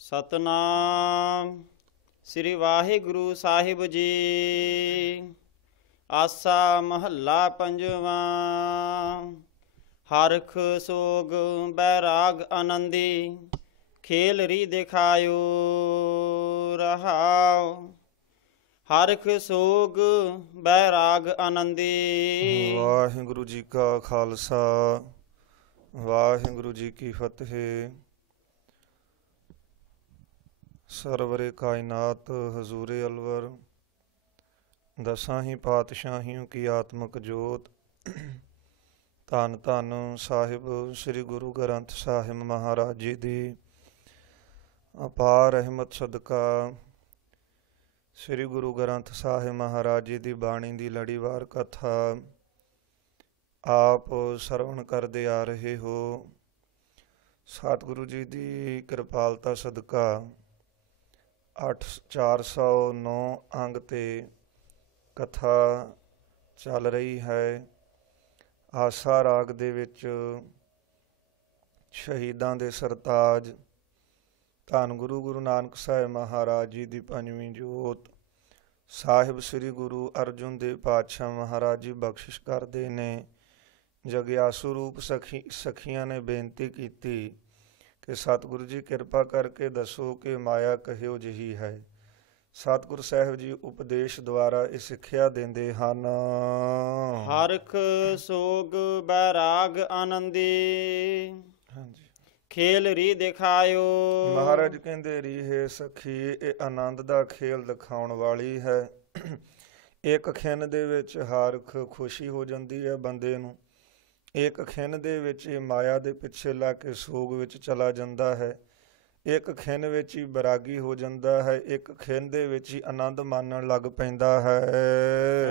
ਸਤਨਾਮ ਸ੍ਰੀ ਵਾਹਿਗੁਰੂ ਸਾਹਿਬ ਜੀ। ਆਸਾ ਮਹੱਲਾ ਪੰਜਵਾਂ। ਹਰਖ ਸੋਗ ਬੈਰਾਗ ਆਨੰਦੀ, ਖੇਲ ਰੀ ਦਿਖਾਇਓ ਰਹਾਉ। ਹਰਖ ਸੋਗ ਬੈਰਾਗ ਆਨੰਦੀ। ਵਾਹਿਗੁਰੂ ਜੀ ਕਾ ਖਾਲਸਾ ਵਾਹਿਗੁਰੂ ਜੀ ਕੀ ਫਤਿਹ। ਸਰਵਰੇ ਕਾਇਨਾਤ ਹਜ਼ੂਰੇ ਅਲਵਰ, ਦਸਾਂ ਹੀ ਪਾਤਸ਼ਾਹੀਆਂ ਕੀ ਆਤਮਕ ਜੋਤ। ਧੰਨ ਧੰਨ ਸਾਹਿਬ ਸ੍ਰੀ ਗੁਰੂ ਗ੍ਰੰਥ ਸਾਹਿਬ ਮਹਾਰਾਜ ਜੀ ਦੀ ਅਪਾਰ ਰਹਿਮਤ ਸਦਕਾ ਸ੍ਰੀ ਗੁਰੂ ਗ੍ਰੰਥ ਸਾਹਿਬ ਮਹਾਰਾਜ ਜੀ ਦੀ ਬਾਣੀ ਦੀ ਲੜੀਵਾਰ ਕਥਾ ਆਪ ਸਰਵਣ ਕਰਦੇ ਆ ਰਹੇ ਹੋ। ਸਤਿਗੁਰੂ ਜੀ ਦੀ ਕਿਰਪਾਲਤਾ ਸਦਕਾ 409 ਅੰਗ ਤੇ ਕਥਾ ਚੱਲ ਰਹੀ ਹੈ। ਆਸਾ ਰਾਗ ਦੇ ਵਿੱਚ ਸ਼ਹੀਦਾਂ ਦੇ ਸਰਤਾਜ ਧੰਨ ਗੁਰੂ ਨਾਨਕ ਸਾਹਿਬ ਮਹਾਰਾਜ ਜੀ ਦੀ ਪੰਜਵੀਂ ਜੋਤ ਸਾਹਿਬ ਸ੍ਰੀ ਗੁਰੂ ਅਰਜਨ ਦੇਵ ਪਾਤਸ਼ਾਹ ਮਹਾਰਾਜ ਜੀ ਬਖਸ਼ਿਸ਼ ਕਰਦੇ ਨੇ। ਜਗਿਆਸੂ ਰੂਪ ਸਖੀਆਂ ਨੇ ਬੇਨਤੀ ਕੀਤੀ ਕਿ ਸਤਿਗੁਰੂ ਜੀ ਕਿਰਪਾ ਕਰਕੇ ਦੱਸੋ ਕਿ ਮਾਇਆ ਕਿਹੋ ਜਿਹੀ ਹੈ। ਸਤਿਗੁਰ ਸਾਹਿਬ ਜੀ ਉਪਦੇਸ਼ ਦੁਆਰਾ ਇਹ ਸਿੱਖਿਆ ਦਿੰਦੇ ਹਨ। ਹਰਖ ਸੋਗ ਬੈਰਾਗ ਆਨੰਦੀ, ਹਾਂਜੀ, ਖੇਲ ਰੀ ਦਿਖਾਇਓ। ਮਹਾਰਾਜ ਕਹਿੰਦੇ ਰੀਹੇ ਸਖੀ, ਇਹ ਆਨੰਦ ਦਾ ਖੇਲ ਦਿਖਾਉਣ ਵਾਲੀ ਹੈ। ਇੱਕ ਖਿੰਨ ਦੇ ਵਿੱਚ ਹਰਖ ਖੁਸ਼ੀ ਹੋ ਜਾਂਦੀ ਹੈ ਬੰਦੇ ਨੂੰ, ਇੱਕ ਖਿੰਨ ਦੇ ਵਿੱਚ ਇਹ ਮਾਇਆ ਦੇ ਪਿੱਛੇ ਲੱਗ ਕੇ ਸੋਗ ਵਿੱਚ ਚਲਾ ਜਾਂਦਾ ਹੈ, ਇੱਕ ਖਿੰਨ ਵਿੱਚ ਹੀ ਬੈਰਾਗੀ ਹੋ ਜਾਂਦਾ ਹੈ, ਇੱਕ ਖਿੰਨ ਦੇ ਵਿੱਚ ਹੀ ਆਨੰਦ ਮਾਣਨ ਲੱਗ ਪੈਂਦਾ ਹੈ।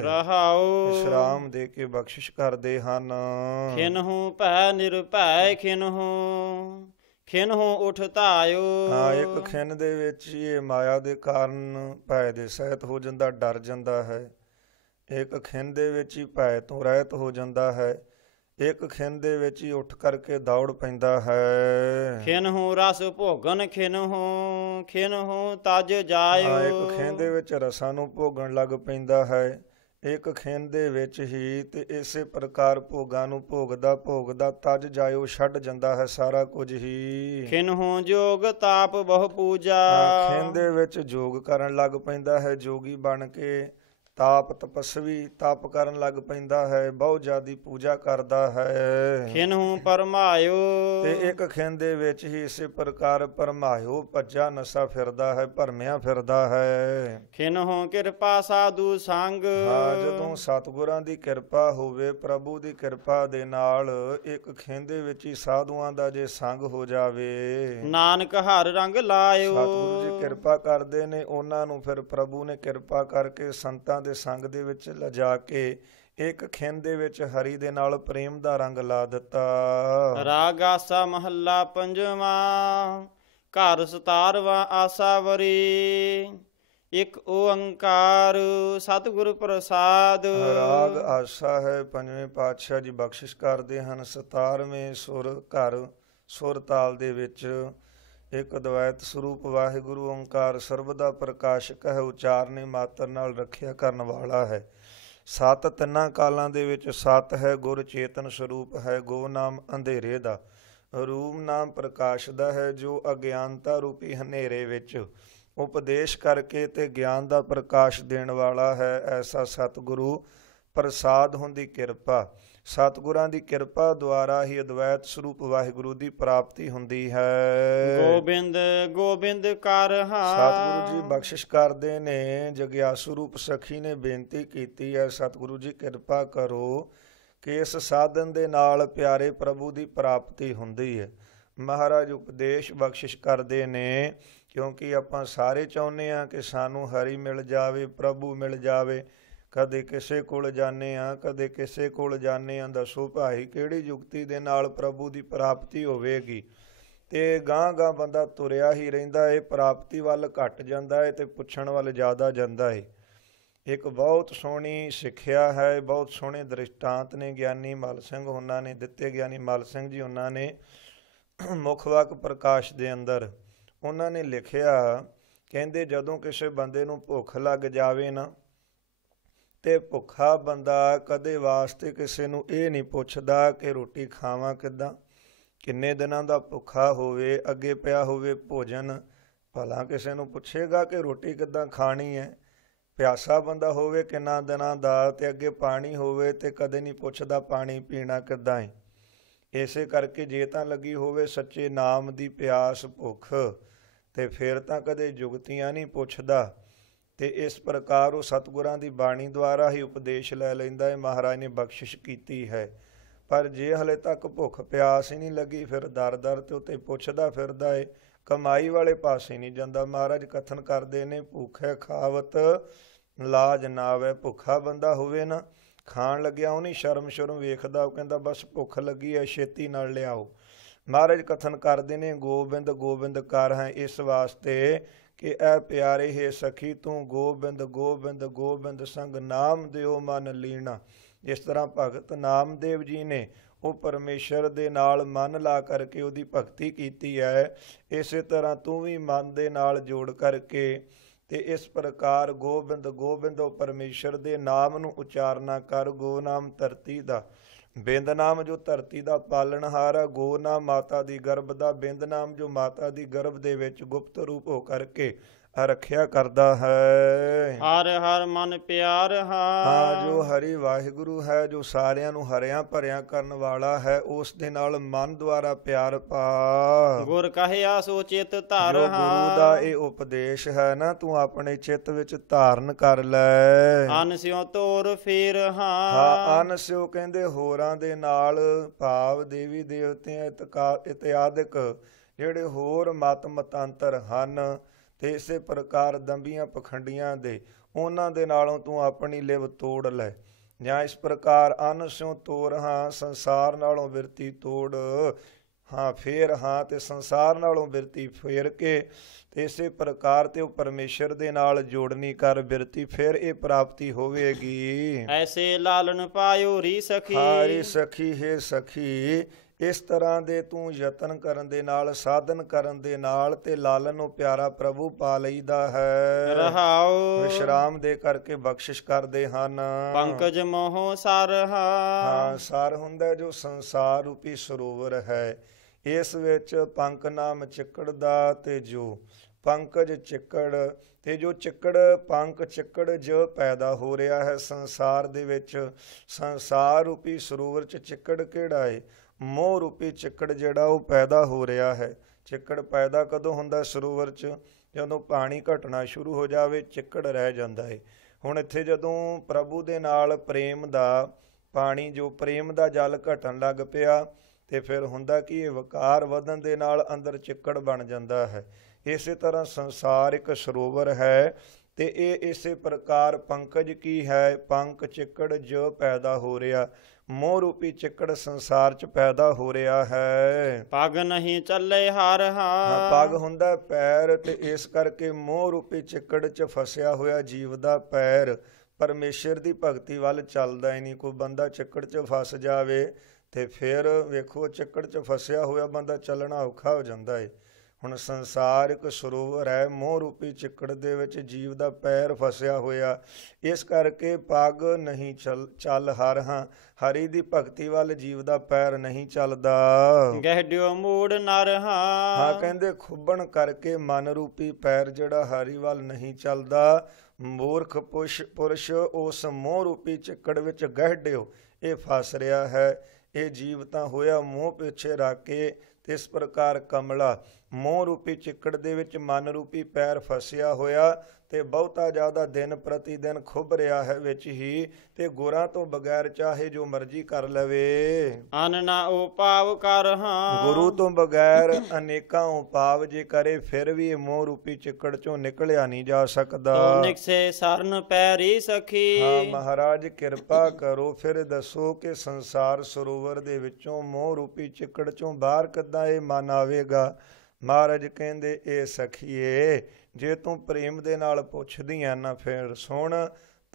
ਰਹਾਉ ਵਿਸ਼ਰਾਮ ਦੇ ਕੇ ਬਖਸ਼ਿਸ਼ ਕਰਦੇ ਹਨ। ਖਿਨਹੁ ਭੈ ਨਿਰਭੈ ਖਿਨਹੁ ਉਠ ਧਾਇਓ। ਇੱਕ ਖਿੰਨ ਦੇ ਵਿੱਚ ਹੀ ਇਹ ਮਾਇਆ ਦੇ ਕਾਰਨ ਭੈ ਦੇ ਸਹਿਤ ਹੋ ਜਾਂਦਾ, ਡਰ ਜਾਂਦਾ ਹੈ। ਇੱਕ ਖਿੰਨ ਦੇ ਵਿੱਚ ਹੀ ਭੈ ਤੋਂ ਰਹਿਤ ਹੋ ਜਾਂਦਾ ਹੈ, ਇੱਕ ਖਿੰਨ ਦੇ ਵਿੱਚ ਹੀ ਉੱਠ ਕਰਕੇ ਦੌੜ ਪੈਂਦਾ ਹੈ। ਖਿਨਹੁ ਰਸ ਭੋਗਨ ਖਿਨਹੁ ਤਜ ਜਾਇਓ। ਇੱਕ ਖਿੰਨ ਦੇ ਵਿੱਚ ਰਸਾਂ ਨੂੰ ਭੋਗਣ ਲੱਗ ਪੈਂਦਾ ਹੈ, ਇੱਕ ਖਿੰਨ ਦੇ ਵਿੱਚ ਹੀ, ਤੇ ਇਸੇ ਪ੍ਰਕਾਰ ਭੋਗਾਂ ਨੂੰ ਭੋਗਦਾ ਤਜ ਜਾਇਓ, ਛੱਡ ਜਾਂਦਾ ਹੈ ਸਾਰਾ ਕੁਝ ਹੀ। ਖਿਨਹੁ ਜੋਗ ਤਾਪ ਬਹੁ ਪੂਜਾ। ਖਿੰਨ ਦੇ ਵਿੱਚ ਜੋਗ ਕਰਨ ਲੱਗ ਪੈਂਦਾ ਹੈ, ਜੋਗੀ ਬਣ ਕੇ ਤਪਸਵੀ ਤਪ ਕਰਨ ਲੱਗ ਪੈਂਦਾ ਹੈ, ਬਹੁਤ ਜ਼ਿਆਦੀ ਪੂਜਾ ਕਰਦਾ ਹੈ। ਖਿਨਹੁ ਪਰਮਾਇਓ, ਤੇ ਇੱਕ ਖਿੰਨ ਦੇ ਵਿੱਚ ਹੀ ਇਸੇ ਪ੍ਰਕਾਰ ਪਰਮਾਇਓ, ਭੱਜਾ ਨਸ਼ਾ ਫਿਰਦਾ ਹੈ, ਭਰਮਿਆ ਫਿਰਦਾ ਹੈ। ਖਿਨਹੁ ਕਿਰਪਾ ਸਾਧੂ ਸੰਗ। ਜਦੋਂ ਸਤਿਗੁਰਾਂ ਦੀ ਕਿਰਪਾ ਹੋਵੇ, ਪ੍ਰਭੂ ਦੀ ਕਿਰਪਾ ਦੇ ਨਾਲ ਇੱਕ ਖਿੰਨ ਦੇ ਵਿੱਚ ਹੀ ਸਾਧੂਆਂ ਦਾ ਜੇ ਸੰਗ ਹੋ ਜਾਵੇ, ਨਾਨਕ ਹਰ ਰੰਗ ਲਾਇਓ। ਸਤਿਗੁਰੂ ਜੀ ਕਿਰਪਾ ਕਰਦੇ ਨੇ, ਉਹਨਾਂ ਨੂੰ ਫਿਰ ਪ੍ਰਭੂ ਨੇ ਕਿਰਪਾ ਕਰਕੇ ਸੰਤਾਂ ਦੇ ਸੰਗ ਦੇ ਵਿੱਚ ਲਿਜਾ ਕੇ ਇੱਕ ਖਿੰਨ ਦੇ ਵਿੱਚ ਹਰੀ ਦੇ ਨਾਲ ਪ੍ਰੇਮ ਦਾ ਰੰਗ ਲਾ ਦਿੱਤਾ। ਰਾਗ ਆਸਾ ਮਹੱਲਾ ਪੰਜਵਾਂ। ਘਰ 17ਵਾਂ ਆਸਾ ਵਰੀ, ਇੱਕ ਓੰਕਾਰ ਸਤਿਗੁਰ ਪ੍ਰਸਾਦ। ਰਾਗ ਆਸਾ ਹੈ, ਪੰਜਵੇਂ ਪਾਤਸ਼ਾਹ ਜੀ ਬਖਸ਼ਿਸ਼ ਕਰਦੇ ਹਨ। 17ਵੇਂ ਸੁਰ ਘਰ ਸੁਰ ਤਾਲ ਦੇ ਵਿੱਚ ਇੱਕ ਅਦਵੈਤ ਸਰੂਪ ਵਾਹਿਗੁਰੂ ਓੰਕਾਰ ਸਰਬ ਦਾ ਪ੍ਰਕਾਸ਼ਕ ਹੈ, ਉਚਾਰਨੇ ਮਾਤਰ ਨਾਲ ਰੱਖਿਆ ਕਰਨ ਵਾਲਾ ਹੈ। ਸਤ ਤਿੰਨਾਂ ਕਾਲਾਂ ਦੇ ਵਿੱਚ ਸਤ ਹੈ, ਗੁਰ ਚੇਤਨ ਸਰੂਪ ਹੈ, ਗੋ ਨਾਮ ਅੰਧੇਰੇ ਦਾ, ਰੂਪ ਨਾਮ ਪ੍ਰਕਾਸ਼ ਦਾ ਹੈ, ਜੋ ਅਗਿਆਨਤਾ ਰੂਪੀ ਹਨੇਰੇ ਵਿੱਚ ਉਪਦੇਸ਼ ਕਰਕੇ ਤੇ ਗਿਆਨ ਦਾ ਪ੍ਰਕਾਸ਼ ਦੇਣ ਵਾਲਾ ਹੈ। ਐਸਾ ਸਤਿਗੁਰੂ ਪ੍ਰਸਾਦ ਹੁੰਦੀ ਕਿਰਪਾ, ਸਤਿਗੁਰਾਂ ਦੀ ਕਿਰਪਾ ਦੁਆਰਾ ਹੀ ਅਦਵੈਤ ਸਰੂਪ ਵਾਹਿਗੁਰੂ ਦੀ ਪ੍ਰਾਪਤੀ ਹੁੰਦੀ ਹੈ। ਗੋਬਿੰਦ ਗੋਬਿੰਦ ਕਰ ਹਾਂ। ਸਤਿਗੁਰੂ ਜੀ ਬਖਸ਼ਿਸ਼ ਕਰਦੇ ਨੇ। ਜਗਿਆਸੂ ਰੂਪ ਸਖੀ ਨੇ ਬੇਨਤੀ ਕੀਤੀ ਹੈ, ਸਤਿਗੁਰੂ ਜੀ ਕਿਰਪਾ ਕਰੋ ਕਿ ਇਸ ਸਾਧਨ ਦੇ ਨਾਲ ਪਿਆਰੇ ਪ੍ਰਭੂ ਦੀ ਪ੍ਰਾਪਤੀ ਹੁੰਦੀ ਹੈ। ਮਹਾਰਾਜ ਉਪਦੇਸ਼ ਬਖਸ਼ਿਸ਼ ਕਰਦੇ ਨੇ, ਕਿਉਂਕਿ ਆਪਾਂ ਸਾਰੇ ਚਾਹੁੰਦੇ ਹਾਂ ਕਿ ਸਾਨੂੰ ਹਰੀ ਮਿਲ ਜਾਵੇ, ਪ੍ਰਭੂ ਮਿਲ ਜਾਵੇ। ਕਦੇ ਕਿਸੇ ਕੋਲ ਜਾਂਦੇ ਹਾਂ, ਕਦੇ ਕਿਸੇ ਕੋਲ ਜਾਂਦੇ ਹਾਂ, ਦੱਸੋ ਭਾਈ ਕਿਹੜੀ ਯੁਕਤੀ ਦੇ ਨਾਲ ਪ੍ਰਭੂ ਦੀ ਪ੍ਰਾਪਤੀ ਹੋਵੇਗੀ। ਤੇ ਗਾਂਹ ਬੰਦਾ ਤੁਰਿਆ ਹੀ ਰਹਿੰਦਾ ਹੈ, ਪ੍ਰਾਪਤੀ ਵੱਲ ਘੱਟ ਜਾਂਦਾ ਹੈ ਤੇ ਪੁੱਛਣ ਵੱਲ ਜ਼ਿਆਦਾ ਜਾਂਦਾ ਹੈ। ਇੱਕ ਬਹੁਤ ਸੋਹਣੀ ਸਿੱਖਿਆ ਹੈ, ਬਹੁਤ ਸੋਹਣੇ ਦ੍ਰਿਸ਼ਟਾਂਤ ਨੇ ਗਿਆਨੀ ਮੱਲ ਸਿੰਘ ਉਹਨਾਂ ਨੇ ਦਿੱਤੇ। ਗਿਆਨੀ ਮੱਲ ਸਿੰਘ ਜੀ ਉਹਨਾਂ ਨੇ ਮੁੱਖ ਵਾਕ ਪ੍ਰਕਾਸ਼ ਦੇ ਅੰਦਰ ਉਹਨਾਂ ਨੇ ਲਿਖਿਆ, ਕਹਿੰਦੇ ਜਦੋਂ ਕਿਸੇ ਬੰਦੇ ਨੂੰ ਭੁੱਖ ਲੱਗ ਜਾਵੇ ਨਾ, ਤੇ ਭੁੱਖਾ ਬੰਦਾ ਕਦੇ ਵਾਸਤੇ ਕਿਸੇ ਨੂੰ ਇਹ ਨਹੀਂ ਪੁੱਛਦਾ ਕਿ ਰੋਟੀ ਖਾਵਾਂ ਕਿੱਦਾਂ, ਕਿੰਨੇ ਦਿਨਾਂ ਦਾ ਭੁੱਖਾ ਹੋਵੇ, ਅੱਗੇ ਪਿਆ ਹੋਵੇ ਭੋਜਨ, ਭਲਾ ਕਿਸੇ ਨੂੰ ਪੁੱਛੇਗਾ ਕਿ ਰੋਟੀ ਕਿੱਦਾਂ ਖਾਣੀ ਹੈ। ਪਿਆਸਾ ਬੰਦਾ ਹੋਵੇ ਕਿੰਨਾ ਦਿਨਾਂ ਦਾ, ਤੇ ਅੱਗੇ ਪਾਣੀ ਹੋਵੇ, ਤੇ ਕਦੇ ਨਹੀਂ ਪੁੱਛਦਾ ਪਾਣੀ ਪੀਣਾ ਕਿੱਦਾਂ ਹੈ। ਇਸੇ ਕਰਕੇ ਜੇ ਤਾਂ ਲੱਗੀ ਹੋਵੇ ਸੱਚੇ ਨਾਮ ਦੀ ਪਿਆਸ ਭੁੱਖ, ਤੇ ਫਿਰ ਤਾਂ ਕਦੇ ਜੁਗਤੀਆਂ ਨਹੀਂ ਪੁੱਛਦਾ। ਤੇ ਇਸ ਪ੍ਰਕਾਰ ਉਹ ਸਤਿਗੁਰਾਂ ਦੀ ਬਾਣੀ ਦੁਆਰਾ ਹੀ ਉਪਦੇਸ਼ ਲੈ ਲੈਂਦਾ ਹੈ, ਮਹਾਰਾਜ ਨੇ ਬਖਸ਼ਿਸ਼ ਕੀਤੀ ਹੈ। ਪਰ ਜੇ ਹਲੇ ਤੱਕ ਭੁੱਖ ਪਿਆਸ ਹੀ ਨਹੀਂ ਲੱਗੀ, ਫਿਰ ਦਰ ਦਰ ਤੇ ਉੱਤੇ ਪੁੱਛਦਾ ਫਿਰਦਾ ਏ, ਕਮਾਈ ਵਾਲੇ ਪਾਸੇ ਨਹੀਂ ਜਾਂਦਾ। ਮਹਾਰਾਜ ਕਥਨ ਕਰਦੇ ਨੇ, ਭੁੱਖੇ ਖਾਵਤ ਲਾਜ ਨਾ ਆਵੇ। ਭੁੱਖਾ ਬੰਦਾ ਹੋਵੇ ਨਾ, ਖਾਣ ਲੱਗਿਆ ਉਹ ਨਹੀਂ ਸ਼ਰਮ ਵੇਖਦਾ, ਉਹ ਕਹਿੰਦਾ ਬਸ ਭੁੱਖ ਲੱਗੀ ਹੈ ਛੇਤੀ ਨਾਲ ਲਿਆਓ। ਮਹਾਰਾਜ ਕਥਨ ਕਰਦੇ ਨੇ, ਗੋਬਿੰਦ ਗੋਬਿੰਦ ਕਰ ਹੈ, ਇਸ ਵਾਸਤੇ ਕਿ ਇਹ ਪਿਆਰੇ ਹੈ ਸਖੀ ਤੂੰ ਗੋਬਿੰਦ ਗੋਬਿੰਦ ਗੋਬਿੰਦ ਸੰਗ ਨਾਮ ਦਿਓ ਮਨ ਲੀਣਾ। ਜਿਸ ਤਰ੍ਹਾਂ ਭਗਤ ਨਾਮਦੇਵ ਜੀ ਨੇ ਉਹ ਪਰਮੇਸ਼ਰ ਦੇ ਨਾਲ ਮਨ ਲਾ ਕਰਕੇ ਉਹਦੀ ਭਗਤੀ ਕੀਤੀ ਹੈ, ਇਸੇ ਤਰ੍ਹਾਂ ਤੂੰ ਵੀ ਮਨ ਦੇ ਨਾਲ ਜੋੜ ਕਰਕੇ ਤੇ ਇਸ ਪ੍ਰਕਾਰ ਗੋਬਿੰਦ ਗੋਬਿੰਦ ਉਹ ਪਰਮੇਸ਼ਰ ਦੇ ਨਾਮ ਨੂੰ ਉਚਾਰਨਾ ਕਰ। ਗੋ ਨਾਮ ਧਰਤੀ ਦਾ, ਬਿੰਦ ਨਾਮ ਜੋ ਧਰਤੀ ਦਾ ਪਾਲਣਹਾਰ ਹੈ, ਗੋ ਨਾਮ ਮਾਤਾ ਦੀ ਗਰਭ ਦਾ, ਬਿੰਦ ਨਾਮ ਜੋ ਮਾਤਾ ਦੀ ਗਰਭ ਦੇ ਵਿੱਚ ਗੁਪਤ ਰੂਪ ਹੋ ਕਰਕੇ ਰੱਖਿਆ ਕਰਦਾ ਹੈ। ਹਰ ਹਰ ਮਨ ਪਿਆਰ ਹਾਂ, ਜੋ ਹਰੀ ਵਾਹਿਗੁਰੂ ਹੈ, ਜੋ ਸਾਰਿਆਂ ਨੂੰ ਹਰਿਆਂ ਭਰਿਆਂ ਕਰਨ ਵਾਲਾ ਹੈ, ਉਸ ਦੇ ਨਾਲ ਮਨ ਦੁਆਰਾ ਪਿਆਰ ਪਾ। ਗੁਰ ਕਹਿਆ ਸੋ ਚਿਤ ਧਰ ਜੋ ਗੁਰੂ ਦਾ ਇਹ ਉਪਦੇਸ਼ ਹੈ ਨਾ, ਤੂੰ ਆਪਣੇ ਚਿੱਤ ਵਿੱਚ ਧਾਰਨ ਕਰ ਲੈ। ਅਨ ਸਿਉ ਤੋਰ ਫੇਰ ਹਾਂ, ਅਨ ਸਿਉ ਕਹਿੰਦੇ ਹੋਰਾਂ ਦੇ ਨਾਲ, ਭਾਵ ਦੇਵੀ ਦੇਵਤਿਆਂ ਇਤਿਆਦਿਕ ਜਿਹੜੇ ਹੋਰ ਮਤ ਮਤਾਂਤਰ ਹਨ, ਤੇ ਇਸੇ ਪ੍ਰਕਾਰ ਦੰਬੀਆਂ ਪਖੰਡੀਆਂ ਦੇ, ਉਹਨਾਂ ਦੇ ਨਾਲੋਂ ਤੂੰ ਆਪਣੀ ਲਿਵ ਤੋੜ ਲੈ। ਜਾਂ ਇਸ ਪ੍ਰਕਾਰ ਅਨ ਸਿਉ ਤੋਰ ਹਾਂ, ਸੰਸਾਰ ਨਾਲੋਂ ਬਿਰਤੀ ਤੋੜ ਹਾਂ, ਫੇਰ ਹਾਂ, ਤੇ ਸੰਸਾਰ ਨਾਲੋਂ ਬਿਰਤੀ ਫੇਰ ਕੇ ਤੇ ਇਸੇ ਪ੍ਰਕਾਰ ਤੇ ਉਹ ਪਰਮੇਸ਼ਰ ਦੇ ਨਾਲ ਜੋੜਨੀ ਕਰ ਬਿਰਤੀ, ਫਿਰ ਇਹ ਪ੍ਰਾਪਤੀ ਹੋਵੇਗੀ। ਐਸੇ ਲਾਲਨ ਪਾਇਓ ਰੀ ਸਖੀ। ਹਾਰੀ ਸਖੀ ਹੈ ਸਖੀ, ਇਸ ਤਰ੍ਹਾਂ ਦੇ ਤੂੰ ਯਤਨ ਕਰਨ ਦੇ ਨਾਲ, ਸਾਧਨ ਕਰਨ ਦੇ ਨਾਲ ਤੇ ਲਾਲਨ ਨੂੰ ਪਿਆਰਾ ਪ੍ਰਭੂ ਪਾ ਲਈਦਾ ਹੈ। ਰਹਾਉ ਵਿਸ਼ਰਾਮ ਦੇ ਕਰਕੇ ਬਖਸ਼ਿਸ਼ ਕਰਦੇ ਹਨ। ਪੰਕਜ ਮੋਹ ਸਰ ਹਾਂ, ਸਰ ਹੁੰਦਾ ਜੋ ਸੰਸਾਰ ਰੂਪੀ ਸਰੋਵਰ ਹੈ, ਇਸ ਵਿੱਚ ਪੰਕ ਨਾਮ ਚਿੱਕੜ ਦਾ, ਤੇ ਜੋ ਪੰਕਜ ਚਿੱਕੜ, ਤੇ ਜੋ ਚਿੱਕੜ ਪੰਕ ਚਿੱਕੜ ਜੋ ਪੈਦਾ ਹੋ ਰਿਹਾ ਹੈ ਸੰਸਾਰ ਦੇ ਵਿੱਚ, ਸੰਸਾਰ ਰੂਪੀ ਸਰੋਵਰ 'ਚ ਚਿੱਕੜ ਕਿਹੜਾ ਹੈ? ਮੋਹ ਰੂਪੀ ਚਿੱਕੜ ਜਿਹੜਾ ਉਹ ਪੈਦਾ ਹੋ ਰਿਹਾ ਹੈ। ਚਿੱਕੜ ਪੈਦਾ ਕਦੋਂ ਹੁੰਦਾ ਸਰੋਵਰ 'ਚ? ਜਦੋਂ ਪਾਣੀ ਘਟਣਾ ਸ਼ੁਰੂ ਹੋ ਜਾਵੇ, ਚਿੱਕੜ ਰਹਿ ਜਾਂਦਾ ਹੈ। ਹੁਣ ਇੱਥੇ ਜਦੋਂ ਪ੍ਰਭੂ ਦੇ ਨਾਲ ਪ੍ਰੇਮ ਦਾ ਪਾਣੀ, ਜੋ ਪ੍ਰੇਮ ਦਾ ਜਲ ਘਟਣ ਲੱਗ ਪਿਆ, ਤੇ ਫਿਰ ਹੁੰਦਾ ਕਿ ਇਹ ਵਕਾਰ ਵਧਣ ਦੇ ਨਾਲ ਅੰਦਰ ਚਿੱਕੜ ਬਣ ਜਾਂਦਾ ਹੈ। ਇਸੇ ਤਰ੍ਹਾਂ ਸੰਸਾਰ ਇੱਕ ਸਰੋਵਰ ਹੈ, ਤੇ ਇਹ ਇਸੇ ਪ੍ਰਕਾਰ ਪੰਕਜ ਕੀ ਹੈ? ਪੰਕ ਚਿੱਕੜ ਜੋ ਪੈਦਾ ਹੋ ਰਿਹਾ, ਮੋਹ ਰੂਪੀ ਚਿੱਕੜ ਸੰਸਾਰ 'ਚ ਪੈਦਾ ਹੋ ਰਿਹਾ ਹੈ। ਪਗ ਨਹੀਂ ਚੱਲੇ ਹਰ ਹਾਂ, ਪਗ ਹੁੰਦਾ ਪੈਰ, ਤੇ ਇਸ ਕਰਕੇ ਮੋਹ ਰੂਪੀ ਚਿੱਕੜ 'ਚ ਫਸਿਆ ਹੋਇਆ ਜੀਵ ਦਾ ਪੈਰ ਪਰਮੇਸ਼ਰ ਦੀ ਭਗਤੀ ਵੱਲ ਚੱਲਦਾ ਹੀ ਨਹੀਂ। ਕੋਈ ਬੰਦਾ ਚਿੱਕੜ 'ਚ ਫਸ ਜਾਵੇ ਤੇ ਫਿਰ ਵੇਖੋ, ਚਿੱਕੜ 'ਚ ਫਸਿਆ ਹੋਇਆ ਬੰਦਾ ਚੱਲਣਾ ਔਖਾ ਹੋ ਜਾਂਦਾ ਹੈ। ਹੁਣ ਸੰਸਾਰ ਇੱਕ ਸਰੋਵਰ ਹੈ, ਮੋਹ ਰੂਪੀ ਚਿੱਕੜ ਦੇ ਵਿੱਚ ਜੀਵ ਦਾ ਪੈਰ ਫਸਿਆ ਹੋਇਆ, ਇਸ ਕਰਕੇ ਪੱਗ ਨਹੀਂ ਚੱਲ ਹਰ ਹਾਂ, ਹਰੀ ਦੀ ਭਗਤੀ ਵੱਲ ਜੀਵ ਦਾ ਪੈਰ ਨਹੀਂ ਚੱਲਦਾ। ਗਹਿੜਿਓ ਮੂੜ ਨਰ ਹਾਂ, ਕਹਿੰਦੇ ਖੁੱਬਣ ਕਰਕੇ ਮਨ ਰੂਪੀ ਪੈਰ ਜਿਹੜਾ ਹਰੀ ਵੱਲ ਨਹੀਂ ਚੱਲਦਾ। ਮੂਰਖ ਪੁਰਸ਼ ਉਸ ਮੋਹ ਰੂਪੀ ਚਿੱਕੜ ਵਿੱਚ ਗਹਿੜਿਓ ਇਹ ਫਸ ਰਿਹਾ ਹੈ। ਇਹ ਜੀਵ ਤਾਂ ਹੋਇਆ ਮੋਹ ਪਿੱਛੇ ਰੱਖ ਕੇ, ਤੇ ਇਸ ਪ੍ਰਕਾਰ ਕਮਲਾ ਮੋਹ ਰੂਪੀ ਚਿੱਕੜ ਦੇ ਵਿੱਚ ਮਨ ਰੂਪੀ ਪੈਰ ਫਸਿਆ ਹੋਇਆ, ਤੇ ਬਹੁਤਾ ਜ਼ਿਆਦਾ ਦਿਨ ਪ੍ਰਤੀ ਦਿਨ ਖੁੱਭ ਰਿਹਾ ਹੈ ਵਿੱਚ ਹੀ, ਤੇ ਗੁਰਾਂ ਤੋਂ ਬਗੈਰ ਚਾਹੇ ਜੋ ਮਰਜ਼ੀ ਕਰ ਲਵੇ। ਅਨ ਨਾ ਉਪਾਵ ਕਰ ਹਾਂ, ਗੁਰੂ ਤੋਂ ਬਗੈਰ ਅਨੇਕਾਂ ਉਪਾਵ ਜੇ ਕਰੇ, ਫਿਰ ਵੀ ਇਹ ਮੋਹ ਰੂਪੀ ਚਿੱਕੜ ਚੋਂ ਨਿਕਲਿਆ ਨਹੀਂ ਜਾ ਸਕਦਾ। ਨਿਕਸੇ ਸਰਨ ਪੈਰੀ ਸਖੀ। ਹਾਂ, ਮਹਾਰਾਜ ਕਿਰਪਾ ਕਰੋ, ਫਿਰ ਦੱਸੋ ਕਿ ਸੰਸਾਰ ਸਰੋਵਰ ਦੇ ਵਿੱਚੋਂ ਮੋਹ ਰੂਪੀ ਚਿੱਕੜ ਚੋਂ ਬਾਹਰ ਕਿੱਦਾਂ ਇਹ ਮਨ ਆਵੇਗਾ? ਮਹਾਰਾਜ ਕਹਿੰਦੇ, ਇਹ ਸਖੀਏ, ਜੇ ਤੂੰ ਪ੍ਰੇਮ ਦੇ ਨਾਲ ਪੁੱਛਦੀ ਆ ਨਾ, ਫਿਰ ਸੁਣ,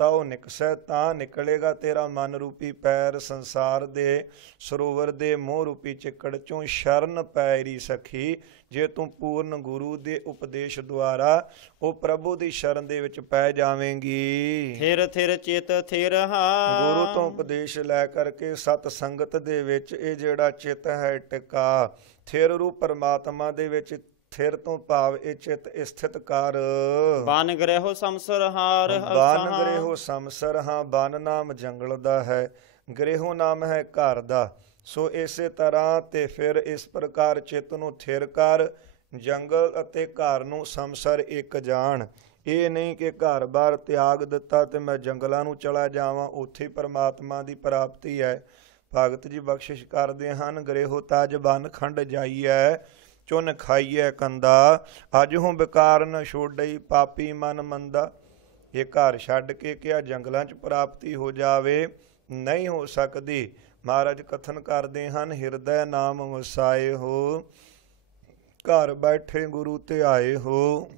ਤਉ ਨਿਕਸੈ ਤਾਂ ਨਿਕਲੇਗਾ ਤੇਰਾ ਮਨ ਰੂਪੀ ਪੈਰ ਸੰਸਾਰ ਦੇ ਸਰੋਵਰ ਦੇ ਮੋਹ ਰੂਪੀ ਚਿੱਕੜ ਚੋਂ ਸ਼ਰਨ ਪੈਰੀ ਸਖੀ। ਜੇ ਤੂੰ ਪੂਰਨ ਗੁਰੂ ਦੇ ਉਪਦੇਸ਼ ਦੁਆਰਾ ਉਹ ਪ੍ਰਭੂ ਦੀ ਸ਼ਰਨ ਦੇ ਵਿੱਚ ਪੈ ਜਾਵੇਂਗੀ। ਥਿਰ ਥਿਰ ਚਿਤ ਥਿਰ ਗੁਰੂ ਤੋਂ ਉਪਦੇਸ਼ ਲੈ ਕਰਕੇ ਸਤ ਸੰਗਤ ਦੇ ਵਿੱਚ ਇਹ ਜਿਹੜਾ ਚਿੱਤ ਹੈ ਟਿਕਾ। ਥਿਰ ਰੂਪ ਪਰਮਾਤਮਾ ਦੇ ਵਿੱਚ ਥਿਰ ਤੋਂ ਭਾਵ ਇਹ ਚਿੱਤ ਸਥਿਤ ਕਰ। ਬਨ ਗ੍ਰਹਿਓ ਸੰਸਰ ਹਾਰ ਬਨ ਗ੍ਰਹਿਓ ਸੰਸਰ ਹਾਂ, ਬਨ ਨਾਮ ਜੰਗਲ ਦਾ ਹੈ, ਗ੍ਰਹਿਓ ਨਾਮ ਹੈ ਘਰ ਦਾ। ਸੋ ਇਸੇ ਤਰ੍ਹਾਂ ਤੇ ਫਿਰ ਇਸ ਪ੍ਰਕਾਰ ਚਿੱਤ ਨੂੰ ਥਿਰ ਕਰ, ਜੰਗਲ ਅਤੇ ਘਰ ਨੂੰ ਸੰਸਰ ਇੱਕ ਜਾਣ। ਇਹ ਨਹੀਂ ਕਿ ਘਰ-ਬਾਰ ਤਿਆਗ ਦਿੱਤਾ ਤੇ ਮੈਂ ਜੰਗਲਾਂ ਨੂੰ ਚਲਾ ਜਾਵਾਂ, ਉੱਥੇ ਪਰਮਾਤਮਾ ਦੀ ਪ੍ਰਾਪਤੀ ਹੈ। ਭਗਤ ਜੀ ਬਖਸ਼ਿਸ਼ ਕਰਦੇ ਹਨ, ਗ੍ਰਹਿਓ ਤਜ ਬਨ ਖੰਡ ਜਾਈਐ, ਚੁਨ ਖਾਈਐ ਕੰਦਾ, ਅੱਜ ਹੂੰ ਬਿਕਾਰ ਨ ਛੋੜਈ ਪਾਪੀ ਮਨ ਮੰਦਾ। ਇਹ ਘਰ ਛੱਡ ਕੇ ਕਿਹਾ ਜੰਗਲਾਂ 'ਚ ਪ੍ਰਾਪਤੀ ਹੋ ਜਾਵੇ, ਨਹੀਂ ਹੋ ਸਕਦੀ। ਮਹਾਰਾਜ ਕਥਨ ਕਰਦੇ ਹਨ, ਹਿਰਦੈ ਨਾਮ ਵਸਾਏ ਹੋ, ਘਰ ਬੈਠੇ ਗੁਰੂ ਤੇ ਆਏ ਹੋ,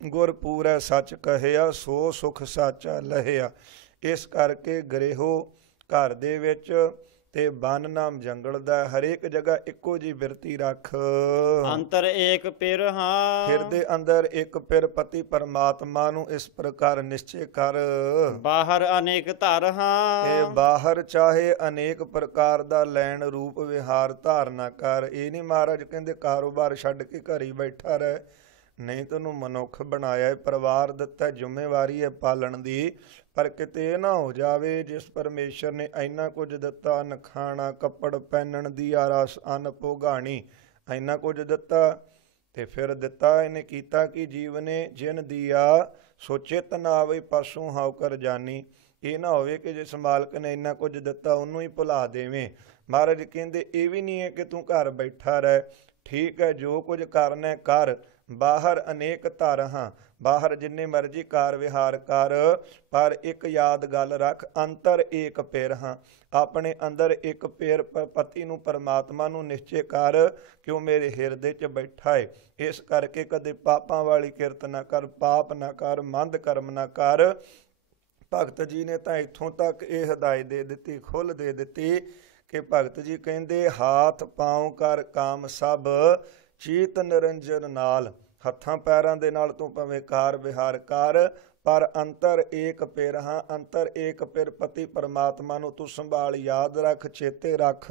ਗੁਰ ਪੂਰੈ ਸੱਚ ਕਹਿਆ, ਸੋ ਸੁਖ ਸਾਚਾ ਲਹਿਆ। ਇਸ ਕਰਕੇ ਗ੍ਰਹਿਓ ਘਰ ਦੇ ਵਿੱਚ ਤੇ ਬਨ ਨਾਮ ਜੰਗਲ ਦਾ, ਹਰੇਕ ਜਗ੍ਹਾ ਇੱਕੋ ਜਿਹੀ ਬਿਰਤੀ ਰੱਖ। ਅੰਤਰ ਏਕ ਪਿਰ ਹਾਂ, ਹਿਰਦੇ ਅੰਦਰ ਇੱਕ ਪਿਰ ਪਤੀ ਪਰਮਾਤਮਾ ਨੂੰ ਇਸ ਪ੍ਰਕਾਰ ਨਿਸ਼ਚੈ ਕਰ। ਬਾਹਰ ਅਨੇਕ ਧਰ ਹਾਂ, ਇਹ ਬਾਹਰ ਚਾਹੇ ਅਨੇਕ ਪ੍ਰਕਾਰ ਦਾ ਲੈਣ ਰੂਪ ਵਿਹਾਰ ਧਾਰਨਾ ਕਰ। ਇਹ ਨਹੀਂ ਮਹਾਰਾਜ ਕਹਿੰਦੇ ਕਾਰੋਬਾਰ ਛੱਡ ਕੇ ਘਰ ਹੀ ਬੈਠਾ ਰਹਿ, ਨਹੀਂ ਤੈਨੂੰ ਮਨੁੱਖ ਬਣਾਇਆ, ਪਰਿਵਾਰ ਦਿੱਤਾ, ਜ਼ਿੰਮੇਵਾਰੀ ਹੈ ਪਾਲਣ ਦੀ। ਪਰ ਕਿਤੇ ਇਹ ਨਾ ਹੋ ਜਾਵੇ ਜਿਸ ਪਰਮੇਸ਼ਰ ਨੇ ਇੰਨਾ ਕੁਝ ਦਿੱਤਾ, ਅੰਨ ਖਾਣਾ, ਕੱਪੜ ਪਹਿਨਣ ਦੀ ਆਸ, ਅੰਨ ਭੋਗਾਣੀ, ਇੰਨਾ ਕੁਝ ਦਿੱਤਾ ਤੇ ਫਿਰ ਦਿੱਤਾ ਇਹਨੇ ਕੀਤਾ ਕਿ ਜੀਵਨੇ ਜਿਨ ਦੀਆ ਸੋ ਚਿਤ ਨਾ ਆਵੇ ਪਾਸੋਂ ਹਾਉ ਕਰ ਜਾਨੀ। ਇਹ ਨਾ ਹੋਵੇ ਕਿ ਜਿਸ ਮਾਲਕ ਨੇ ਇੰਨਾ ਕੁਝ ਦਿੱਤਾ ਉਹਨੂੰ ਹੀ ਭੁਲਾ ਦੇਵੇਂ। ਮਹਾਰਾਜ ਕਹਿੰਦੇ ਇਹ ਵੀ ਨਹੀਂ ਹੈ ਕਿ ਤੂੰ ਘਰ ਬੈਠਾ ਰਹਿ, ਠੀਕ ਹੈ ਜੋ ਕੁਝ ਕਰਨਾ ਕਰ, ਬਾਹਰ ਅਨੇਕ ਧਰ ਹਾਂ, ਬਾਹਰ ਜਿੰਨੇ ਮਰਜ਼ੀ ਕਾਰ ਵਿਹਾਰ ਕਰ, ਪਰ ਇੱਕ ਯਾਦ ਗੱਲ ਰੱਖ, ਅੰਤਰ ਏਕ ਪਿਰ ਹਾਂ। ਆਪਣੇ ਅੰਦਰ ਇੱਕ ਪਿਰ ਪਤੀ ਨੂੰ ਪਰਮਾਤਮਾ ਨੂੰ ਨਿਸ਼ਚੈ ਕਰ ਕਿ ਉਹ ਮੇਰੇ ਹਿਰਦੇ 'ਚ ਬੈਠਾ ਹੈ। ਇਸ ਕਰਕੇ ਕਦੇ ਪਾਪਾਂ ਵਾਲੀ ਕਿਰਤ ਨਾ ਕਰ, ਪਾਪ ਨਾ ਕਰ, ਮੰਦ ਕਰਮ ਨਾ ਕਰ। ਭਗਤ ਜੀ ਨੇ ਤਾਂ ਇੱਥੋਂ ਤੱਕ ਇਹ ਹਦਾਇਤ ਦੇ ਦਿੱਤੀ, ਖੁੱਲ੍ਹ ਦੇ ਦਿੱਤੀ ਕਿ ਭਗਤ ਜੀ ਕਹਿੰਦੇ ਹਾਥ ਪਾਉ ਕਰ ਕਾਮ ਸਭ ਚੀਤ ਨਿਰੰਜਨ ਨਾਲ। ਹੱਥਾਂ ਪੈਰਾਂ ਦੇ ਨਾਲ ਤੂੰ ਭਾਵੇਂ ਕਾਰ ਵਿਹਾਰ ਕਰ, ਪਰ ਅੰਤਰ ਏਕ ਪਿਰ ਹਾਂ, ਅੰਤਰ ਏਕ ਪਿਰ ਪਤੀ ਪਰਮਾਤਮਾ ਨੂੰ ਤੂੰ ਸੰਭਾਲ, ਯਾਦ ਰੱਖ, ਚੇਤੇ ਰੱਖ।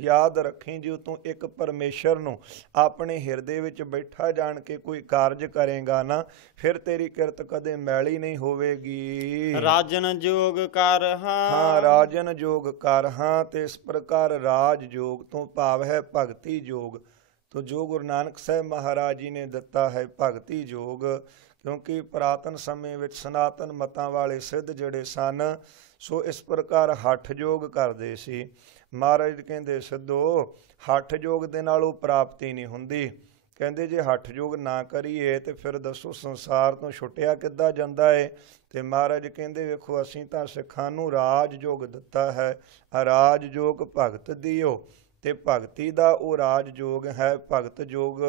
ਯਾਦ ਰੱਖੀ ਜੇ ਤੂੰ ਇੱਕ ਪਰਮੇਸ਼ਰ ਨੂੰ ਆਪਣੇ ਹਿਰਦੇ ਵਿੱਚ ਬੈਠਾ ਜਾਣ ਕੇ ਕੋਈ ਕਾਰਜ ਕਰੇਗਾ ਨਾ, ਫਿਰ ਤੇਰੀ ਕਿਰਤ ਕਦੇ ਮੈਲੀ ਨਹੀਂ ਹੋਵੇਗੀ। ਰਾਜਨ ਜੋਗ ਕਰ ਹਾਂ, ਰਾਜਨ ਜੋਗ ਕਰ ਹਾਂ। ਤੇ ਇਸ ਪ੍ਰਕਾਰ ਰਾਜ ਜੋਗ ਤੋਂ ਭਾਵ ਹੈ ਭਗਤੀ ਜੋਗ। ਤੋ ਜੋ ਗੁਰੂ ਨਾਨਕ ਸਾਹਿਬ ਮਹਾਰਾਜ ਜੀ ਨੇ ਦਿੱਤਾ ਹੈ ਭਗਤੀ ਯੋਗ, ਕਿਉਂਕਿ ਪੁਰਾਤਨ ਸਮੇਂ ਵਿੱਚ ਸਨਾਤਨ ਮਤਾਂ ਵਾਲੇ ਸਿੱਧ ਜਿਹੜੇ ਸਨ, ਸੋ ਇਸ ਪ੍ਰਕਾਰ ਹੱਠ ਯੋਗ ਕਰਦੇ ਸੀ। ਮਹਾਰਾਜ ਕਹਿੰਦੇ ਸਿੱਧੋ ਹੱਠ ਯੋਗ ਦੇ ਨਾਲ ਉਹ ਪ੍ਰਾਪਤੀ ਨਹੀਂ ਹੁੰਦੀ। ਕਹਿੰਦੇ ਜੇ ਹੱਠ ਯੋਗ ਨਾ ਕਰੀਏ ਤੇ ਫਿਰ ਦੱਸੋ ਸੰਸਾਰ ਤੋਂ ਛੁੱਟਿਆ ਕਿੱਦਾਂ ਜਾਂਦਾ ਹੈ। ਤੇ ਮਹਾਰਾਜ ਕਹਿੰਦੇ ਵੇਖੋ ਅਸੀਂ ਤਾਂ ਸਿੱਖਾਂ ਨੂੰ ਰਾਜ ਯੋਗ ਦਿੱਤਾ ਹੈ, ਰਾਜ ਯੋਗ ਭਗਤ ਦਿਓ। ਤੇ ਭਗਤੀ ਦਾ ਉਹ ਰਾਜ ਯੋਗ ਹੈ, ਭਗਤ ਯੋਗ।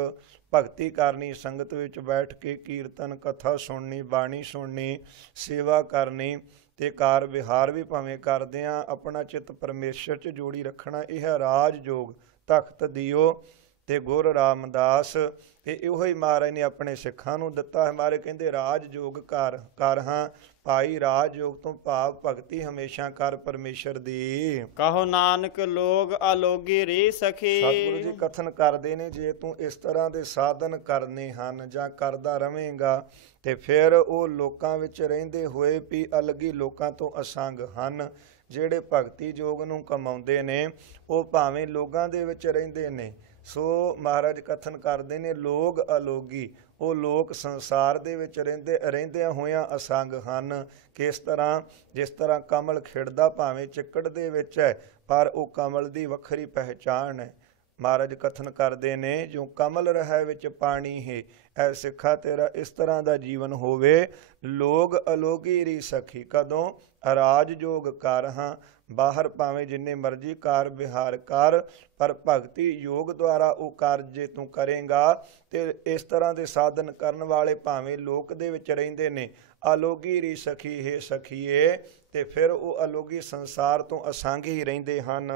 ਭਗਤੀ ਕਰਨੀ, ਸੰਗਤ ਵਿੱਚ ਬੈਠ ਕੇ ਕੀਰਤਨ ਕਥਾ ਸੁਣਨੀ, ਬਾਣੀ ਸੁਣਨੀ, ਸੇਵਾ ਕਰਨੀ ਤੇ ਕਾਰ ਵਿਹਾਰ ਵੀ ਭਾਵੇਂ ਕਰਦੇ ਹਾਂ, ਆਪਣਾ ਚਿੱਤ ਪਰਮੇਸ਼ਰ 'ਚ ਜੋੜੀ ਰੱਖਣਾ, ਇਹ ਹੈ ਰਾਜ ਯੋਗ। ਤਖਤ ਦਿਓ ਤੇ ਗੁਰ ਰਾਮਦਾਸ, ਤੇ ਇਹੋ ਹੀ ਮਹਾਰਾਜ ਨੇ ਆਪਣੇ ਸਿੱਖਾਂ ਨੂੰ ਦਿੱਤਾ ਹੈ। ਮਹਾਰਾਜ ਕਹਿੰਦੇ ਰਾਜ ਯੋਗ ਕਰ ਹਾਂ ਭਾਈ, ਰਾਜ ਯੋਗ ਤੋਂ ਭਾਵ ਭਗਤੀ ਹਮੇਸ਼ਾ ਕਰ ਪਰਮੇਸ਼ਰ ਦੀ। ਕਹੋ ਨਾਨਕ ਲੋਗ ਅਲੋਗੀ ਰੀ ਸਖੀ। ਸਤਿਗੁਰੂ ਜੀ ਕਥਨ ਕਰਦੇ ਨੇ ਜੇ ਤੂੰ ਇਸ ਤਰ੍ਹਾਂ ਦੇ ਸਾਧਨ ਕਰਨੇ ਹਨ ਜਾਂ ਕਰਦਾ ਰਵੇਂਗਾ ਤੇ ਫਿਰ ਉਹ ਲੋਕਾਂ ਵਿੱਚ ਰਹਿੰਦੇ ਹੋਏ ਵੀ ਅਲੱਗੀ ਲੋਕਾਂ ਤੋਂ ਅਸੰਗ ਹਨ। ਜਿਹੜੇ ਭਗਤੀ ਯੋਗ ਨੂੰ ਕਮਾਉਂਦੇ ਨੇ ਉਹ ਭਾਵੇਂ ਲੋਕਾਂ ਦੇ ਵਿੱਚ ਰਹਿੰਦੇ ਨੇ, ਸੋ ਮਹਾਰਾਜ ਕਥਨ ਕਰਦੇ ਨੇ ਲੋਕ ਅਲੋਗੀ, ਉਹ ਲੋਕ ਸੰਸਾਰ ਦੇ ਵਿੱਚ ਰਹਿੰਦਿਆਂ ਹੋਇਆਂ ਅਸੰਗ ਹਨ। ਕਿਸ ਤਰ੍ਹਾਂ? ਜਿਸ ਤਰ੍ਹਾਂ ਕਮਲ ਖਿੜਦਾ ਭਾਵੇਂ ਚਿੱਕੜ ਦੇ ਵਿੱਚ ਹੈ, ਪਰ ਉਹ ਕਮਲ ਦੀ ਵੱਖਰੀ ਪਹਿਚਾਣ ਹੈ। ਮਹਾਰਾਜ ਕਥਨ ਕਰਦੇ ਨੇ ਜੋ ਕਮਲ ਰਹਿ ਵਿੱਚ ਪਾਣੀ ਹੈ, ਐ ਸਿੱਖਾ ਤੇਰਾ ਇਸ ਤਰ੍ਹਾਂ ਦਾ ਜੀਵਨ ਹੋਵੇ। ਲੋਗ ਅਲੋਗੀ ਰੀ ਸਖੀ, ਕਦੋਂ? ਰਾਜ ਯੋਗ ਕਰ ਹਾਂ। ਬਾਹਰ ਭਾਵੇਂ ਜਿੰਨੇ ਮਰਜ਼ੀ ਕਾਰ ਵਿਹਾਰ ਕਰ, ਪਰ ਭਗਤੀ ਯੋਗ ਦੁਆਰਾ ਉਹ ਕਾਰਜ ਜੇ ਤੂੰ ਕਰੇਗਾ ਤੇ ਇਸ ਤਰ੍ਹਾਂ ਦੇ ਸਾਧਨ ਕਰਨ ਵਾਲੇ ਭਾਵੇਂ ਲੋਕ ਦੇ ਵਿੱਚ ਰਹਿੰਦੇ ਨੇ, ਅਲੋਗੀ ਰੀ ਸਖੀ ਹੈ ਸਖੀਏ, ਤੇ ਫਿਰ ਉਹ ਅਲੋਗੀ ਸੰਸਾਰ ਤੋਂ ਅਸੰਗ ਹੀ ਰਹਿੰਦੇ ਹਨ।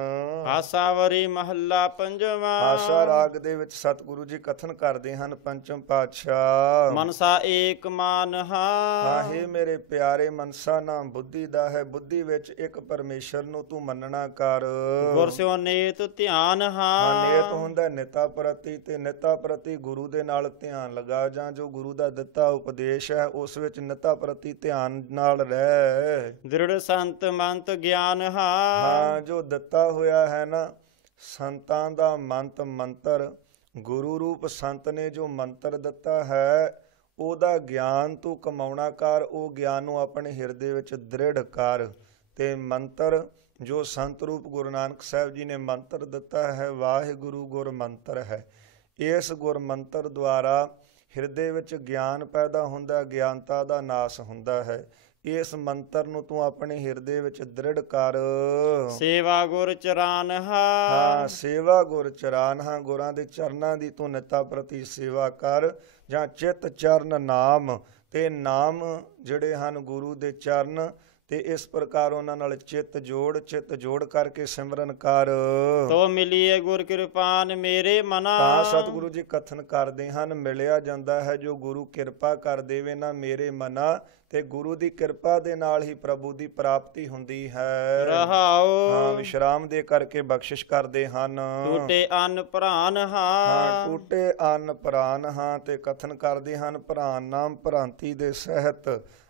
ਆਸਾਵਰੀ ਮਹੱਲਾ ਪੰਜਵਾਂ। ਆਸਾ ਰਾਗ ਦੇ ਵਿੱਚ ਸਤਿਗੁਰੂ ਜੀ ਕਥਨ ਕਰਦੇ ਹਨ ਪੰਚਮ ਪਾਤਸ਼ਾਹ। ਮਨਸਾ ਏਕ ਮਾਨਹਾ। ਹੇ ਮੇਰੇ ਪਿਆਰੇ, ਮਨਸਾ ਨਾਮ ਬੁੱਧੀ ਦਾ ਹੈ, ਬੁੱਧੀ ਵਿੱਚ ਇੱਕ ਪਰਮੇਸ਼ਰ ਨੂੰ ਤੂੰ ਮੰਨਣਾ ਕਰ। ਗੁਰ ਸਿਓ ਨੇਤ ਧਿਆਨ ਹਾਂ, ਨੇਤ ਹਾਂ। ਹੁੰਦਾ ਨਿਤਾ ਪ੍ਰਤੀ, ਤੇ ਨਿਤਾ ਪ੍ਰਤੀ ਗੁਰੂ ਦੇ ਨਾਲ ਧਿਆਨ ਲਗਾ, ਜਾਂ ਜੋ ਗੁਰੂ ਦਾ ਦਿੱਤਾ ਉਪਦੇਸ਼ ਹੈ ਉਸ ਵਿੱਚ ਨਿਤਾ ਪ੍ਰਤੀ ਧਿਆਨ ਨਾਲ ਰਹਿ। ਦ੍ਰਿੜ ਸੰਤ ਮੰਤ ਗਿਆਨ ਹਾਂ। ਹਾਂ, ਜੋ ਦਿੱਤਾ ਹੋਇਆ ਹੈ ਨਾ ਸੰਤਾਂ ਦਾ ਮੰਤ ਮੰਤਰ, ਗੁਰੂ ਰੂਪ ਸੰਤ ਨੇ ਜੋ ਮੰਤਰ ਦਿੱਤਾ ਹੈ ਉਹਦਾ ਗਿਆਨ ਤੂੰ ਕਮਾਉਣਾ ਕਰ। ਉਹ ਗਿਆਨ ਨੂੰ ਆਪਣੇ ਹਿਰਦੇ ਵਿੱਚ ਦ੍ਰਿੜ ਕਰ। ਤੇ ਮੰਤਰ ਜੋ ਸੰਤ ਰੂਪ ਗੁਰੂ ਨਾਨਕ ਸਾਹਿਬ ਜੀ ਨੇ ਮੰਤਰ ਦਿੱਤਾ ਹੈ, ਵਾਹਿਗੁਰੂ ਗੁਰ ਮੰਤਰ ਹੈ। ਇਸ ਗੁਰ ਮੰਤਰ ਦੁਆਰਾ ਹਿਰਦੇ ਵਿੱਚ ਗਿਆਨ ਪੈਦਾ ਹੁੰਦਾ, ਗਿਆਨਤਾ ਦਾ ਨਾਸ ਹੁੰਦਾ ਹੈ। ਇਸ ਮੰਤਰ ਨੂੰ ਤੂੰ ਆਪਣੇ ਹਿਰਦੇ ਵਿੱਚ ਦ੍ਰਿੜ ਕਰ। ਸੇਵਾ ਗੁਰ ਚਰਾਨ ਹਾਂ। ਹਾਂ, ਸੇਵਾ ਗੁਰ ਚਰਾਨ ਹਾਂ, ਗੁਰਾਂ ਦੇ ਚਰਨਾਂ ਦੀ ਤੂੰ ਨਿਤਾ ਪ੍ਰਤੀ ਸੇਵਾ ਕਰ। ਜਾਂ ਚਿੱਤ ਚਰਨ ਨਾਮ, ਤੇ ਨਾਮ ਜਿਹੜੇ ਹਨ ਗੁਰੂ ਦੇ ਚਰਨ, ਤੇ ਇਸ ਪ੍ਰਕਾਰ ਉਹਨਾਂ ਨਾਲ ਚਿੱਤ ਜੋੜ ਕਰਕੇ ਸਿਮਰਨ ਕਰ। ਤੋ ਮਿਲੀਏ ਗੁਰ ਕਿਰਪਾਨ ਮੇਰੇ ਮਨਾ। ਤਾਂ ਸਤਿਗੁਰੂ ਜੀ ਕਥਨ ਕਰਦੇ ਹਨ, ਮਿਲਿਆ ਜਾਂਦਾ ਹੈ ਜੋ ਗੁਰੂ ਕਿਰਪਾ ਕਰ ਦੇਵੇ ਨਾ ਮੇਰੇ ਮਨਾ, ਤੇ ਗੁਰੂ ਦੀ ਕਿਰਪਾ ਦੇ ਨਾਲ ਹੀ ਪ੍ਰਭੂ ਦੀ ਪ੍ਰਾਪਤੀ ਹੁੰਦੀ ਹੈ। ਰਹਾਉ। ਹਾਂ, ਵਿਸ਼ਰਾਮ ਦੇ ਕਰਕੇ ਬਖਸ਼ਿਸ਼ ਕਰਦੇ ਹਨ। ਟੂਟੇ ਅੰਨ ਪ੍ਰਾਨ ਹਾਂ, ਹਾਂ। ਟੂਟੇ ਅੰਨ ਪ੍ਰਾਨ ਹਾਂ, ਤੇ ਕਥਨ ਕਰਦੇ ਹਨ ਪ੍ਰਾਨ ਨਾਮ ਭ੍ਰਾਂਤੀ ਦੇ ਸਹਿਤ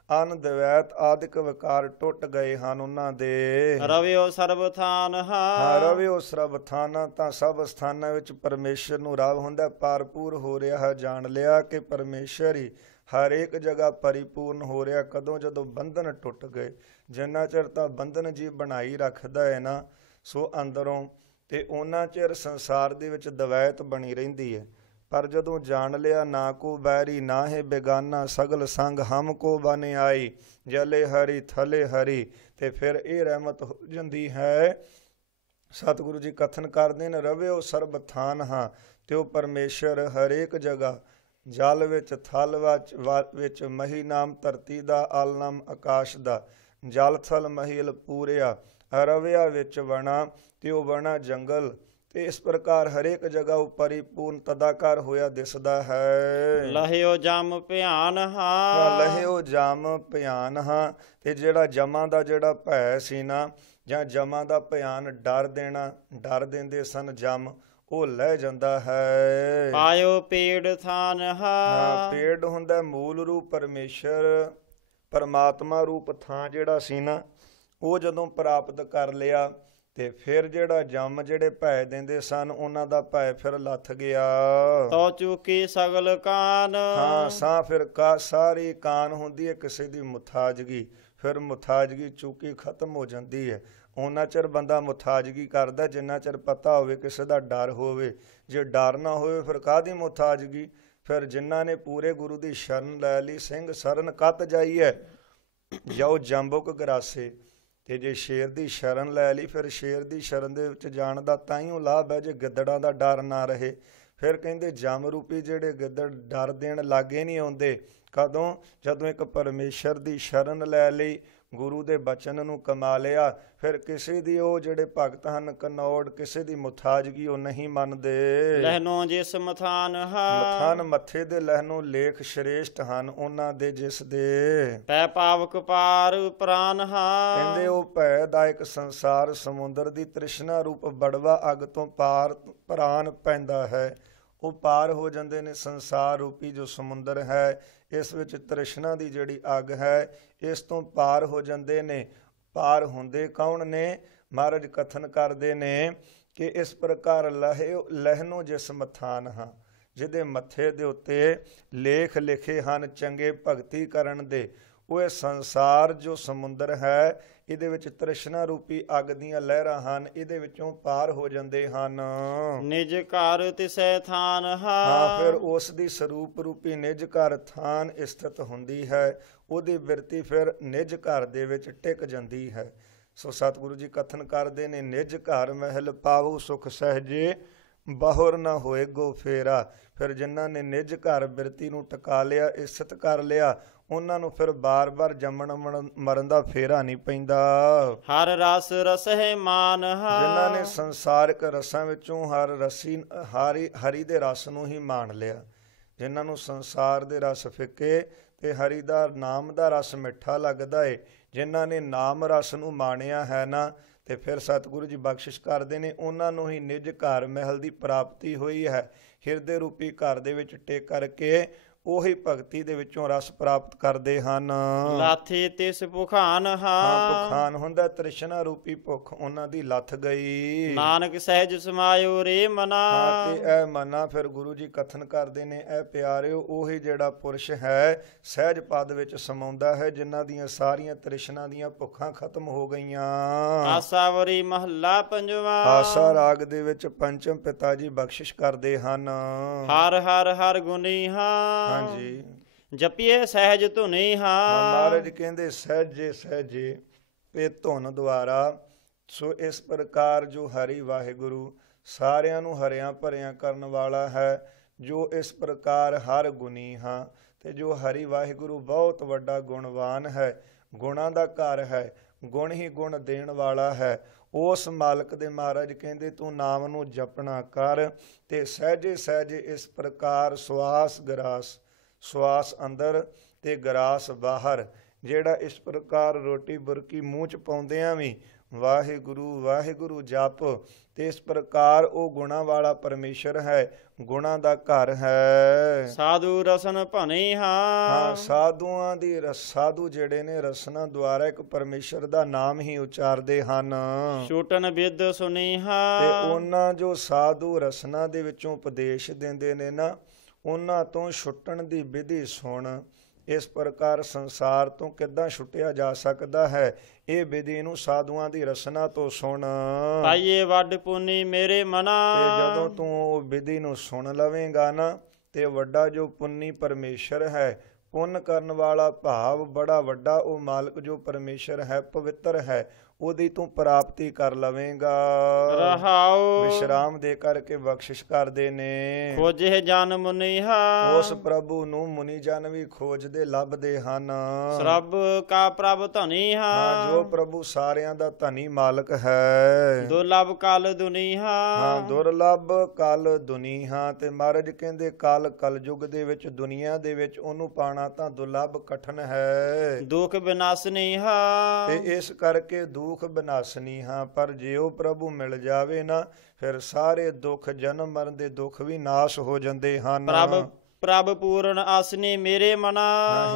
ਅੰਨ ਦਵੈਤ ਆਦਿਕ ਵਿਕਾਰ ਟੁੱਟ ਗਏ ਹਨ ਉਹਨਾਂ ਦੇ। ਰਵਿਓ ਸਰਬ ਥਾਨ ਹਾਂ, ਹਾਂ। ਰਵਿਓ ਸਰਬ ਥਾਨਾਂ, ਤਾਂ ਸਭ ਸਥਾਨਾਂ ਵਿੱਚ ਪਰਮੇਸ਼ਰ ਨੂੰ ਰਾਵ ਹੁੰਦਾ। ਭਰਪੂਰ ਹੋ ਰਿਹਾ ਹੈ, ਜਾਣ ਲਿਆ ਕਿ ਪਰਮੇਸ਼ਰ ਹੀ ਹਰੇਕ ਜਗ੍ਹਾ ਪਰਿਪੂਰਨ ਹੋ ਰਿਹਾ। ਕਦੋਂ? ਜਦੋਂ ਬੰਧਨ ਟੁੱਟ ਗਏ। ਜਿੰਨਾ ਚਿਰ ਤਾਂ ਬੰਧਨ ਜੀ ਬਣਾਈ ਰੱਖਦਾ ਹੈ ਨਾ ਸੋ ਅੰਦਰੋਂ, ਤੇ ਉਹਨਾਂ ਚਿਰ ਸੰਸਾਰ ਦੇ ਵਿੱਚ ਦਵੈਤ ਬਣੀ ਰਹਿੰਦੀ ਹੈ। ਪਰ ਜਦੋਂ ਜਾਣ ਲਿਆ ਨਾ ਕੋ ਬੈਰੀ ਨਾ ਹੈ ਬੇਗਾਨਾ, ਸਗਲ ਸੰਗ ਹਮ ਕੋ ਬਨ ਆਈ, ਜਲੇ ਹਰੀ ਥਲੇ ਹਰੀ, ਤੇ ਫਿਰ ਇਹ ਰਹਿਮਤ ਹੋ ਜਾਂਦੀ ਹੈ। ਸਤਿਗੁਰੂ ਜੀ ਕਥਨ ਕਰਦੇ ਨੇ, ਰਵਿਓ ਸਰਬ ਥਾਨ ਹਾਂ, ਤੇ ਉਹ ਪਰਮੇਸ਼ਰ ਹਰੇਕ ਜਗ੍ਹਾ, ਜਲ ਵਿੱਚ ਥਲ ਵਿੱਚ ਮਹੀ ਨਾਮ ਧਰਤੀ ਦਾ, ਅਲ ਨਾਮ ਆਕਾਸ਼ ਦਾ, ਜਲ ਥਲ ਮਹੀਲ ਪੂਰਿਆ, ਰਵਿਆ ਵਿੱਚ ਵਣਾ, ਤੇ ਉਹ ਵਣਾ ਜੰਗਲ, ਤੇ ਇਸ ਪ੍ਰਕਾਰ ਹਰੇਕ ਜਗ੍ਹਾ ਉਹ ਪਰਿਪੂਰਨ ਤਦਾਕਾਰ ਹੋਇਆ ਦਿਸਦਾ ਹੈ। ਲਹਿਓ ਜਮ ਭਿਆਨ ਹਾਂ। ਲਹਿਓ ਜਮ ਭਿਆਨ ਹਾਂ, ਤੇ ਜਿਹੜਾ ਜਮਾਂ ਦਾ ਜਿਹੜਾ ਭੈ ਸੀ ਨਾ, ਜਾਂ ਜਮਾਂ ਦਾ ਭਿਆਨ ਡਰ ਦੇਣਾ, ਡਰ ਦਿੰਦੇ ਸਨ ਜਮ, ਉਹ ਲੈ ਜਾਂਦਾ ਹੈ। ਪਾਇਓ ਪੇੜ ਥਾਨ ਹਾਂ, ਹਾਂ। ਪੇੜ ਹੁੰਦਾ ਮੂਲ ਰੂਪ ਪਰਮੇਸ਼ਰ, ਪਰਮਾਤਮਾ ਰੂਪ ਥਾਂ ਜਿਹੜਾ ਸੀ ਨਾ, ਉਹ ਜਦੋਂ ਪ੍ਰਾਪਤ ਕਰ ਲਿਆ, ਤੇ ਫਿਰ ਜਿਹੜਾ ਜੰਮ ਜਿਹੜੇ ਭੈ ਦਿੰਦੇ ਸਨ ਉਹਨਾਂ ਦਾ ਭੈ ਫਿਰ ਲੱਥ ਗਿਆ। ਤੋ ਚੁਕੀ ਸਗਲ ਕਾਨ। ਹਾਂ, ਫਿਰ ਸਾਰੀ ਕਾਨ ਹੁੰਦੀ ਹੈ ਕਿਸੇ ਦੀ ਮੁਥਾਜਗੀ, ਫਿਰ ਮੁਥਾਜਗੀ ਚੁਕੀ ਖਤਮ ਹੋ ਜਾਂਦੀ ਹੈ। ਉਹਨਾਂ ਚਿਰ ਬੰਦਾ ਮੁਥਾਜਗੀ ਕਰਦਾ ਜਿੰਨਾ ਚਿਰ ਪਤਾ ਹੋਵੇ ਕਿਸੇ ਦਾ ਡਰ ਹੋਵੇ। ਜੇ ਡਰ ਨਾ ਹੋਵੇ ਫਿਰ ਕਾਹਦੀ ਮੁਥਾਜਗੀ। ਫਿਰ ਜਿਨ੍ਹਾਂ ਨੇ ਪੂਰੇ ਗੁਰੂ ਦੀ ਸ਼ਰਨ ਲੈ ਲਈ, ਸਿੰਘ ਸਰਨ ਕੱਤ ਜਾਈਏ ਜਾਓ ਜੰਬੁਕ ਗਰਾਸੇ, ਤੇ ਜੇ ਸ਼ੇਰ ਦੀ ਸ਼ਰਨ ਲੈ ਲਈ ਫਿਰ ਸ਼ੇਰ ਦੀ ਸ਼ਰਨ ਦੇ ਵਿੱਚ ਜਾਣ ਦਾ ਤਾਈਓ ਲਾਭ ਹੈ ਜੇ ਗਿੱਦੜਾਂ ਦਾ ਡਰ ਨਾ ਰਹੇ। ਫਿਰ ਕਹਿੰਦੇ ਜਮ ਰੂਪੀ ਜਿਹੜੇ ਗਿੱਦੜ ਡਰ ਦੇਣ ਲਾਗੇ ਨਹੀਂ ਆਉਂਦੇ। ਕਦੋਂ? ਜਦੋਂ ਇੱਕ ਪਰਮੇਸ਼ਰ ਦੀ ਸ਼ਰਨ ਲੈ ਲਈ, ਗੁਰੂ ਦੇ ਬਚਨ ਨੂੰ ਕਮਾ ਲਿਆ, ਫਿਰ ਕਿਸੇ ਦੀ ਉਹ ਜਿਹੜੇ ਭਗਤ ਹਨ ਕਨੌੜ, ਕਿਸੇ ਦੀ ਮੁਥਾਜਗੀ ਉਹ ਨਹੀਂ ਮੰਨਦੇ। ਲਹਿਨੋ ਜਿਸ ਮਥਾਨ ਹਾਂ। ਮਥਾਨ ਮੱਥੇ ਦੇ ਲਹਿਨੋਂ ਲੇਖ ਸ਼੍ਰੇਸ਼ਟ ਹਨ ਉਹਨਾਂ ਦੇ ਜਿਸ ਦੇ। ਪੈ ਪਾਵਕ ਪਾਰ ਪ੍ਰਾਨ ਹਾਂ। ਕਹਿੰਦੇ ਉਹ ਭੈਦਾਇਕ ਸੰਸਾਰ ਸਮੁੰਦਰ ਦੀ ਤ੍ਰਿਸ਼ਨਾ ਰੂਪ ਬੜਵਾ ਅੱਗ ਤੋਂ ਪਾਰ ਪ੍ਰਾਨ ਪੈਂਦਾ ਹੈ। ਉਹ ਪਾਰ ਹੋ ਜਾਂਦੇ ਨੇ। ਸੰਸਾਰ ਰੂਪੀ ਜੋ ਸਮੁੰਦਰ ਹੈ, ਇਸ ਵਿੱਚ ਤ੍ਰਿਸ਼ਨਾ ਦੀ ਜਿਹੜੀ ਅੱਗ ਹੈ, ਇਸ ਤੋਂ ਪਾਰ ਹੋ ਜਾਂਦੇ ਨੇ। ਪਾਰ ਹੁੰਦੇ ਕੌਣ ਨੇ? ਮਹਾਰਾਜ ਕਥਨ ਕਰਦੇ ਨੇ ਕਿ ਇਸ ਪ੍ਰਕਾਰ ਲਹਿਨੋ ਜਿਸ ਮਥਾਨ ਹਾਂ, ਜਿਹਦੇ ਮੱਥੇ ਦੇ ਉੱਤੇ ਲੇਖ ਲਿਖੇ ਹਨ ਚੰਗੇ ਭਗਤੀ ਕਰਨ ਦੇ, ਉਹ ਇਹ ਸੰਸਾਰ ਜੋ ਸਮੁੰਦਰ ਹੈ, ਇਹਦੇ ਵਿੱਚ ਤ੍ਰਿਸ਼ਨਾ ਰੂਪੀ ਅੱਗ ਦੀਆਂ ਲਹਿਰਾਂ ਹਨ, ਇਹਦੇ ਵਿੱਚੋਂ ਪਾਰ ਹੋ ਜਾਂਦੇ ਹਨ। ਨਿਜ ਘਰ ਤਿਸੈ ਥਾਨ ਹਾਂ, ਹਾਂ। ਫਿਰ ਉਸ ਦੀ ਸਰੂਪ ਰੂਪੀ ਨਿਜ ਘਰ ਥਾਨ ਸਥਿਤ ਹੁੰਦੀ ਹੈ। ਉਹਦੀ ਬਿਰਤੀ ਫਿਰ ਨਿਜ ਘਰ ਦੇ ਵਿੱਚ ਟਿਕ ਜਾਂਦੀ ਹੈ। ਸੋ ਸਤਿਗੁਰੂ ਜੀ ਕਥਨ ਕਰਦੇ ਨੇ, ਨਿਜ ਘਰ ਮਹਿਲ ਪਾਵੋ ਸੁਖ ਸਹਿਜੇ, ਬਹੁਰ ਨਾ ਹੋਏ ਗੋ ਫੇਰਾ। ਫਿਰ ਜਿਨ੍ਹਾਂ ਨੇ ਨਿਜ ਘਰ ਬਿਰਤੀ ਨੂੰ ਟਿਕਾ ਲਿਆ, ਇੱਜ਼ਤ ਕਰ ਲਿਆ, ਉਹਨਾਂ ਨੂੰ ਫਿਰ ਬਾਰ-ਬਾਰ ਜੰਮਣ ਮਰਨ ਦਾ ਫੇਰਾ ਨਹੀਂ ਪੈਂਦਾ। ਹਰ ਰਸ ਰਸਹਿ ਮਾਨ ਜਿਨ੍ਹਾਂ ਨੇ ਸੰਸਾਰਿਕ ਰਸਾਂ ਵਿੱਚੋਂ ਹਰੀ ਦੇ ਰਸ ਨੂੰ ਹੀ ਮਾਣ ਲਿਆ, ਜਿਨ੍ਹਾਂ ਨੂੰ ਸੰਸਾਰ ਦੇ ਰਸ ਫਿੱਕੇ ਤੇ ਹਰੀ ਦਾ ਨਾਮ ਦਾ ਰਸ ਮਿੱਠਾ ਲੱਗਦਾ ਏ, ਜਿਨ੍ਹਾਂ ਨੇ ਨਾਮ ਰਸ ਨੂੰ ਮਾਣਿਆ ਹੈ ਨਾ, ਤੇ ਫਿਰ ਸਤਿਗੁਰੂ ਜੀ ਬਖਸ਼ਿਸ਼ ਕਰਦੇ ਨੇ, ਉਹਨਾਂ ਨੂੰ ਹੀ ਨਿਜ ਘਰ ਮਹਿਲ ਦੀ ਪ੍ਰਾਪਤੀ ਹੋਈ ਹੈ। ਹਿਰਦੇ ਰੂਪੀ ਘਰ ਦੇ ਵਿੱਚ ਟੇਕ ਕਰਕੇ ਉਹੀ ਭਗਤੀ ਦੇ ਵਿੱਚੋਂ ਰਸ ਪ੍ਰਾਪਤ ਕਰਦੇ ਹਨ। ਲਾਥੇ ਤਿਸ ਭੁਖਾਨ ਭੁਖਾਨ ਹੁੰਦਾ ਤ੍ਰਿਸ਼ਨਾ ਰੂਪੀ ਭੁੱਖ, ਉਹਨਾਂ ਦੀ ਲੱਥ ਗਈ। ਨਾਨਕ ਸਹਿਜ ਸਮਾਇਓ ਰੇ ਮਨਾ। ਤੇ ਇਹ ਮਨਾ ਫਿਰ ਗੁਰੂ ਜੀ ਕਥਨ ਕਰਦੇ ਨੇ, ਇਹ ਪਿਆਰਿਓ ਉਹੀ ਜਿਹੜਾ ਪੁਰਸ਼ ਹੈ ਸਹਿਜ ਪਦ ਵਿੱਚ ਸਮਾਉਂਦਾ ਹੈ, ਜਿਨ੍ਹਾਂ ਦੀਆਂ ਸਾਰੀਆਂ ਤ੍ਰਿਸ਼ਨਾ ਦੀਆਂ ਭੁੱਖਾਂ ਖਤਮ ਹੋ ਗਈਆਂ। ਆਸਾਵਰੀ ਮਹੱਲਾ ਪੰਜਵਾਂ। ਆਸਾ ਰਾਗ ਦੇ ਵਿੱਚ ਪੰਚਮ ਪਿਤਾ ਜੀ ਬਖਸ਼ਿਸ਼ ਕਰਦੇ ਹਨ। ਹਰ ਹਰ ਹਰ ਗੁਣੀ ਹਾਂਜੀ, ਜਪੀਏ ਸਹਿਜ ਧੁਨੀ ਮਹਾਰਾਜ ਕਹਿੰਦੇ ਸਹਿਜੇ ਸਹਿਜੇ ਇਹ ਧੁਨ ਦੁਆਰਾ। ਸੋ ਇਸ ਪ੍ਰਕਾਰ ਜੋ ਹਰੀ ਵਾਹਿਗੁਰੂ ਸਾਰਿਆਂ ਨੂੰ ਹਰਿਆਂ ਭਰਿਆਂ ਕਰਨ ਵਾਲਾ ਹੈ, ਜੋ ਇਸ ਪ੍ਰਕਾਰ ਹਰ ਗੁਣੀ ਹਾਂ, ਤੇ ਜੋ ਹਰੀ ਵਾਹਿਗੁਰੂ ਬਹੁਤ ਵੱਡਾ ਗੁਣਵਾਨ ਹੈ, ਗੁਣਾਂ ਦਾ ਘਰ ਹੈ, ਗੁਣ ਹੀ ਗੁਣ ਦੇਣ ਵਾਲਾ ਹੈ, ਉਸ ਮਾਲਕ ਦੇ ਮਹਾਰਾਜ ਕਹਿੰਦੇ ਤੂੰ ਨਾਮ ਨੂੰ ਜਪਣਾ ਕਰ। ਤੇ ਸਹਿਜੇ ਸਹਿਜੇ ਇਸ ਪ੍ਰਕਾਰ ਸਵਾਸ ਗਰਾਸ, ਸਵਾਸ ਅੰਦਰ ਤੇ ਗਰਾਸ ਬਾਹਰ, ਜਿਹੜਾ ਇਸ ਪ੍ਰਕਾਰ ਰੋਟੀ ਬੁਰਕੀ ਮੂੰਹ ਚ ਪਾਉਂਦਿਆਂ ਵੀ ਵਾਹਿਗੁਰੂ ਵਾਹਿਗੁਰੂ ਜਪ, ਤੇ ਇਸ ਪ੍ਰਕਾਰ ਉਹ ਗੁਣਾਂ ਵਾਲਾ ਪਰਮੇਸ਼ਰ ਹੈ, ਗੁਣਾਂ ਦਾ ਘਰ ਹੈ। ਸਾਧੂ ਰਸਨ ਭਣੀ ਹਾਂ, ਸਾਧੂਆਂ ਦੀ ਸਾਧੂ ਜਿਹੜੇ ਨੇ ਰਸਨਾ ਦੁਆਰਾ ਇੱਕ ਪਰਮੇਸ਼ਰ ਦਾ ਨਾਮ ਹੀ ਉਚਾਰਦੇ ਹਨ। ਛੂਟਨ ਬਿਦ ਸੁਨੀ ਤੇ ਉਹਨਾਂ ਜੋ ਸਾਧੂ ਰਸਨਾ ਦੇ ਵਿੱਚੋਂ ਉਪਦੇਸ਼ ਦਿੰਦੇ ਨੇ ਨਾ, ਉਹਨਾਂ ਤੋਂ ਛੁੱਟਣ ਦੀ ਵਿਧੀ ਸੁਣ। ਇਸ ਪ੍ਰਕਾਰ ਸੰਸਾਰ ਤੋਂ ਕਿੱਦਾਂ ਛੁੱਟਿਆ ਜਾ ਸਕਦਾ ਹੈ, ਇਹ ਵਿਧੀ ਨੂੰ ਸਾਧੂਆਂ ਦੀ ਰਸਨਾ ਤੋਂ ਸੁਣ। ਪਾਈਏ ਵੱਡ ਪੁੰਨੀ ਮੇਰੇ ਮਨਾ। ਤੇ ਜਦੋਂ ਤੂੰ ਉਹ ਵਿਧੀ ਨੂੰ ਸੁਣ ਲਵੇਂਗਾ ਨਾ, ਤੇ ਵੱਡਾ ਜੋ ਪੁੰਨੀ ਪਰਮੇਸ਼ਰ ਹੈ, ਪੁੰਨ ਕਰਨ ਵਾਲਾ ਭਾਵ ਬੜਾ ਵੱਡਾ ਉਹ ਮਾਲਕ ਜੋ ਪਰਮੇਸ਼ਰ ਹੈ, ਪਵਿੱਤਰ ਹੈ, ਉਹਦੀ ਤੂੰ ਪ੍ਰਾਪਤੀ ਕਰ ਲਵੇਂਗਾ। ਰਹਾਉ ਵਿਸ਼ਰਾਮ ਦੇ ਕਰਕੇ ਬਖਸ਼ਿਸ਼ ਕਰਦੇ ਨੇ। ਖੋਜੇ ਜਨ ਮੁਨੀਹਾ। ਉਸ ਪ੍ਰਭੂ ਨੂੰ ਮੁਨੀ ਜਨ ਵੀ ਖੋਜਦੇ ਲੱਭਦੇ ਹਨ। ਸਰਬ ਕਾ ਪ੍ਰਭ ਧਨੀਹਾ। ਜੋ ਪ੍ਰਭੂ ਸਾਰਿਆਂ ਦਾ ਧਨੀ ਮਾਲਕ ਹੈ। ਦੁਰਲਭ ਕਲ ਦੁਨੀਹਾ। ਦੁਰਲਭ ਕਲ ਦੁਨੀਹਾ। ਤੇ ਮਹਾਰਾਜ ਕਹਿੰਦੇ ਕਲਯੁਗ ਦੇ ਵਿੱਚ, ਦੁਨੀਆ ਦੇ ਵਿੱਚ ਉਹਨੂੰ ਪਾਣਾ ਤਾਂ ਦੁਰਲਭ ਕਠਨ ਹੈ। ਦੁਖ ਬਿਨਾਸਨੀਹਾ। ਤੇ ਇਸ ਕਰਕੇ ਦੁਖ ਬਿਨਾਸਨੀ ਹਾਂ, ਪਰ ਜੇ ਉਹ ਪ੍ਰਭੂ ਮਿਲ ਜਾਵੇ ਨਾ, ਫਿਰ ਸਾਰੇ ਦੁੱਖ ਜਨਮ ਮਰਨ ਦੇ ਦੁੱਖ ਵੀ ਨਾਸ਼ ਹੋ ਜਾਂਦੇ ਹਨ। ਪ੍ਰਭ ਪੂਰਨ ਆਸਨੀ ਮੇਰੇ ਮਨਾ।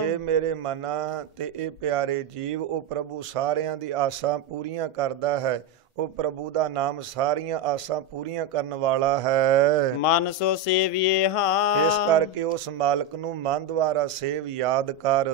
ਹੇ ਮੇਰੇ ਮਨਾ, ਤੇ ਇਹ ਪਿਆਰੇ ਜੀਵ, ਉਹ ਪ੍ਰਭੂ ਸਾਰਿਆਂ ਦੀ ਆਸਾਂ ਪੂਰੀਆਂ ਕਰਦਾ ਹੈ। ਉਹ ਪ੍ਰਭੂ ਦਾ ਨਾਮ ਸਾਰੀਆਂ ਆਸਾਂ ਪੂਰੀਆਂ ਕਰਨ ਵਾਲਾ ਹੈ। ਮਨ ਸੋ ਸੇਵੀਏ ਹਾਂ। ਇਸ ਕਰਕੇ ਉਸ ਮਾਲਕ ਨੂੰ ਮਨ ਦੁਆਰਾ ਸੇਵ ਯਾਦ ਕਰ।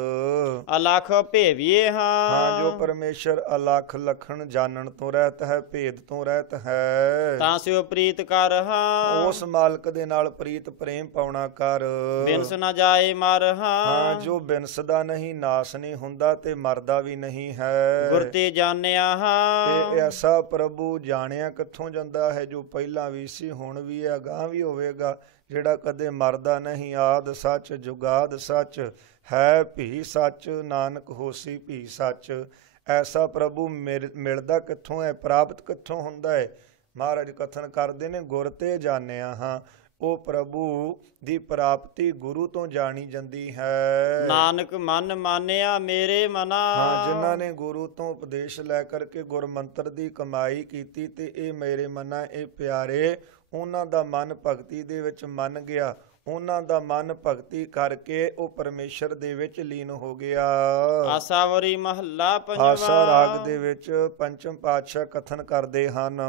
ਅਲਖ ਭੇਵੀਏ ਹਾਂ। ਜੋ ਪਰਮੇਸ਼ਰ ਅਲਖ ਲਖਣ ਜਾਣਨ ਤੋਂ ਰਹਿਤ ਹੈ, ਭੇਦ ਤੋਂ ਰਹਿਤ ਹੈ, ਤਾਂ ਸਿਓ ਪ੍ਰੀਤ ਕਰ ਹਾਂ। ਉਸ ਮਾਲਕ ਦੇ ਨਾਲ ਪ੍ਰੀਤ ਪ੍ਰੇਮ ਪਾਉਣਾ ਕਰ। ਬਿਨਸ ਨਾ ਜਾਏ ਮਰ ਹਾਂ। ਜੋ ਬਿਨਸਦਾ ਨਹੀਂ, ਨਾਸ ਨਹੀਂ ਹੁੰਦਾ, ਤੇ ਮਰਦਾ ਵੀ ਨਹੀਂ ਹੈ। ਗੁਰ ਤੇ ਜਾਣਿਆ ਹਾਂ। ਤੇ ਐਸਾ ਪ੍ਰਭੂ ਜਾਣਿਆ ਕਿੱਥੋਂ ਜਾਂਦਾ ਹੈ, ਜੋ ਪਹਿਲਾਂ ਵੀ ਸੀ, ਹੁਣ ਵੀ ਹੈ, ਅਗਾਂਹ ਵੀ ਹੋਵੇਗਾ, ਜਿਹੜਾ ਕਦੇ ਮਰਦਾ ਨਹੀਂ। ਆਦ ਸੱਚ ਜੁਗਾਦ ਸੱਚ ਹੈ, ਭੀ ਸੱਚ ਨਾਨਕ ਹੋਸੀ ਭੀ ਸੱਚ। ਐਸਾ ਪ੍ਰਭੂ ਮਿਲਦਾ ਕਿੱਥੋਂ ਹੈ, ਪ੍ਰਾਪਤ ਕਿੱਥੋਂ ਹੁੰਦਾ ਹੈ? ਮਹਾਰਾਜ ਕਥਨ ਕਰਦੇ ਨੇ, ਗੁਰ ਤੇ ਜਾਣਿਆ ਹਾਂ। ਉਹ ਪ੍ਰਭੂ ਦੀ ਪ੍ਰਾਪਤੀ ਗੁਰੂ ਤੋਂ ਜਾਣੀ ਜਾਂਦੀ ਹੈ। ਨਾਨਕ ਮਨ ਮਾਨਿਆ ਮੇਰੇ ਮਨਾ। ਜਿਨ੍ਹਾਂ ਨੇ ਗੁਰੂ ਤੋਂ ਉਪਦੇਸ਼ ਲੈ ਕਰਕੇ ਗੁਰਮੰਤਰ ਦੀ ਕਮਾਈ ਕੀਤੀ, ਤੇ ਇਹ ਮੇਰੇ ਮਨਾ, ਇਹ ਪਿਆਰੇ, ਉਹਨਾਂ ਦਾ ਮਨ ਭਗਤੀ ਦੇ ਵਿੱਚ ਮੰਨ ਗਿਆ। ਉਹਨਾਂ ਦਾ ਮਨ ਭਗਤੀ ਕਰਕੇ ਉਹ ਪਰਮੇਸ਼ਰ ਦੇ ਵਿੱਚ ਲੀਨ ਹੋ ਗਿਆ। ਆਸਾਵਰੀ ਮਹੱਲਾ ਪੰਜਵਾਂ। ਆਸਾ ਰਾਗ ਦੇ ਵਿੱਚ ਪੰਚਮ ਪਾਤਸ਼ਾਹ ਕਥਨ ਕਰਦੇ ਹਨ।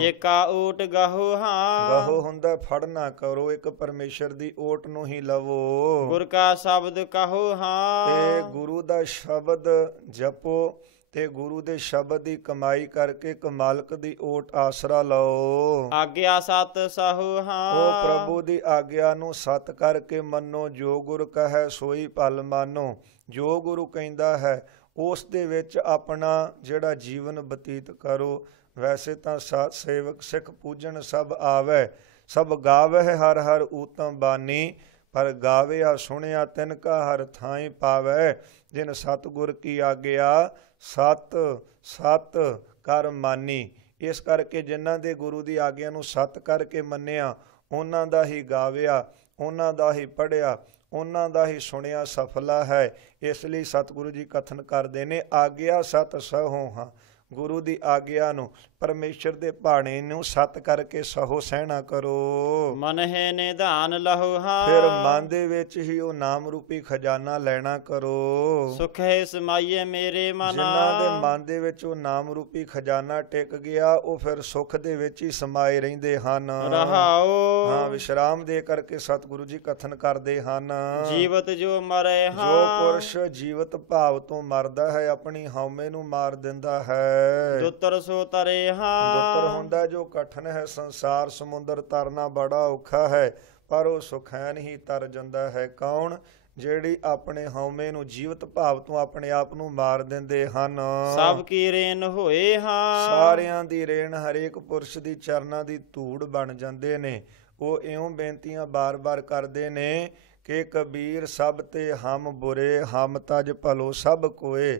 ਏਕਾ ਓਟ ਗਹੋ ਹਾਂ। ਗਹੋ ਹੁੰਦਾ ਫੜ ਨਾ ਕਰੋ, ਇੱਕ ਪਰਮੇਸ਼ਰ ਦੀ ਓਟ ਨੂੰ ਹੀ ਲਵੋ। ਗੁਰ ਕਾ ਸ਼ਬਦ ਕਹੋ ਹਾਂ। ਤੇ ਗੁਰੂ ਦਾ ਸ਼ਬਦ ਜਪੋ, ਤੇ ਗੁਰੂ ਦੇ ਸ਼ਬਦ ਦੀ ਕਮਾਈ ਕਰਕੇ ਇੱਕ ਮਾਲਕ ਦੀ ਓਟ ਆਸਰਾ ਲਓ। ਆਗਿਆ ਸਤ ਸਹੁ ਹਾਂ। ਉਹ ਪ੍ਰਭੂ ਦੀ ਆਗਿਆ ਨੂੰ ਸਤ ਕਰਕੇ ਮੰਨੋ। ਜੋ ਗੁਰ ਕਹੈ ਸੋਈ ਭਲ ਮਾਨੋ। ਜੋ ਗੁਰੂ ਕਹਿੰਦਾ ਹੈ ਉਸ ਦੇ ਵਿੱਚ ਆਪਣਾ ਜਿਹੜਾ ਜੀਵਨ ਬਤੀਤ ਕਰੋ। ਵੈਸੇ ਤਾਂ ਸਾਧ ਸੇਵਕ ਸਿੱਖ ਪੂਜਣ ਸਭ ਆਵੈ, ਸਭ ਗਾਵਹਿ ਹਰ ਹਰ ਊਤਮ ਬਾਣੀ, ਪਰ ਗਾਵਿਆ ਸੁਣਿਆ ਤਿਨ ਕਾ ਹਰ ਥਾਈ ਪਾਵੈ, ਜਿਨ ਸਤਿਗੁਰ ਕੀ ਆਗਿਆ ਸਤ ਸਤ ਕਰ ਮਾਨੀ। ਇਸ ਕਰਕੇ ਜਿਨ੍ਹਾਂ ਦੇ ਗੁਰੂ ਦੀ ਆਗਿਆ ਨੂੰ ਸਤ ਕਰਕੇ ਮੰਨਿਆ, ਉਹਨਾਂ ਦਾ ਹੀ ਗਾਵਿਆ, ਉਹਨਾਂ ਦਾ ਹੀ ਪੜ੍ਹਿਆ, ਉਹਨਾਂ ਦਾ ਹੀ ਸੁਣਿਆ ਸਫਲਾ ਹੈ। ਇਸ ਲਈ ਸਤਿਗੁਰੂ ਜੀ ਕਥਨ ਕਰਦੇ ਨੇ, ਆਗਿਆ ਸਤ ਸਹੋ ਹਾਂ। ਗੁਰੂ ਦੀ ਆਗਿਆ ਨੂੰ, ਪਰਮੇਸ਼ਰ ਦੇ ਭਾਣੇ ਨੂੰ ਸਤ ਕਰਕੇ ਸਹੋ ਸਹਿਣਾ ਕਰੋ। ਮਨ ਹੈ ਨਿਧਾਨ ਲਹੋ ਹਾਂ, ਫਿਰ ਮਨ ਦੇ ਵਿੱਚ ਹੀ ਉਹ ਨਾਮ ਰੂਪੀ ਖਜ਼ਾਨਾ ਲੈਣਾ ਕਰੋ। ਸੁਖ ਹੈ ਸਮਾਈਏ ਮੇਰੇ ਮਨਾ, ਜਿਨ੍ਹਾਂ ਦੇ ਮਨ ਦੇ ਵਿੱਚ ਉਹ ਨਾਮ ਰੂਪੀ ਖਜ਼ਾਨਾ ਟਿਕ ਗਿਆ, ਉਹ ਫਿਰ ਸੁਖ ਦੇ ਵਿੱਚ ਹੀ ਸਮਾਏ ਰਹਿੰਦੇ ਹਨ। ਰਹਾਓ ਹਾਂ, ਵਿਸ਼ਰਾਮ ਦੇ ਕਰਕੇ ਸਤਿਗੁਰੂ ਜੀ ਕਥਨ ਕਰਦੇ ਹਨ, ਜੀਵਤ ਜੋ ਮਰੇ ਹਾਂ, ਜੋ ਪੁਰਸ਼ ਜੀਵਤ ਭਾਵ ਤੋਂ ਮਰਦਾ ਹੈ, ਆਪਣੀ ਹਉਮੈ ਨੂੰ ਮਾਰ ਦਿੰਦਾ ਹੈ। ਦੁੱਤਰ ਸੋ ਤਰੇ ਹਾਂ, ਦੁੱਤਰ ਹੁੰਦਾ ਜੋ ਕਠਨ ਹੈ, ਸੰਸਾਰ ਸਮੁੰਦਰ ਤਰਨਾ ਬੜਾ ਔਖਾ ਹੈ, ਪਰ ਉਹ ਸੁਖੈਨ ਹੀ ਤਰ ਜਾਂਦਾ ਹੈ। ਕੌਣ? ਜਿਹੜੀ ਆਪਣੇ ਹਉਮੈ ਨੂੰ ਜੀਵਤ ਭਾਵ ਤੋਂ ਆਪਣੇ ਆਪ ਨੂੰ ਮਾਰ ਦਿੰਦੇ ਹਨ। ਸਭ ਕੀ ਰੇਨ ਹੋਏ ਹਾਂ, ਸਾਰਿਆਂ ਦੀ ਰੇਣ ਹਰੇਕ ਪੁਰਸ਼ ਦੀ ਚਰਨਾਂ ਦੀ ਧੂੜ ਬਣ ਜਾਂਦੇ ਨੇ। ਉਹ ਇਉਂ ਬੇਨਤੀਆਂ ਬਾਰ-ਬਾਰ ਕਰਦੇ ਨੇ ਕਿ ਕਬੀਰ ਸਭ ਤੇ ਹਮ ਬੁਰੇ, ਹਮ ਤਜ ਭਲੋ ਸਭ ਕੋਏ।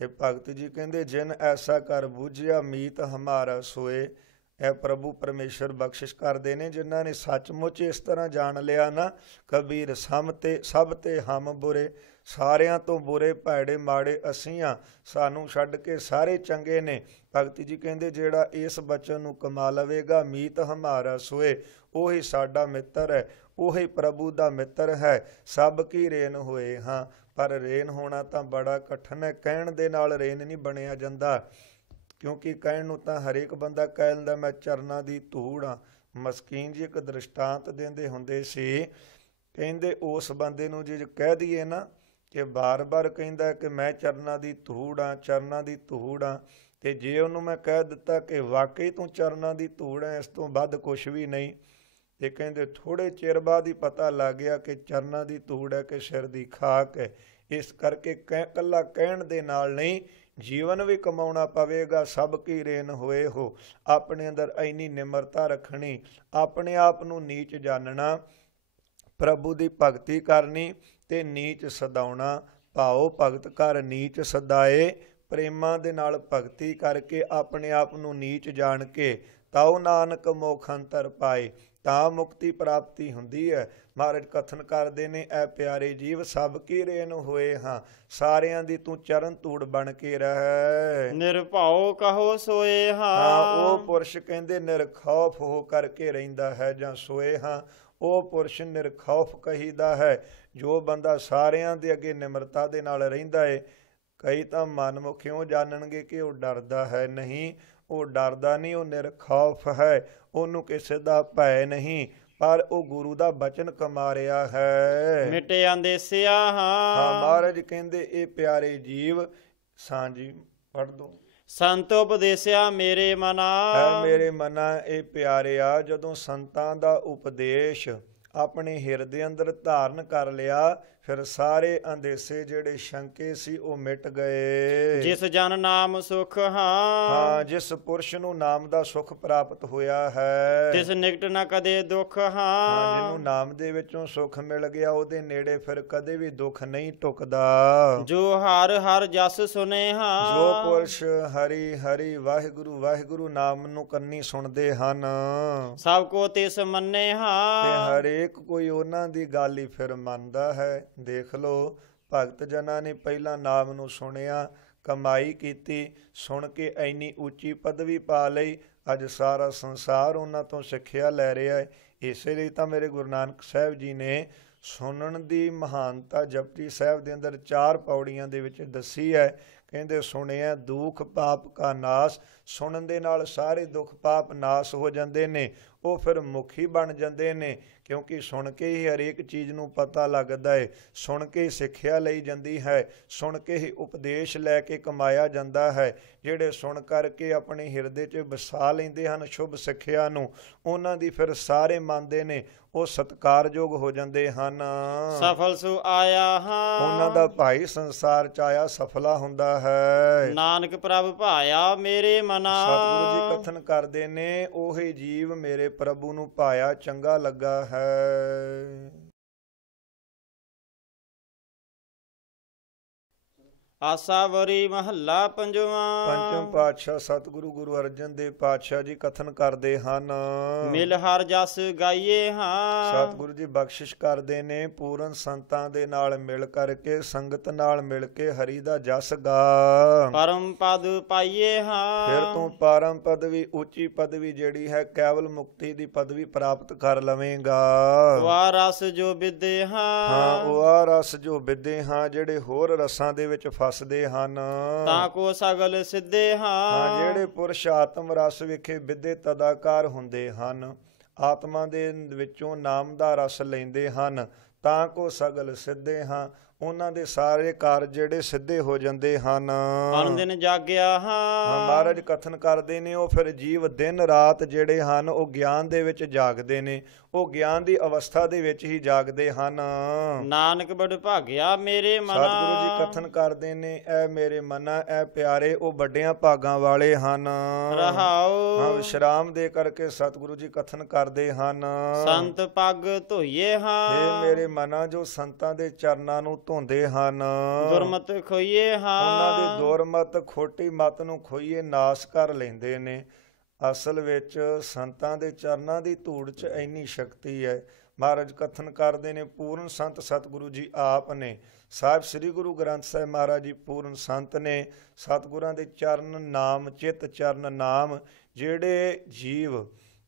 ਤੇ ਭਗਤ ਜੀ ਕਹਿੰਦੇ, ਜਿਨ ਐਸਾ ਕਰ ਬੂਝਿਆ ਮੀਤ ਹਮਾਰਾ ਸੋਏ। ਇਹ ਪ੍ਰਭੂ ਪਰਮੇਸ਼ਰ ਬਖਸ਼ਿਸ਼ ਕਰਦੇ ਨੇ ਜਿਨ੍ਹਾਂ ਨੇ ਸੱਚਮੁੱਚ ਇਸ ਤਰ੍ਹਾਂ ਜਾਣ ਲਿਆ ਨਾ, ਕਬੀਰ ਸਭ ਤੇ ਹਮ ਬੁਰੇ, ਸਾਰਿਆਂ ਤੋਂ ਬੁਰੇ ਭੈੜੇ ਮਾੜੇ ਅਸੀਂ ਆ, ਸਾਨੂੰ ਛੱਡ ਕੇ ਸਾਰੇ ਚੰਗੇ ਨੇ। ਭਗਤ ਜੀ ਕਹਿੰਦੇ, ਜਿਹੜਾ ਇਸ ਬਚਨ ਨੂੰ ਕਮਾ ਲਵੇਗਾ, ਮੀਤ ਹਮਾਰਾ ਸੋਏ, ਉਹੀ ਸਾਡਾ ਮਿੱਤਰ ਹੈ, ਉਹੀ ਪ੍ਰਭੂ ਦਾ ਮਿੱਤਰ ਹੈ। ਸਭ ਕੀ ਰੇਨ ਹੋਏ ਹਾਂ, ਪਰ ਰੇਨ ਹੋਣਾ ਤਾਂ ਬੜਾ ਕਠਿਨ ਹੈ। ਕਹਿਣ ਦੇ ਨਾਲ ਰੇਨ ਨਹੀਂ ਬਣਿਆ ਜਾਂਦਾ, ਕਿਉਂਕਿ ਕਹਿਣ ਨੂੰ ਤਾਂ ਹਰੇਕ ਬੰਦਾ ਕਹਿ ਲੈਂਦਾ ਮੈਂ ਚਰਨਾਂ ਦੀ ਧੂੜ ਹਾਂ। ਮਸਕੀਨ ਜੀ ਇੱਕ ਦ੍ਰਿਸ਼ਟਾਂਤ ਦਿੰਦੇ ਹੁੰਦੇ ਸੀ, ਕਹਿੰਦੇ ਉਸ ਬੰਦੇ ਨੂੰ ਜੇ ਕਹਿ ਦਈਏ ਨਾ ਕਿ ਬਾਰ-ਬਾਰ ਕਹਿੰਦਾ ਕਿ ਮੈਂ ਚਰਨਾਂ ਦੀ ਧੂੜ ਹਾਂ, ਚਰਨਾਂ ਦੀ ਧੂੜ ਹਾਂ, ਤੇ ਜੇ ਉਹਨੂੰ ਮੈਂ ਕਹਿ ਦਿੱਤਾ ਕਿ ਵਾਕਈ ਤੂੰ ਚਰਨਾਂ ਦੀ ਧੂੜ ਹੈ, ਇਸ ਤੋਂ ਵੱਧ ਕੁਛ ਵੀ ਨਹੀਂ, ਤੇ ਕਹਿੰਦੇ ਥੋੜ੍ਹੇ ਚਿਰ ਬਾਅਦ ਹੀ ਪਤਾ ਲੱਗ ਗਿਆ ਕਿ ਚਰਨਾਂ ਦੀ ਧੂੜ ਹੈ ਕਿ ਸਿਰ ਦੀ ਖਾਕ ਹੈ। ਇਸ ਕਰਕੇ ਇਕੱਲਾ ਕਹਿਣ ਦੇ ਨਾਲ ਨਹੀਂ, ਜੀਵਨ ਵੀ ਕਮਾਉਣਾ ਪਵੇਗਾ। ਸਭ ਕੀ ਰੇਨ ਹੋਏ ਹੋ, ਆਪਣੇ ਅੰਦਰ ਇੰਨੀ ਨਿਮਰਤਾ ਰੱਖਣੀ, ਆਪਣੇ ਆਪ ਨੂੰ ਨੀਚ ਜਾਣਨਾ, ਪ੍ਰਭੂ ਦੀ ਭਗਤੀ ਕਰਨੀ ਤੇ ਨੀਚ ਸਦਾਉਣਾ। ਭਾਉ ਭਗਤ ਕਰ ਨੀਚ ਸਦਾਏ, ਪ੍ਰੇਮਾਂ ਦੇ ਨਾਲ ਭਗਤੀ ਕਰਕੇ ਆਪਣੇ ਆਪ ਨੂੰ ਨੀਚ ਜਾਣ ਕੇ ਤਾਉ ਨਾਨਕ ਮੋਖ ਅੰਤਰ ਪਾਏ, ਤਾਂ ਮੁਕਤੀ ਪ੍ਰਾਪਤੀ ਹੁੰਦੀ ਹੈ। ਮਹਾਰਾਜ ਕਥਨ ਕਰਦੇ ਨੇ, ਐ ਪਿਆਰੇ ਜੀਵ ਸਭ ਕੀ ਰੇਨ ਹੋਏ ਹਾਂ, ਸਾਰਿਆਂ ਦੀ ਤੂੰ ਚਰਨ ਧੂੜ ਬਣ ਕੇ ਰਹਿ। ਨਿਰਭਉ ਕਹੋ ਸੋਏ ਹਾਂ, ਉਹ ਪੁਰਸ਼ ਕਹਿੰਦੇ ਨਿਰਖੌਫ ਹੋ ਕਰਕੇ ਰਹਿੰਦਾ ਹੈ, ਜਾਂ ਸੋਏ ਹਾਂ ਉਹ ਪੁਰਸ਼ ਨਿਰਖੌਫ ਕਹੀਦਾ ਹੈ। ਜੋ ਬੰਦਾ ਸਾਰਿਆਂ ਦੇ ਅੱਗੇ ਨਿਮਰਤਾ ਦੇ ਨਾਲ ਰਹਿੰਦਾ ਹੈ। ਕਈ ਤਾਂ ਮਨਮੁਖ ਇਉਂ ਜਾਣਨਗੇ ਕਿ ਉਹ ਡਰਦਾ ਹੈ, ਨਹੀਂ, ਉਹ ਡਰਦਾ ਨਹੀਂ, ਉਹ ਨਿਰਖੌਫ ਹੈ, ਉਹਨੂੰ ਕਿਸੇ ਦਾ ਭੈ ਨਹੀਂ, ਪਰ ਉਹ ਗੁਰੂ ਦਾ ਬਚਨ ਕਮਾ ਰਿਹਾ ਹੈ। ਮਿਟੇ ਅੰਦੇਸਿਆ ਹਾਂ, ਮਹਾਰਾਜ ਕਹਿੰਦੇ ਇਹ ਪਿਆਰੇ ਜੀਵ ਸਾਂਝੀ ਪੜ੍ਹ ਦੋ। ਸੰਤ ਉਪਦੇਸਿਆ ਮੇਰੇ ਮਨਾ, ਹੈ ਮੇਰੇ ਮਨਾ ਇਹ ਪਿਆਰਿਆ, ਜਦੋਂ ਸੰਤਾਂ ਦਾ ਉਪਦੇਸ਼ ਆਪਣੇ ਹਿਰਦੇ ਅੰਦਰ ਧਾਰਨ ਕਰ ਲਿਆ, ਫਿਰ ਸਾਰੇ ਅੰਦੇਸੇ ਜਿਹੜੇ ਸ਼ੰਕੇ ਸੀ ਉਹ ਮਿਟ ਗਏ। ਜਿਸ ਜਨ ਨਾਮ ਸੁਖ ਹਾਂ, ਜਿਸ ਪੁਰਸ਼ ਨੂੰ ਨਾਮ ਦਾ ਸੁਖ ਪ੍ਰਾਪਤ ਹੋਇਆ ਹੈ, ਤਿਸ ਨਿਕਟ ਨਾ ਕਦੇ ਦੁੱਖ ਹਾਂ, ਜਿਹਨੂੰ ਨਾਮ ਦੇ ਵਿੱਚੋਂ ਸੁਖ ਮਿਲ ਗਿਆ, ਉਹਦੇ ਨੇੜੇ ਫਿਰ ਕਦੇ ਵੀ ਦੁੱਖ ਨਹੀਂ ਟੁਕਦਾ। ਜੋ ਹਰ ਹਰ ਜਸ ਸੁਨੇ ਹਾਂ, ਜੋ ਪੁਰਸ਼ ਹਰੀ ਹਰੀ ਵਾਹਿਗੁਰੂ ਵਾਹਿਗੁਰੂ ਨਾਮ ਨੂੰ ਕੰਨੀ ਸੁਣਦੇ ਹਨ, ਸਭ ਕੋ ਤਿਸ ਮੰਨੇ ਹਾਂ, ਤੇ ਹਰੇਕ ਕੋਈ ਉਹਨਾਂ ਦੀ ਗੱਲ ਹੀ ਫਿਰ ਮੰਨਦਾ ਹੈ। ਦੇਖ ਲਓ, ਭਗਤ ਜਨਾਂ ਨੇ ਪਹਿਲਾਂ ਨਾਮ ਨੂੰ ਸੁਣਿਆ, ਕਮਾਈ ਕੀਤੀ, ਸੁਣ ਕੇ ਇੰਨੀ ਉੱਚੀ ਪਦਵੀ ਪਾ ਲਈ, ਅੱਜ ਸਾਰਾ ਸੰਸਾਰ ਉਹਨਾਂ ਤੋਂ ਸਿੱਖਿਆ ਲੈ ਰਿਹਾ ਹੈ। ਇਸੇ ਲਈ ਤਾਂ ਮੇਰੇ ਗੁਰੂ ਨਾਨਕ ਸਾਹਿਬ ਜੀ ਨੇ ਸੁਣਨ ਦੀ ਮਹਾਨਤਾ ਜਪਜੀ ਸਾਹਿਬ ਦੇ ਅੰਦਰ 4 ਪੌੜੀਆਂ ਦੇ ਵਿੱਚ ਦੱਸੀ ਹੈ। ਕਹਿੰਦੇ ਸੁਣਿਆ ਦੁਖ ਪਾਪ ਕਾ ਨਾਸ, ਸੁਣਨ ਦੇ ਨਾਲ ਸਾਰੇ ਦੁੱਖ ਪਾਪ ਨਾਸ ਹੋ ਜਾਂਦੇ ਨੇ। ਉਹ ਫਿਰ ਮੁਖੀ ਬਣ ਜਾਂਦੇ ਨੇ, ਕਿਉਂਕਿ ਸੁਣ ਕੇ ਹੀ ਹਰੇਕ ਚੀਜ਼ ਨੂੰ ਪਤਾ ਲੱਗਦਾ ਹੈ, ਸੁਣ ਕੇ ਸਿੱਖਿਆ ਲਈ ਜਾਂਦੀ ਹੈ, ਸੁਣ ਕੇ ਹੀ ਉਪਦੇਸ਼ ਲੈ ਕੇ ਕਮਾਇਆ ਜਾਂਦਾ ਹੈ। ਜਿਹੜੇ ਸੁਣ ਕਰਕੇ ਆਪਣੇ ਹਿਰਦੇ 'ਚ ਵਸਾ ਲੈਂਦੇ ਹਨ ਸ਼ੁਭ ਸਿੱਖਿਆ ਨੂੰ, ਉਹਨਾਂ ਦੀ ਫਿਰ ਸਾਰੇ ਮੰਨਦੇ ਨੇ, ਉਹ ਸਤਿਕਾਰਯੋਗ ਹੋ ਜਾਂਦੇ ਹਨ। ਸਫਲ ਸੁ ਆਇਆ ਹਾਂ, ਉਹਨਾਂ ਦਾ ਭਾਈ ਸੰਸਾਰ 'ਚ ਆਇਆ ਸਫਲਾ ਹੁੰਦਾ ਹੈ। ਨਾਨਕ ਪ੍ਰਭ ਭਾਇਆ ਮੇਰੇ ਮਨਾ। ਸਤਿਗੁਰੂ ਜੀ ਕਥਨ ਕਰਦੇ ਨੇ, ਉਹੀ ਜੀਵ ਮੇਰੇ ਪ੍ਰਭੂ ਨੂੰ ਭਾਇਆ, ਚੰਗਾ ਲੱਗਾ ਹੈ। ਆਸਾਵਰੀ ਮਹੱਲਾ ਪੰਜਵਾਂ। ਪੰਚਮ ਪਾਤਸ਼ਾਹ ਸਤਿਗੁਰੂ ਗੁਰੂ ਅਰਜਨ ਦੇਵ ਪਾਤਸ਼ਾਹ ਜੀ ਕਥਨ ਕਰਦੇ ਹਨ। ਮਿਲ ਹਰ ਜਸ ਗਾਈਏ ਹਾਂ, ਸਤਿਗੁਰੂ ਜੀ ਬਖਸ਼ਿਸ਼ ਕਰਦੇ ਨੇ, ਪੂਰਨ ਸੰਤਾਂ ਦੇ ਨਾਲ ਮਿਲ ਕਰਕੇ, ਸੰਗਤ ਨਾਲ ਮਿਲ ਕੇ ਹਰੀ ਦਾ ਜਸ ਗਾ। ਪਰਮ ਪਦ ਪਾਈਏ ਹਾਂ, ਫਿਰ ਤੂੰ ਪਰਮ ਪਦਵੀ, ਉੱਚੀ ਪਦਵੀ ਜਿਹੜੀ ਹੈ ਕੇਵਲ ਮੁਕਤੀ ਦੀ ਪਦਵੀ ਪ੍ਰਾਪਤ ਕਰ ਲਵੇਂਗਾ। ਵਾ ਰਸ ਜੋ ਵਿਦੇ ਹਾਂ, ਹਾਂ ਉਹ ਆ ਰਸ ਜੋ ਵਿਦੇ ਹਾਂ, ਜਿਹੜੇ ਹੋਰ ਰਸਾਂ ਦੇ ਵਿੱਚ ਫਸਦੇ ਹਨ। ਤਾਂ ਕੋ ਸਗਲ ਸਿੱਧੇ ਹਾਂ, ਜਿਹੜੇ ਪੁਰਸ਼ ਆਤਮ ਰਸ ਵਿਖੇ ਵਿਦੇ ਤਦਾਕਾਰ ਹੁੰਦੇ ਹਨ, ਆਤਮਾ ਦੇ ਵਿੱਚੋਂ ਨਾਮ ਦਾ ਰਸ ਲੈਂਦੇ ਹਨ, ਤਾਂ ਕੋ ਸਗਲ ਸਿੱਧੇ ਹਾਂ, ਉਹਨਾਂ ਦੇ ਸਾਰੇ ਕਾਰਜ ਜਿਹੜੇ ਸਿੱਧੇ ਹੋ ਜਾਂਦੇ ਹਨ। ਅਨ ਦਿਨ ਜਾਗਿਆ ਹਾਂ, ਮਹਾਰਾਜ ਕਥਨ ਕਰਦੇ ਨੇ, ਉਹ ਫਿਰ ਜੀਵ ਦਿਨ ਰਾਤ ਜਿਹੜੇ ਹਨ ਉਹ ਗਿਆਨ ਦੇ ਵਿੱਚ ਜਾਗਦੇ ਨੇ, ਉਹ ਗਿਆਨ ਦੀ ਅਵਸਥਾ ਦੇ ਵਿੱਚ ਹੀ ਜਾਗਦੇ ਹਨ। ਨਾਨਕ ਬੜ ਭਾਗਿਆ ਮੇਰੇ ਮਨਾ। ਸਤਿਗੁਰੂ ਜੀ ਕਥਨ ਕਰਦੇ ਨੇ, ਐ ਮੇਰੇ ਮਨਾ, ਐ ਪਿਆਰੇ, ਉਹ ਵੱਡਿਆਂ ਭਾਗਾਂ ਵਾਲੇ ਹਨ। ਰਹਾਉ ਵਿਸ਼ਰਾਮ ਦੇ ਕਰਕੇ ਸਤਿਗੁਰੂ ਜੀ ਕਥਨ ਕਰਦੇ ਹਨ। ਸੰਤ ਪੱਗ ਧੋਈਏ ਹਾਂ, ਇਹ ਮੇਰੇ ਮਨਾ ਜੋ ਸੰਤਾਂ ਦੇ ਚਰਨਾਂ ਨੂੰ ਧੋਂਦੇ ਹਨ, ਦੁਰਮਤ ਖੋਈਏ ਹਾਂ, ਉਹਨਾਂ ਦੀ ਦੁਰਮਤ ਖੋਟੀ ਮਤ ਨੂੰ ਖੋਈਏ ਨਾਸ ਕਰ ਲੈਂਦੇ ਨੇ। ਅਸਲ ਵਿੱਚ ਸੰਤਾਂ ਦੇ ਚਰਨਾਂ ਦੀ ਧੂੜ 'ਚ ਇੰਨੀ ਸ਼ਕਤੀ ਹੈ। ਮਹਾਰਾਜ ਕਥਨ ਕਰਦੇ ਨੇ, ਪੂਰਨ ਸੰਤ ਸਤਿਗੁਰੂ ਜੀ ਆਪ ਨੇ। ਸਾਹਿਬ ਸ੍ਰੀ ਗੁਰੂ ਗ੍ਰੰਥ ਸਾਹਿਬ ਮਹਾਰਾਜ ਜੀ ਪੂਰਨ ਸੰਤ ਨੇ। ਸਤਿਗੁਰਾਂ ਦੇ ਚਰਨ ਨਾਮ, ਚਿੱਤ ਚਰਨ ਨਾਮ, ਜਿਹੜੇ ਜੀਵ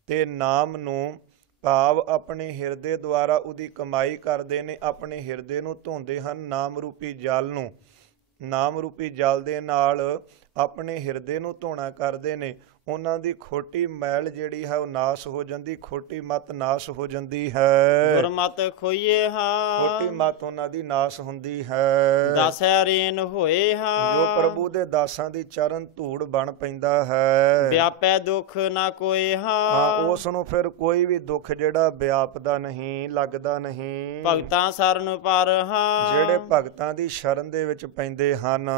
ਤੇ ਨਾਮ ਨੂੰ ਭਾਵ ਆਪਣੇ ਹਿਰਦੇ ਦੁਆਰਾ ਉਹਦੀ ਕਮਾਈ ਕਰਦੇ ਨੇ, ਆਪਣੇ ਹਿਰਦੇ ਨੂੰ ਧੋਂਦੇ ਹਨ ਨਾਮ ਰੂਪੀ ਜਲ ਨੂੰ। ਨਾਮ ਰੂਪੀ ਜਲ ਦੇ ਨਾਲ ਆਪਣੇ ਹਿਰਦੇ ਨੂੰ ਧੋਣਾ ਕਰਦੇ ਨੇ, ਉਹਨਾਂ ਦੀ ਖੋਟੀ ਮੈਲ ਜਿਹੜੀ ਹੈ ਉਹ ਨਾਸ ਹੋ ਜਾਂਦੀ, ਖੋਟੀ ਮਤ ਨਾਸ ਹੋ ਜਾਂਦੀ ਹੈ। ਦੁਰਮਤ ਖੋਈਏ ਹਾਂ, ਖੋਟੀ ਮਤ ਉਹਨਾਂ ਦੀ ਨਾਸ ਹੁੰਦੀ ਹੈ। ਦਾਸੈ ਰੇਨ ਹੋਏ ਹਾਂ, ਜੋ ਪ੍ਰਭੂ ਦੇ ਦਾਸਾਂ ਦੀ ਚਰਨ ਧੂੜ ਬਣ ਪੈਂਦਾ ਹੈ, ਵਿਆਪੈ ਦੁੱਖ ਨਾ ਕੋਏ ਹਾਂ, ਉਸ ਨੂੰ ਫਿਰ ਕੋਈ ਵੀ ਦੁੱਖ ਜਿਹੜਾ ਵਿਆਪਦਾ ਨਹੀਂ, ਲੱਗਦਾ ਨਹੀਂ। ਭਗਤਾਂ ਸਰਨ ਪਰ ਹਾਂ, ਜਿਹੜੇ ਭਗਤਾਂ ਦੀ ਸ਼ਰਨ ਦੇ ਵਿੱਚ ਪੈਂਦੇ ਹਨ,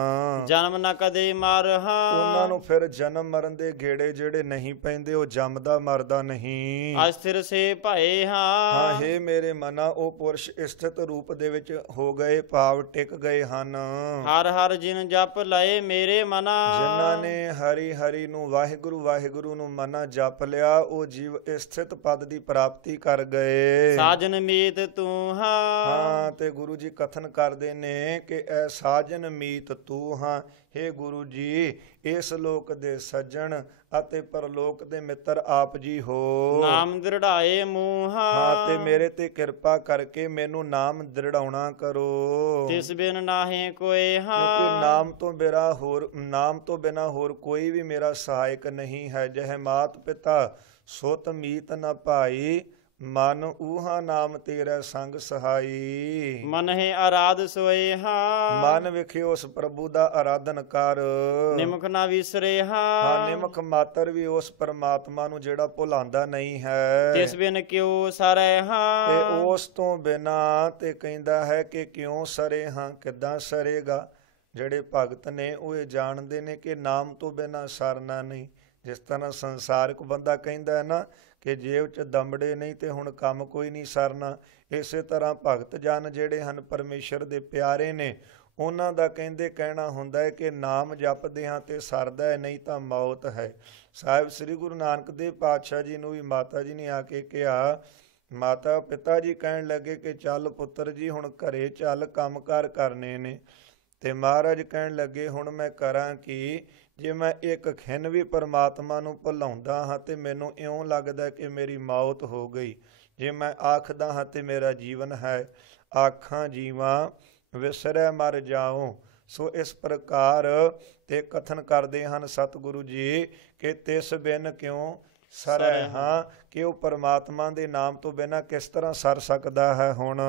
ਜਨਮ ਨਾ ਕਦੇ ਮਰ ਹਾਂ, ਉਹਨਾਂ ਨੂੰ ਫਿਰ ਜਨਮ ਮਰਨ ਦੇ ਗੇੜੇ ਜਿਹੜੇ ਨਹੀਂ ਪੈਂਦੇ, ਉਹ ਜੰਮਦਾ ਮਰਦਾ ਨਹੀਂ। ਅਸਥਿਰ ਸੇ ਭਏ ਹਾਂ, ਹਾਂ ਹੇ ਮੇਰੇ ਮਨਾ, ਉਹ ਪੁਰਸ਼ ਸਥਿਤ ਰੂਪ ਦੇ ਵਿੱਚ ਹੋ ਗਏ, ਭਾਵ ਟਿਕ ਗਏ ਹਨ। ਹਰ ਹਰ ਜਿਨ ਜਪ ਲਏ ਮੇਰੇ ਮਨਾ, ਜਿਨ੍ਹਾਂ ਨੇ ਹਰੀ ਹਰੀ ਨੂੰ, ਵਾਹਿਗੁਰੂ ਵਾਹਿਗੁਰੂ ਨੂੰ ਮਨਾ ਜਪ ਲਿਆ, ਉਹ ਜੀਵ ਸਥਿਤ ਪਦ ਦੀ ਪ੍ਰਾਪਤੀ ਕਰ ਗਏ। ਸਾਜਨ ਮੀਤ ਤੂੰ ਹਾਂ, ਹਾਂ ਤੇ ਗੁਰੂ ਜੀ ਕਥਨ ਕਰਦੇ ਨੇ ਕਿ ਐ ਸਾਜਨ ਮੀਤ ਤੂੰ ਹਾਂ। ਹੇ ਗੁਰੂ ਜੀ, ਇਸ ਲੋਕ ਦੇ ਸੱਜਣ ਅਤੇ ਪਰਲੋਕ ਦੇ ਮਿੱਤਰ ਆਪ ਜੀ ਹੋ। ਨਾਮ ਦ੍ਰਿੜਾਏ ਮੂੰਹਾ, ਹਾਂ ਤੇ ਮੇਰੇ ਤੇ ਕਿਰਪਾ ਕਰਕੇ ਮੈਨੂੰ ਨਾਮ ਦ੍ਰਿੜਾਉਣਾ ਕਰੋ। ਤਿਸ ਬਿਨ ਨਾਹੀ ਕੋਏ ਹਾਂ, ਕਿਉਂਕਿ ਨਾਮ ਤੋਂ ਬਿਨਾ ਹੋਰ ਕੋਈ ਵੀ ਮੇਰਾ ਸਹਾਇਕ ਨਹੀਂ ਹੈ। ਜਹ ਮਾਤ ਪਿਤਾ ਸੁਤ ਮੀਤ ਨ ਭਾਈ, ਮਨ ਊਹਾ ਨਾਮ ਤੇਰਾ ਸੰਗ ਸਹਾਈ। ਮਨ ਹੈ ਆਰਾਧ ਸੋਏ ਹਾਂ, ਮਨ ਵਿਖੇ ਉਸ ਪ੍ਰਭੂ ਦਾ ਆਰਾਧਨ ਕਰ। ਨਿਮਖ ਨਾ ਵਿਸਰੇ ਹਾਂ ਹਾਂ, ਨਿਮਖ ਮਾਤਰ ਵੀ ਉਸ ਪਰਮਾਤਮਾ ਨੂੰ ਜਿਹੜਾ ਭੁਲਾਉਂਦਾ ਨਹੀਂ ਹੈ। ਤਿਸ ਬਿਨ ਕਿਉ ਸਰੈ ਹਾਂ, ਤੇ ਉਸ ਤੋਂ ਬਿਨਾ ਤੇ ਕਹਿੰਦਾ ਹੈ ਕਿ ਕਿਉਂ ਸਰੇ ਹਾਂ, ਕਿੱਦਾਂ ਸਰੇਗਾ। ਜਿਹੜੇ ਭਗਤ ਨੇ ਉਹ ਇਹ ਜਾਣਦੇ ਨੇ ਕਿ ਨਾਮ ਤੋਂ ਬਿਨਾ ਸਰਨਾ ਨਹੀਂ। ਜਿਸ ਤਰ੍ਹਾਂ ਸੰਸਾਰਿਕ ਬੰਦਾ ਕਹਿੰਦਾ ਹੈ ਨਾ ਕਿ ਜੇਬ 'ਚ ਦਮੜੇ ਨਹੀਂ ਤੇ ਹੁਣ ਕੰਮ ਕੋਈ ਨਹੀਂ ਸਰਨਾ, ਇਸੇ ਤਰ੍ਹਾਂ ਭਗਤ ਜਨ ਜਿਹੜੇ ਹਨ ਪਰਮੇਸ਼ਰ ਦੇ ਪਿਆਰੇ ਨੇ, ਉਹਨਾਂ ਦਾ ਕਹਿਣਾ ਹੁੰਦਾ ਹੈ ਕਿ ਨਾਮ ਜਪਦੇ ਹਾਂ ਤੇ ਸਰਦਾ ਹੈ, ਨਹੀਂ ਤਾਂ ਮੌਤ ਹੈ। ਸਾਹਿਬ ਸ੍ਰੀ ਗੁਰੂ ਨਾਨਕ ਦੇਵ ਪਾਤਸ਼ਾਹ ਜੀ ਨੂੰ ਵੀ ਮਾਤਾ ਜੀ ਨੇ ਆ ਕੇ ਕਿਹਾ, ਮਾਤਾ ਪਿਤਾ ਜੀ ਕਹਿਣ ਲੱਗੇ ਕਿ ਚੱਲ ਪੁੱਤਰ ਜੀ ਹੁਣ ਘਰੇ ਚੱਲ, ਕੰਮਕਾਰ ਕਰਨੇ ਨੇ। ਤੇ ਮਹਾਰਾਜ ਕਹਿਣ ਲੱਗੇ ਹੁਣ ਮੈਂ ਕਰਾਂ ਕੀ, ਜੇ ਮੈਂ ਇੱਕ ਖਿਣ ਵੀ ਪਰਮਾਤਮਾ ਨੂੰ ਭੁਲਾਉਂਦਾ ਹਾਂ ਤੇ ਮੈਨੂੰ ਇਉਂ ਲੱਗਦਾ ਕਿ ਮੇਰੀ ਮੌਤ ਹੋ ਗਈ। ਜੇ ਮੈਂ ਆਖਦਾ ਹਾਂ ਤੇ ਮੇਰਾ ਜੀਵਨ ਹੈ। ਆਖਾਂ ਜੀਵਾਂ ਵਿਸਰੈ ਮਰ ਜਾਉ, ਸੋ ਇਸ ਪ੍ਰਕਾਰ ਤੇ ਕਥਨ ਕਰਦੇ ਹਨ ਸਤਿਗੁਰੂ ਜੀ ਕਿ ਤਿਸ ਬਿਨ ਕਿਉਂ ਸਰੈ ਹਾਂ, ਕਿ ਉਹ ਪਰਮਾਤਮਾ ਦੇ ਨਾਮ ਤੋਂ ਬਿਨਾਂ ਕਿਸ ਤਰ੍ਹਾਂ ਸਰ ਸਕਦਾ ਹੈ। ਹੁਣ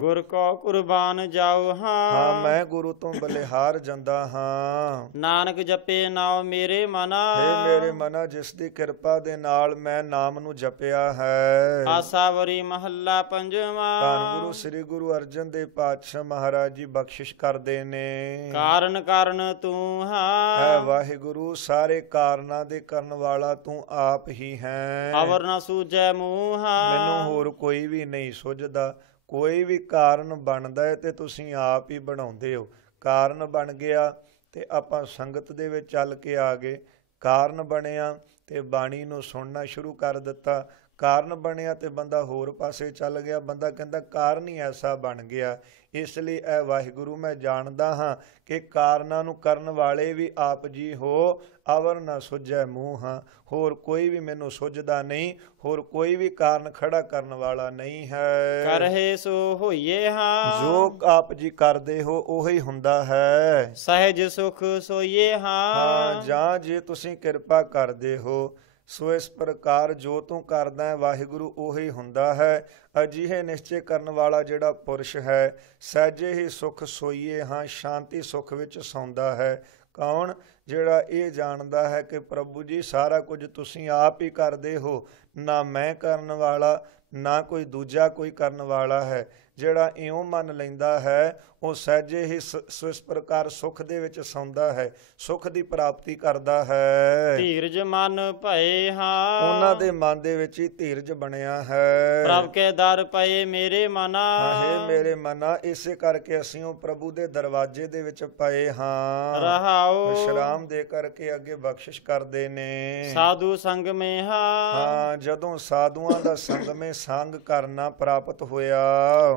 ਗੁਰ ਕੋ ਕੁਰਬਾਨ ਜਾਉ ਹਾਂ, ਹਾਂ, ਮੈਂ ਗੁਰੂ ਤੋਂ ਬਲਿਹਾਰ ਜਾਂਦਾ ਹਾਂ। ਨਾਨਕ ਜਪੇ ਨਾਉ ਮੇਰੇ ਮਨਾ, ਹੇ ਮੇਰੇ ਮਨਾ, ਜਿਸ ਦੀ ਕਿਰਪਾ ਦੇ ਨਾਲ ਮੈਂ ਨਾਮ ਨੂੰ ਜਪਿਆ ਹੈ। ਆਸਾਵਰੀ ਮਹੱਲਾ ਪੰਜਵਾਂ। ਧੰਨ ਗੁਰੂ ਸ੍ਰੀ ਗੁਰੂ ਅਰਜਨ ਦੇਵ ਪਾਤਸ਼ਾਹ ਮਹਾਰਾਜ ਜੀ ਬਖਸ਼ਿਸ਼ ਕਰਦੇ ਨੇ। ਕਾਰਨ ਕਾਰਨ ਤੂੰ ਹੈ ਹਾਂ, ਵਾਹਿਗੁਰੂ, ਸਾਰੇ ਕਾਰਨਾਂ ਦੇ ਕਰਨ ਵਾਲਾ ਤੂੰ ਆਪ ਹੀ ਹੈ। ਅਵਰ ਨ ਸੂਝੈ ਮੂੰਹਾ, ਮੈਨੂੰ ਹੋਰ ਕੋਈ ਵੀ ਨਹੀਂ ਸੁਝਦਾ। ਕੋਈ ਵੀ ਕਾਰਨ ਬਣਦਾ ਹੈ ਤੇ ਤੁਸੀਂ ਆਪ ਹੀ ਬਣਾਉਂਦੇ ਹੋ। ਕਾਰਨ ਬਣ ਗਿਆ ਤੇ ਆਪਾਂ ਸੰਗਤ ਦੇ ਵਿੱਚ ਚੱਲ ਕੇ ਆ ਗਏ। ਕਾਰਨ ਬਣਿਆ ਤੇ ਬਾਣੀ ਨੂੰ ਸੁਣਨਾ ਸ਼ੁਰੂ ਕਰ ਦਿੱਤਾ। ਕਾਰਨ ਬਣਿਆ ਤੇ ਬੰਦਾ ਹੋਰ ਪਾਸੇ ਚੱਲ ਗਿਆ। ਬੰਦਾ ਕਹਿੰਦਾ ਕਾਰਨ ਹੀ ਐਸਾ ਬਣ ਗਿਆ। ਇਸ ਲਈ ਇਹ ਵਾਹਿਗੁਰੂ ਮੈਂ ਜਾਣਦਾ ਹਾਂ ਕਿ ਕਾਰਨਾਂ ਨੂੰ ਕਰਨ ਵਾਲੇ ਵੀ ਆਪ ਜੀ ਹੋ। ਅਵਰ ਨਾ ਸੁਝੈ ਮੂੰਹ ਹਾਂ, ਹੋਰ ਕੋਈ ਵੀ ਮੈਨੂੰ ਸੁਝਦਾ ਨਹੀਂ, ਹੋਰ ਕੋਈ ਵੀ ਕਾਰਨ ਖੜਾ ਕਰਨ ਵਾਲਾ ਨਹੀਂ ਹੈ। ਕਰਹਿ ਸੋ ਹੋਈਏ ਹਾਂ, ਜੋ ਆਪ ਜੀ ਕਰਦੇ ਹੋ ਉਹੀ ਹੁੰਦਾ ਹੈ। ਸਹਿਜ ਸੁਖ ਸੋਈਏ ਹਾਂ, ਹਾਂ, ਜਾਂ ਜੇ ਤੁਸੀਂ ਕਿਰਪਾ ਕਰਦੇ ਹੋ ਸੋ ਇਸ ਪ੍ਰਕਾਰ ਜੋ ਤੂੰ ਕਰਦਾ ਹੈ ਵਾਹਿਗੁਰੂ ਉਹੀ ਹੁੰਦਾ ਹੈ। ਅਜਿਹੇ ਨਿਸ਼ਚੇ ਕਰਨ ਵਾਲਾ ਜਿਹੜਾ ਪੁਰਸ਼ ਹੈ, ਸਹਿਜੇ ਹੀ ਸੁਖ ਸੋਈਏ ਹਾਂ, ਸ਼ਾਂਤੀ ਸੁਖ ਵਿੱਚ ਸੌਂਦਾ ਹੈ। ਕੌਣ? ਜਿਹੜਾ ਇਹ ਜਾਣਦਾ ਹੈ ਕਿ ਪ੍ਰਭੂ ਜੀ ਸਾਰਾ ਕੁਝ ਤੁਸੀਂ ਆਪ ਹੀ ਕਰਦੇ ਹੋ, ਨਾ ਮੈਂ ਕਰਨ ਵਾਲਾ ਨਾ ਕੋਈ ਦੂਜਾ ਕੋਈ ਕਰਨ ਵਾਲਾ ਹੈ। ਜਿਹੜਾ ਇਉਂ ਮੰਨ ਲੈਂਦਾ ਹੈ ਉਹ ਸਹਿਜੇ ਹੀ ਇਸ ਪ੍ਰਕਾਰ ਸੁਖ ਦੇ ਵਿੱਚ ਸੌਂਦਾ ਹੈ, ਸੁਖ ਦੀ ਪ੍ਰਾਪਤੀ ਕਰਦਾ ਹੈ। ਧੀਰਜ ਮਨ ਭਏ ਹਾਂ, ਉਹਨਾਂ ਦੇ ਮਨ ਦੇ ਵਿੱਚ ਹੀ ਧੀਰਜ ਬਣਿਆ ਹੈ। ਪ੍ਰਭ ਕੇ ਦਰ ਪਏ ਮੇਰੇ ਮਨਾ, ਹੇ ਮੇਰੇ ਮਨਾ, ਇਸੇ ਕਰਕੇ ਅਸੀਂ ਉਹ ਪ੍ਰਭੂ ਦੇ ਦਰਵਾਜ਼ੇ ਦੇ ਵਿੱਚ ਪਏ ਹਾਂ। ਰਹਾਉ ਵਿਸ਼ਰਾਮ ਦੇ ਕਰਕੇ ਅੱਗੇ ਬਖਸ਼ਿਸ਼ ਕਰਦੇ ਨੇ। ਸਾਧੂ ਸੰਗ ਮੇ ਹਾਂ, ਜਦੋਂ ਸਾਧੂਆਂ ਦਾ ਸੰਗਮੇ ਸੰਗ ਕਰਨਾ ਪ੍ਰਾਪਤ ਹੋਇਆ,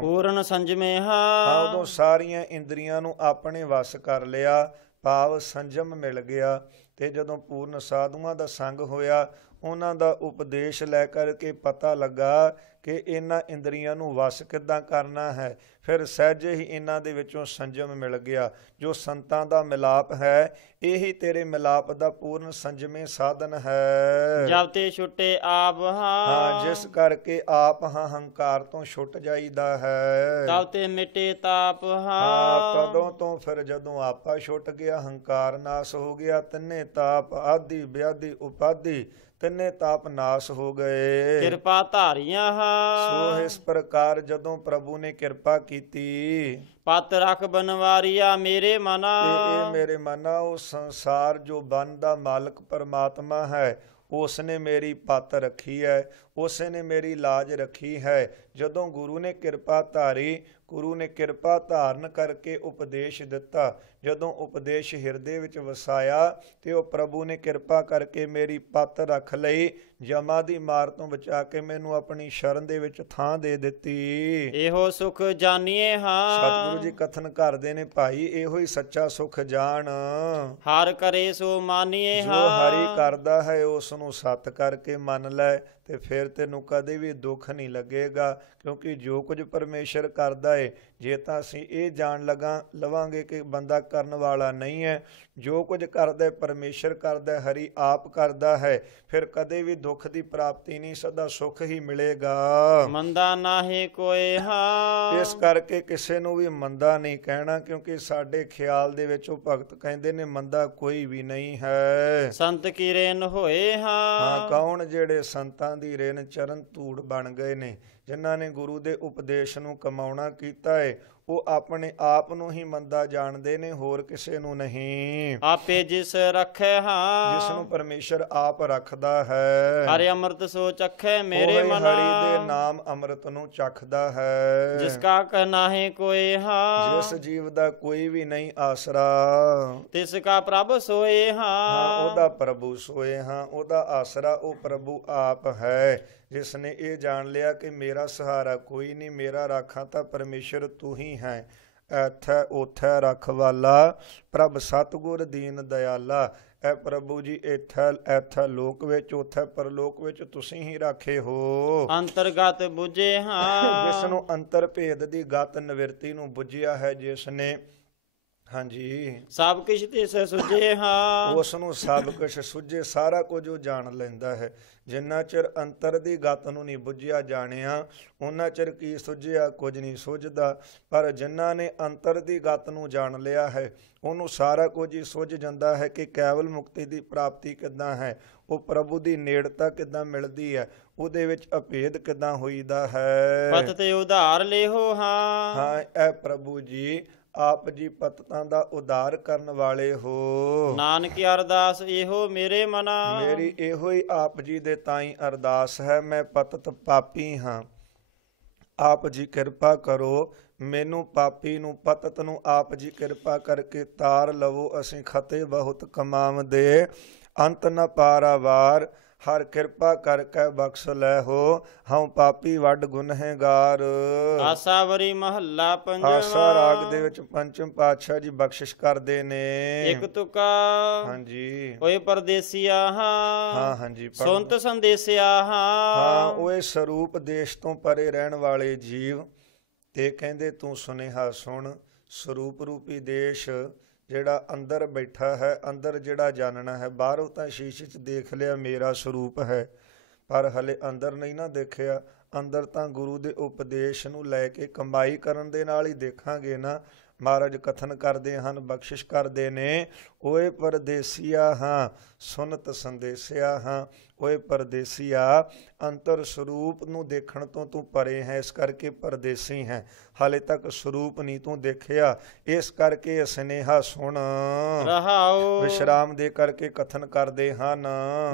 ਪੂਰਨ ਸੰਜਮੇ ਹਾਂ, ਉਦੋਂ ਸਾਰੀਆਂ ਇੰਦਰੀਆਂ ਨੂੰ ਆਪਣੇ ਵੱਸ ਕਰ ਲਿਆ, ਭਾਵ ਸੰਜਮ ਮਿਲ ਗਿਆ। ਤੇ ਜਦੋਂ ਪੂਰਨ ਸਾਧੂਆਂ ਦਾ ਸੰਗ ਹੋਇਆ, ਉਹਨਾਂ ਦਾ ਉਪਦੇਸ਼ ਲੈ ਕਰਕੇ ਪਤਾ ਲੱਗਾ ਕਿ ਇਹਨਾਂ ਇੰਦਰੀਆਂ ਨੂੰ ਵਸ ਕਿੱਦਾਂ ਕਰਨਾ ਹੈ। ਫਿਰ ਸਹਿਜੇ ਹੀ ਇਹਨਾਂ ਦੇ ਵਿੱਚੋਂ ਸੰਜਮ ਮਿਲ ਗਿਆ। ਜੋ ਸੰਤਾਂ ਦਾ ਮਿਲਾਪ ਹੈ, ਇਹੀ ਤੇਰੇ ਮਿਲਾਪ ਦਾ ਪੂਰਨ ਸੰਜਮੇ ਸਾਧਨ ਹੈ। ਜਬ ਤੇ ਛੁੱਟੇ ਆਪ ਹਾਂ, ਜਿਸ ਕਰਕੇ ਆਪ ਹਾਂ ਹੰਕਾਰ ਤੋਂ ਛੁੱਟ ਜਾਈਦਾ ਹੈ। ਤਬ ਤੇ ਮਿਟੇ ਤਾਪ ਹਾਂ, ਕਦੋਂ ਤੋਂ? ਫਿਰ ਜਦੋਂ ਆਪਾ ਛੁੱਟ ਗਿਆ, ਹੰਕਾਰ ਨਾਸ ਹੋ ਗਿਆ, ਤਿੰਨੇ ਤਾਪ ਆਦਿ ਵਿਆਧੀ ਉਪਾਧੀ ਤਿੰਨੇ ਤਾਪ ਨਾਸ ਹੋ ਗਏ। ਕਿਰਪਾ ਧਾਰੀਆਂ ਸੋ ਇਸ ਪ੍ਰਕਾਰ ਜਦੋਂ ਪ੍ਰਭੂ ਨੇ ਕਿਰਪਾ ਕੀਤੀ, ਪਤ ਰਖ ਬਨਵਾਰੀਆ ਮੇਰੇ ਮਨਾ, ਤੇ ਇਹ ਮੇਰੇ ਮਨਾ, ਉਹ ਸੰਸਾਰ ਜੋ ਬਨ ਦਾ ਮਾਲਕ ਪਰਮਾਤਮਾ ਹੈ, ਉਸ ਨੇ ਮੇਰੀ ਪੱਤ ਰੱਖੀ ਹੈ, ਉਸੇ ਨੇ ਮੇਰੀ ਲਾਜ ਰੱਖੀ ਹੈ। ਜਦੋਂ ਗੁਰੂ ਨੇ ਕਿਰਪਾ ਧਾਰੀ, ਗੁਰੂ ਨੇ ਕਿਰਪਾ ਧਾਰਨ ਕਰਕੇ ਉਪਦੇਸ਼ ਦਿੱਤਾ। ਜਦੋਂ ਉਪਦੇਸ਼ ਹਿਰਦੇ ਵਿੱਚ ਵਸਾਇਆ ਤੇ ਉਹ ਪ੍ਰਭੂ ਨੇ ਕਿਰਪਾ ਕਰਕੇ ਮੇਰੀ ਪੱਤ ਰੱਖ ਲਈ, ਜਮਾ ਦੀ ਮਾਰ ਤੋਂ ਬਚਾ ਕੇ ਮੈਨੂੰ ਆਪਣੀ ਸ਼ਰਨ ਦੇ ਵਿੱਚ ਥਾਂ ਦੇ ਦਿੱਤੀ। ਇਹੋ ਸੁਖ ਜਾਣੀਏ ਹਾਂ, ਸਤਿਗੁਰੂ ਜੀ ਕਥਨ ਕਰਦੇ ਨੇ, ਭਾਈ ਇਹੋ ਹੀ ਸੱਚਾ ਸੁਖ ਜਾਣ। ਹਰ ਕਰੇ ਸੋ ਮਾਨੀਏ ਜੋ ਹਾਂ, ਹਰੀ ਕਰਦਾ ਹੈ ਉਸ ਨੂੰ ਸਤ ਕਰਕੇ ਮੰਨ ਲੈ, ਤੇ ਫਿਰ ਤੈਨੂੰ ਕਦੇ ਵੀ ਦੁੱਖ ਨਹੀਂ ਲੱਗੇਗਾ। ਕਿਉਂਕਿ ਜੋ ਕੁਝ ਪਰਮੇਸ਼ਰ ਕਰਦਾ ਏ, ਜੇ ਤਾਂ ਅਸੀਂ ਇਹ ਜਾਣ ਲਵਾਂਗੇ ਕਿ ਬੰਦਾ ਕਰਨ ਵਾਲਾ ਨਹੀਂ ਹੈ, ਜੋ ਕੁਝ ਕਰਦਾ ਪਰਮੇਸ਼ਰ ਕਰਦਾ, ਹਰੀ ਆਪ ਕਰਦਾ ਹੈ, ਫਿਰ ਕਦੇ ਵੀ ਦੁੱਖ ਦੀ ਪ੍ਰਾਪਤੀ ਨਹੀਂ, ਸਦਾ ਸੁੱਖ ਹੀ ਮਿਲੇਗਾ। ਮੰਦਾ ਨਾਹੀ ਕੋਏ ਹਾਂ, ਇਸ ਕਰਕੇ ਕਿਸੇ ਨੂੰ ਵੀ ਮੰਦਾ ਨਹੀਂ ਕਹਿਣਾ, ਕਿਉਂਕਿ ਸਾਡੇ ਖਿਆਲ ਦੇ ਵਿੱਚ ਉਹ ਭਗਤ ਕਹਿੰਦੇ ਨੇ ਮੰਦਾ ਕੋਈ ਵੀ ਨਹੀਂ ਹੈ। ਸੰਤ ਕੀ ਰੇਨ ਹੋਏ ਹਾਂ, ਕੌਣ? ਜਿਹੜੇ ਸੰਤਾਂ ਦੀ ਰੇਨ ਚਰਨ ਧੂੜ ਬਣ ਗਏ ਨੇ, ਜਿਨ੍ਹਾਂ ਨੇ ਗੁਰੂ ਦੇ ਉਪਦੇਸ਼ ਨੂੰ ਕਮਾਉਣਾ ਕੀਤਾ ਹੈ, ਉਹ ਆਪਣੇ ਆਪ ਨੂੰ ਹੀ ਮੰਦਾ ਜਾਣਦੇ ਨੇ, ਹੋਰ ਕਿਸੇ ਨੂੰ ਨਹੀਂ। ਆਪੇ ਜਿਸ ਰੱਖੇ ਹਾਂ, ਜਿਸ ਨੂੰ ਪਰਮੇਸ਼ਰ ਆਪ ਰੱਖਦਾ ਹੈ, ਹਰਿ ਅੰਮ੍ਰਿਤ ਸੋ ਚਖੇ ਮੇਰੇ ਉਹੀ ਮਨਾ, ਹਰੀ ਦੇ ਨਾਮ ਅੰਮ੍ਰਿਤ ਨੂੰ ਚਖਦਾ ਹੈ। ਜਿਸ ਕਾ ਨਾਹੀ ਕੋਏ ਹਾਂ, ਜਿਸ ਜੀਵ ਦਾ ਕੋਈ ਵੀ ਨਹੀਂ ਆਸਰਾ, ਤਿਸ ਕਾ ਪ੍ਰਭ ਸੋਏ ਹਾਂ, ਹਾਂ, ਉਹਦਾ ਪ੍ਰਭੂ ਸੋਏ ਹਾਂ, ਉਹਦਾ ਆਸਰਾ ਉਹ ਪ੍ਰਭੂ ਆਪ ਹੈ। ਜਿਸ ਨੇ ਇਹ ਜਾਣ ਲਿਆ ਕਿ ਮੇਰਾ ਸਹਾਰਾ ਕੋਈ ਨਹੀਂ, ਮੇਰਾ ਰਾਖਾ ਤਾਂ ਪਰਮੇਸ਼ਰ ਤੂੰ ਹੀ ਹੈ। ਐਥੈ ਓਥੈ ਰਖਵਾਲਾ, ਪ੍ਰਭ ਸਤਿਗੁਰ ਦੀਨ ਦਿਆਲਾ। ਐ ਪ੍ਰਭੂ ਜੀ, ਐਥੈ ਲੋਕ ਵਿੱਚ, ਉਥੈ ਪਰਲੋਕ ਵਿੱਚ ਤੁਸੀਂ ਹੀ ਰਾਖੇ ਹੋ। ਅੰਤਰਗਤ ਬੁਝੇ ਹਾਂ, ਜਿਸ ਨੂੰ ਅੰਤਰ ਭੇਦ ਦੀ ਗਤ ਨਿਵਰਤੀ ਨੂੰ ਬੁੱਝਿਆ ਹੈ, ਜਿਸ ਨੇ ਹਾਂਜੀ, ਸਭ ਕਿਛ ਤਿਸ ਸੁਝੇ ਹਾਂ। ਉਸ ਨੂੰ ਸਭ ਕੁਝ ਸੁਝੇ, ਸਾਰਾ ਕੁਝ ਉਹ ਜਾਣ ਲੈਂਦਾ ਹੈ। ਜਿੰਨਾ ਚਿਰ ਅੰਤਰ ਦੀ ਗਤ ਨੂੰ ਨਹੀਂ ਬੁੱਝਿਆ ਜਾਣਿਆ, ਉਹਨਾਂ ਚਿਰ ਕੀ ਸੁਝਿਆ, ਕੁਝ ਨਹੀਂ ਸੁਝਦਾ। ਪਰ ਜਿਨ੍ਹਾਂ ਨੇ ਅੰਤਰ ਦੀ ਗਤ ਨੂੰ ਜਾਣ ਲਿਆ ਹੈ, ਉਹਨੂੰ ਸਾਰਾ ਕੁਝ ਹੀ ਸੁਝ ਜਾਂਦਾ ਹੈ ਕਿ ਕੇਵਲ ਮੁਕਤੀ ਦੀ ਪ੍ਰਾਪਤੀ ਕਿੱਦਾਂ ਹੈ, ਉਹ ਪ੍ਰਭੂ ਦੀ ਨੇੜਤਾ ਕਿੱਦਾਂ ਮਿਲਦੀ ਹੈ, ਉਹਦੇ ਵਿੱਚ ਅਭੇਦ ਕਿੱਦਾਂ ਹੋਈਦਾ ਹੈ। ਪਤ ਤੇ ਉਧਾਰ ਲਿਹੋ ਹਾਂ। ਹਾਂ, ਇਹ ਪ੍ਰਭੂ ਜੀ ਆਪ ਜੀ ਪਤਤਾਂ ਦਾ ਉਧਾਰ ਕਰਨ ਵਾਲੇ ਹੋ। ਨਾਨਕ ਅਰਦਾਸ ਇਹੋ ਮੇਰੇ ਮਨਾ। ਮੇਰੀ ਇਹੋ ਹੀ ਆਪ ਜੀ ਦੇ ਤਾਈਂ ਅਰਦਾਸ ਹੈ। ਮੈਂ ਪਤਤ ਪਾਪੀ ਹਾਂ, ਆਪ ਜੀ ਕਿਰਪਾ ਕਰੋ ਮੈਨੂੰ ਪਾਪੀ ਨੂੰ, ਪਤਤ ਨੂੰ ਆਪ ਜੀ ਕਿਰਪਾ ਕਰਕੇ ਤਾਰ ਲਵੋ। ਅਸੀਂ ਖਤੇ ਬਹੁਤ ਕਮਾਵਦੇ, ਅੰਤ ਨ ਪਾਰਾਵਾਰ। ਹਰ ਕਿਰਪਾ ਕਰਕੇ ਬਖਸ਼ ਲੈ ਹੋ, ਹਉ ਪਾਪੀ ਵੱਡ ਗੁਨਹਗਾਰ। ਆਸਾਵਰੀ ਮਹੱਲਾ ਪੰਜਵਾਂ। ਆਸਾ ਰਾਗ ਦੇ ਵਿੱਚ ਪੰਚਮ ਪਾਤਸ਼ਾਹ ਜੀ ਬਖਸ਼ਿਸ਼ ਕਰਦੇ ਨੇ। ਇੱਕ ਤੁਕਾ ਹਾਂਜੀ, ਓਏ ਪਰਦੇਸੀਆ ਹਾਂ ਹਾਂ, ਹਾਂਜੀ, ਸੁਨਤ ਸੰਦੇਸਿਆ ਹਾਂ, ਹਾਂ। ਓਏ ਸਰੂਪ ਦੇਸ਼ ਤੋਂ ਪਰੇ ਰਹਿਣ ਵਾਲੇ ਜੀਵ, ਤੇ ਕਹਿੰਦੇ ਤੂੰ ਸੁਨੇਹਾ ਸੁਣ। ਸਰੂਪ ਰੂਪੀ ਦੇਸ਼ ਜਿਹੜਾ ਅੰਦਰ ਬੈਠਾ ਹੈ, ਅੰਦਰ ਜਿਹੜਾ ਜਾਣਨਾ ਹੈ। ਬਾਹਰੋਂ ਤਾਂ ਸ਼ੀਸ਼ੇ 'ਚ ਦੇਖ ਲਿਆ ਮੇਰਾ ਸਰੂਪ ਹੈ, ਪਰ ਹਲੇ ਅੰਦਰ ਨਹੀਂ ਨਾ ਦੇਖਿਆ। ਅੰਦਰ ਤਾਂ ਗੁਰੂ ਦੇ ਉਪਦੇਸ਼ ਨੂੰ ਲੈ ਕੇ ਕਮਾਈ ਕਰਨ ਦੇ ਨਾਲ ਹੀ ਦੇਖਾਂਗੇ ਨਾ। ਮਹਾਰਾਜ ਕਥਨ ਕਰਦੇ ਹਨ, ਬਖਸ਼ਿਸ਼ ਕਰਦੇ ਨੇ, ਓਏ ਪਰਦੇਸੀਆ ਹਾਂ, ਸੁਨਤ ਸੰਦੇਸਿਆ ਹਾਂ। ਓਏ ਪਰਦੇਸੀਆ, ਅੰਤਰ ਸਰੂਪ ਨੂੰ ਦੇਖਣ ਤੋਂ ਤੂੰ ਪਰੇ ਹੈ, ਇਸ ਕਰਕੇ ਪਰਦੇਸੀ ਹੈ। ਹਾਲੇ ਤੱਕ ਸਰੂਪ ਨਹੀਂ ਤੂੰ ਦੇਖਿਆ, ਇਸ ਕਰਕੇ ਸੁਨੇਹਾ ਸੁਣ। ਰਹਾਉ ਵਿਸ਼ਰਾਮ ਦੇ ਕਰਕੇ ਕਥਨ ਕਰਦੇ ਹਨ,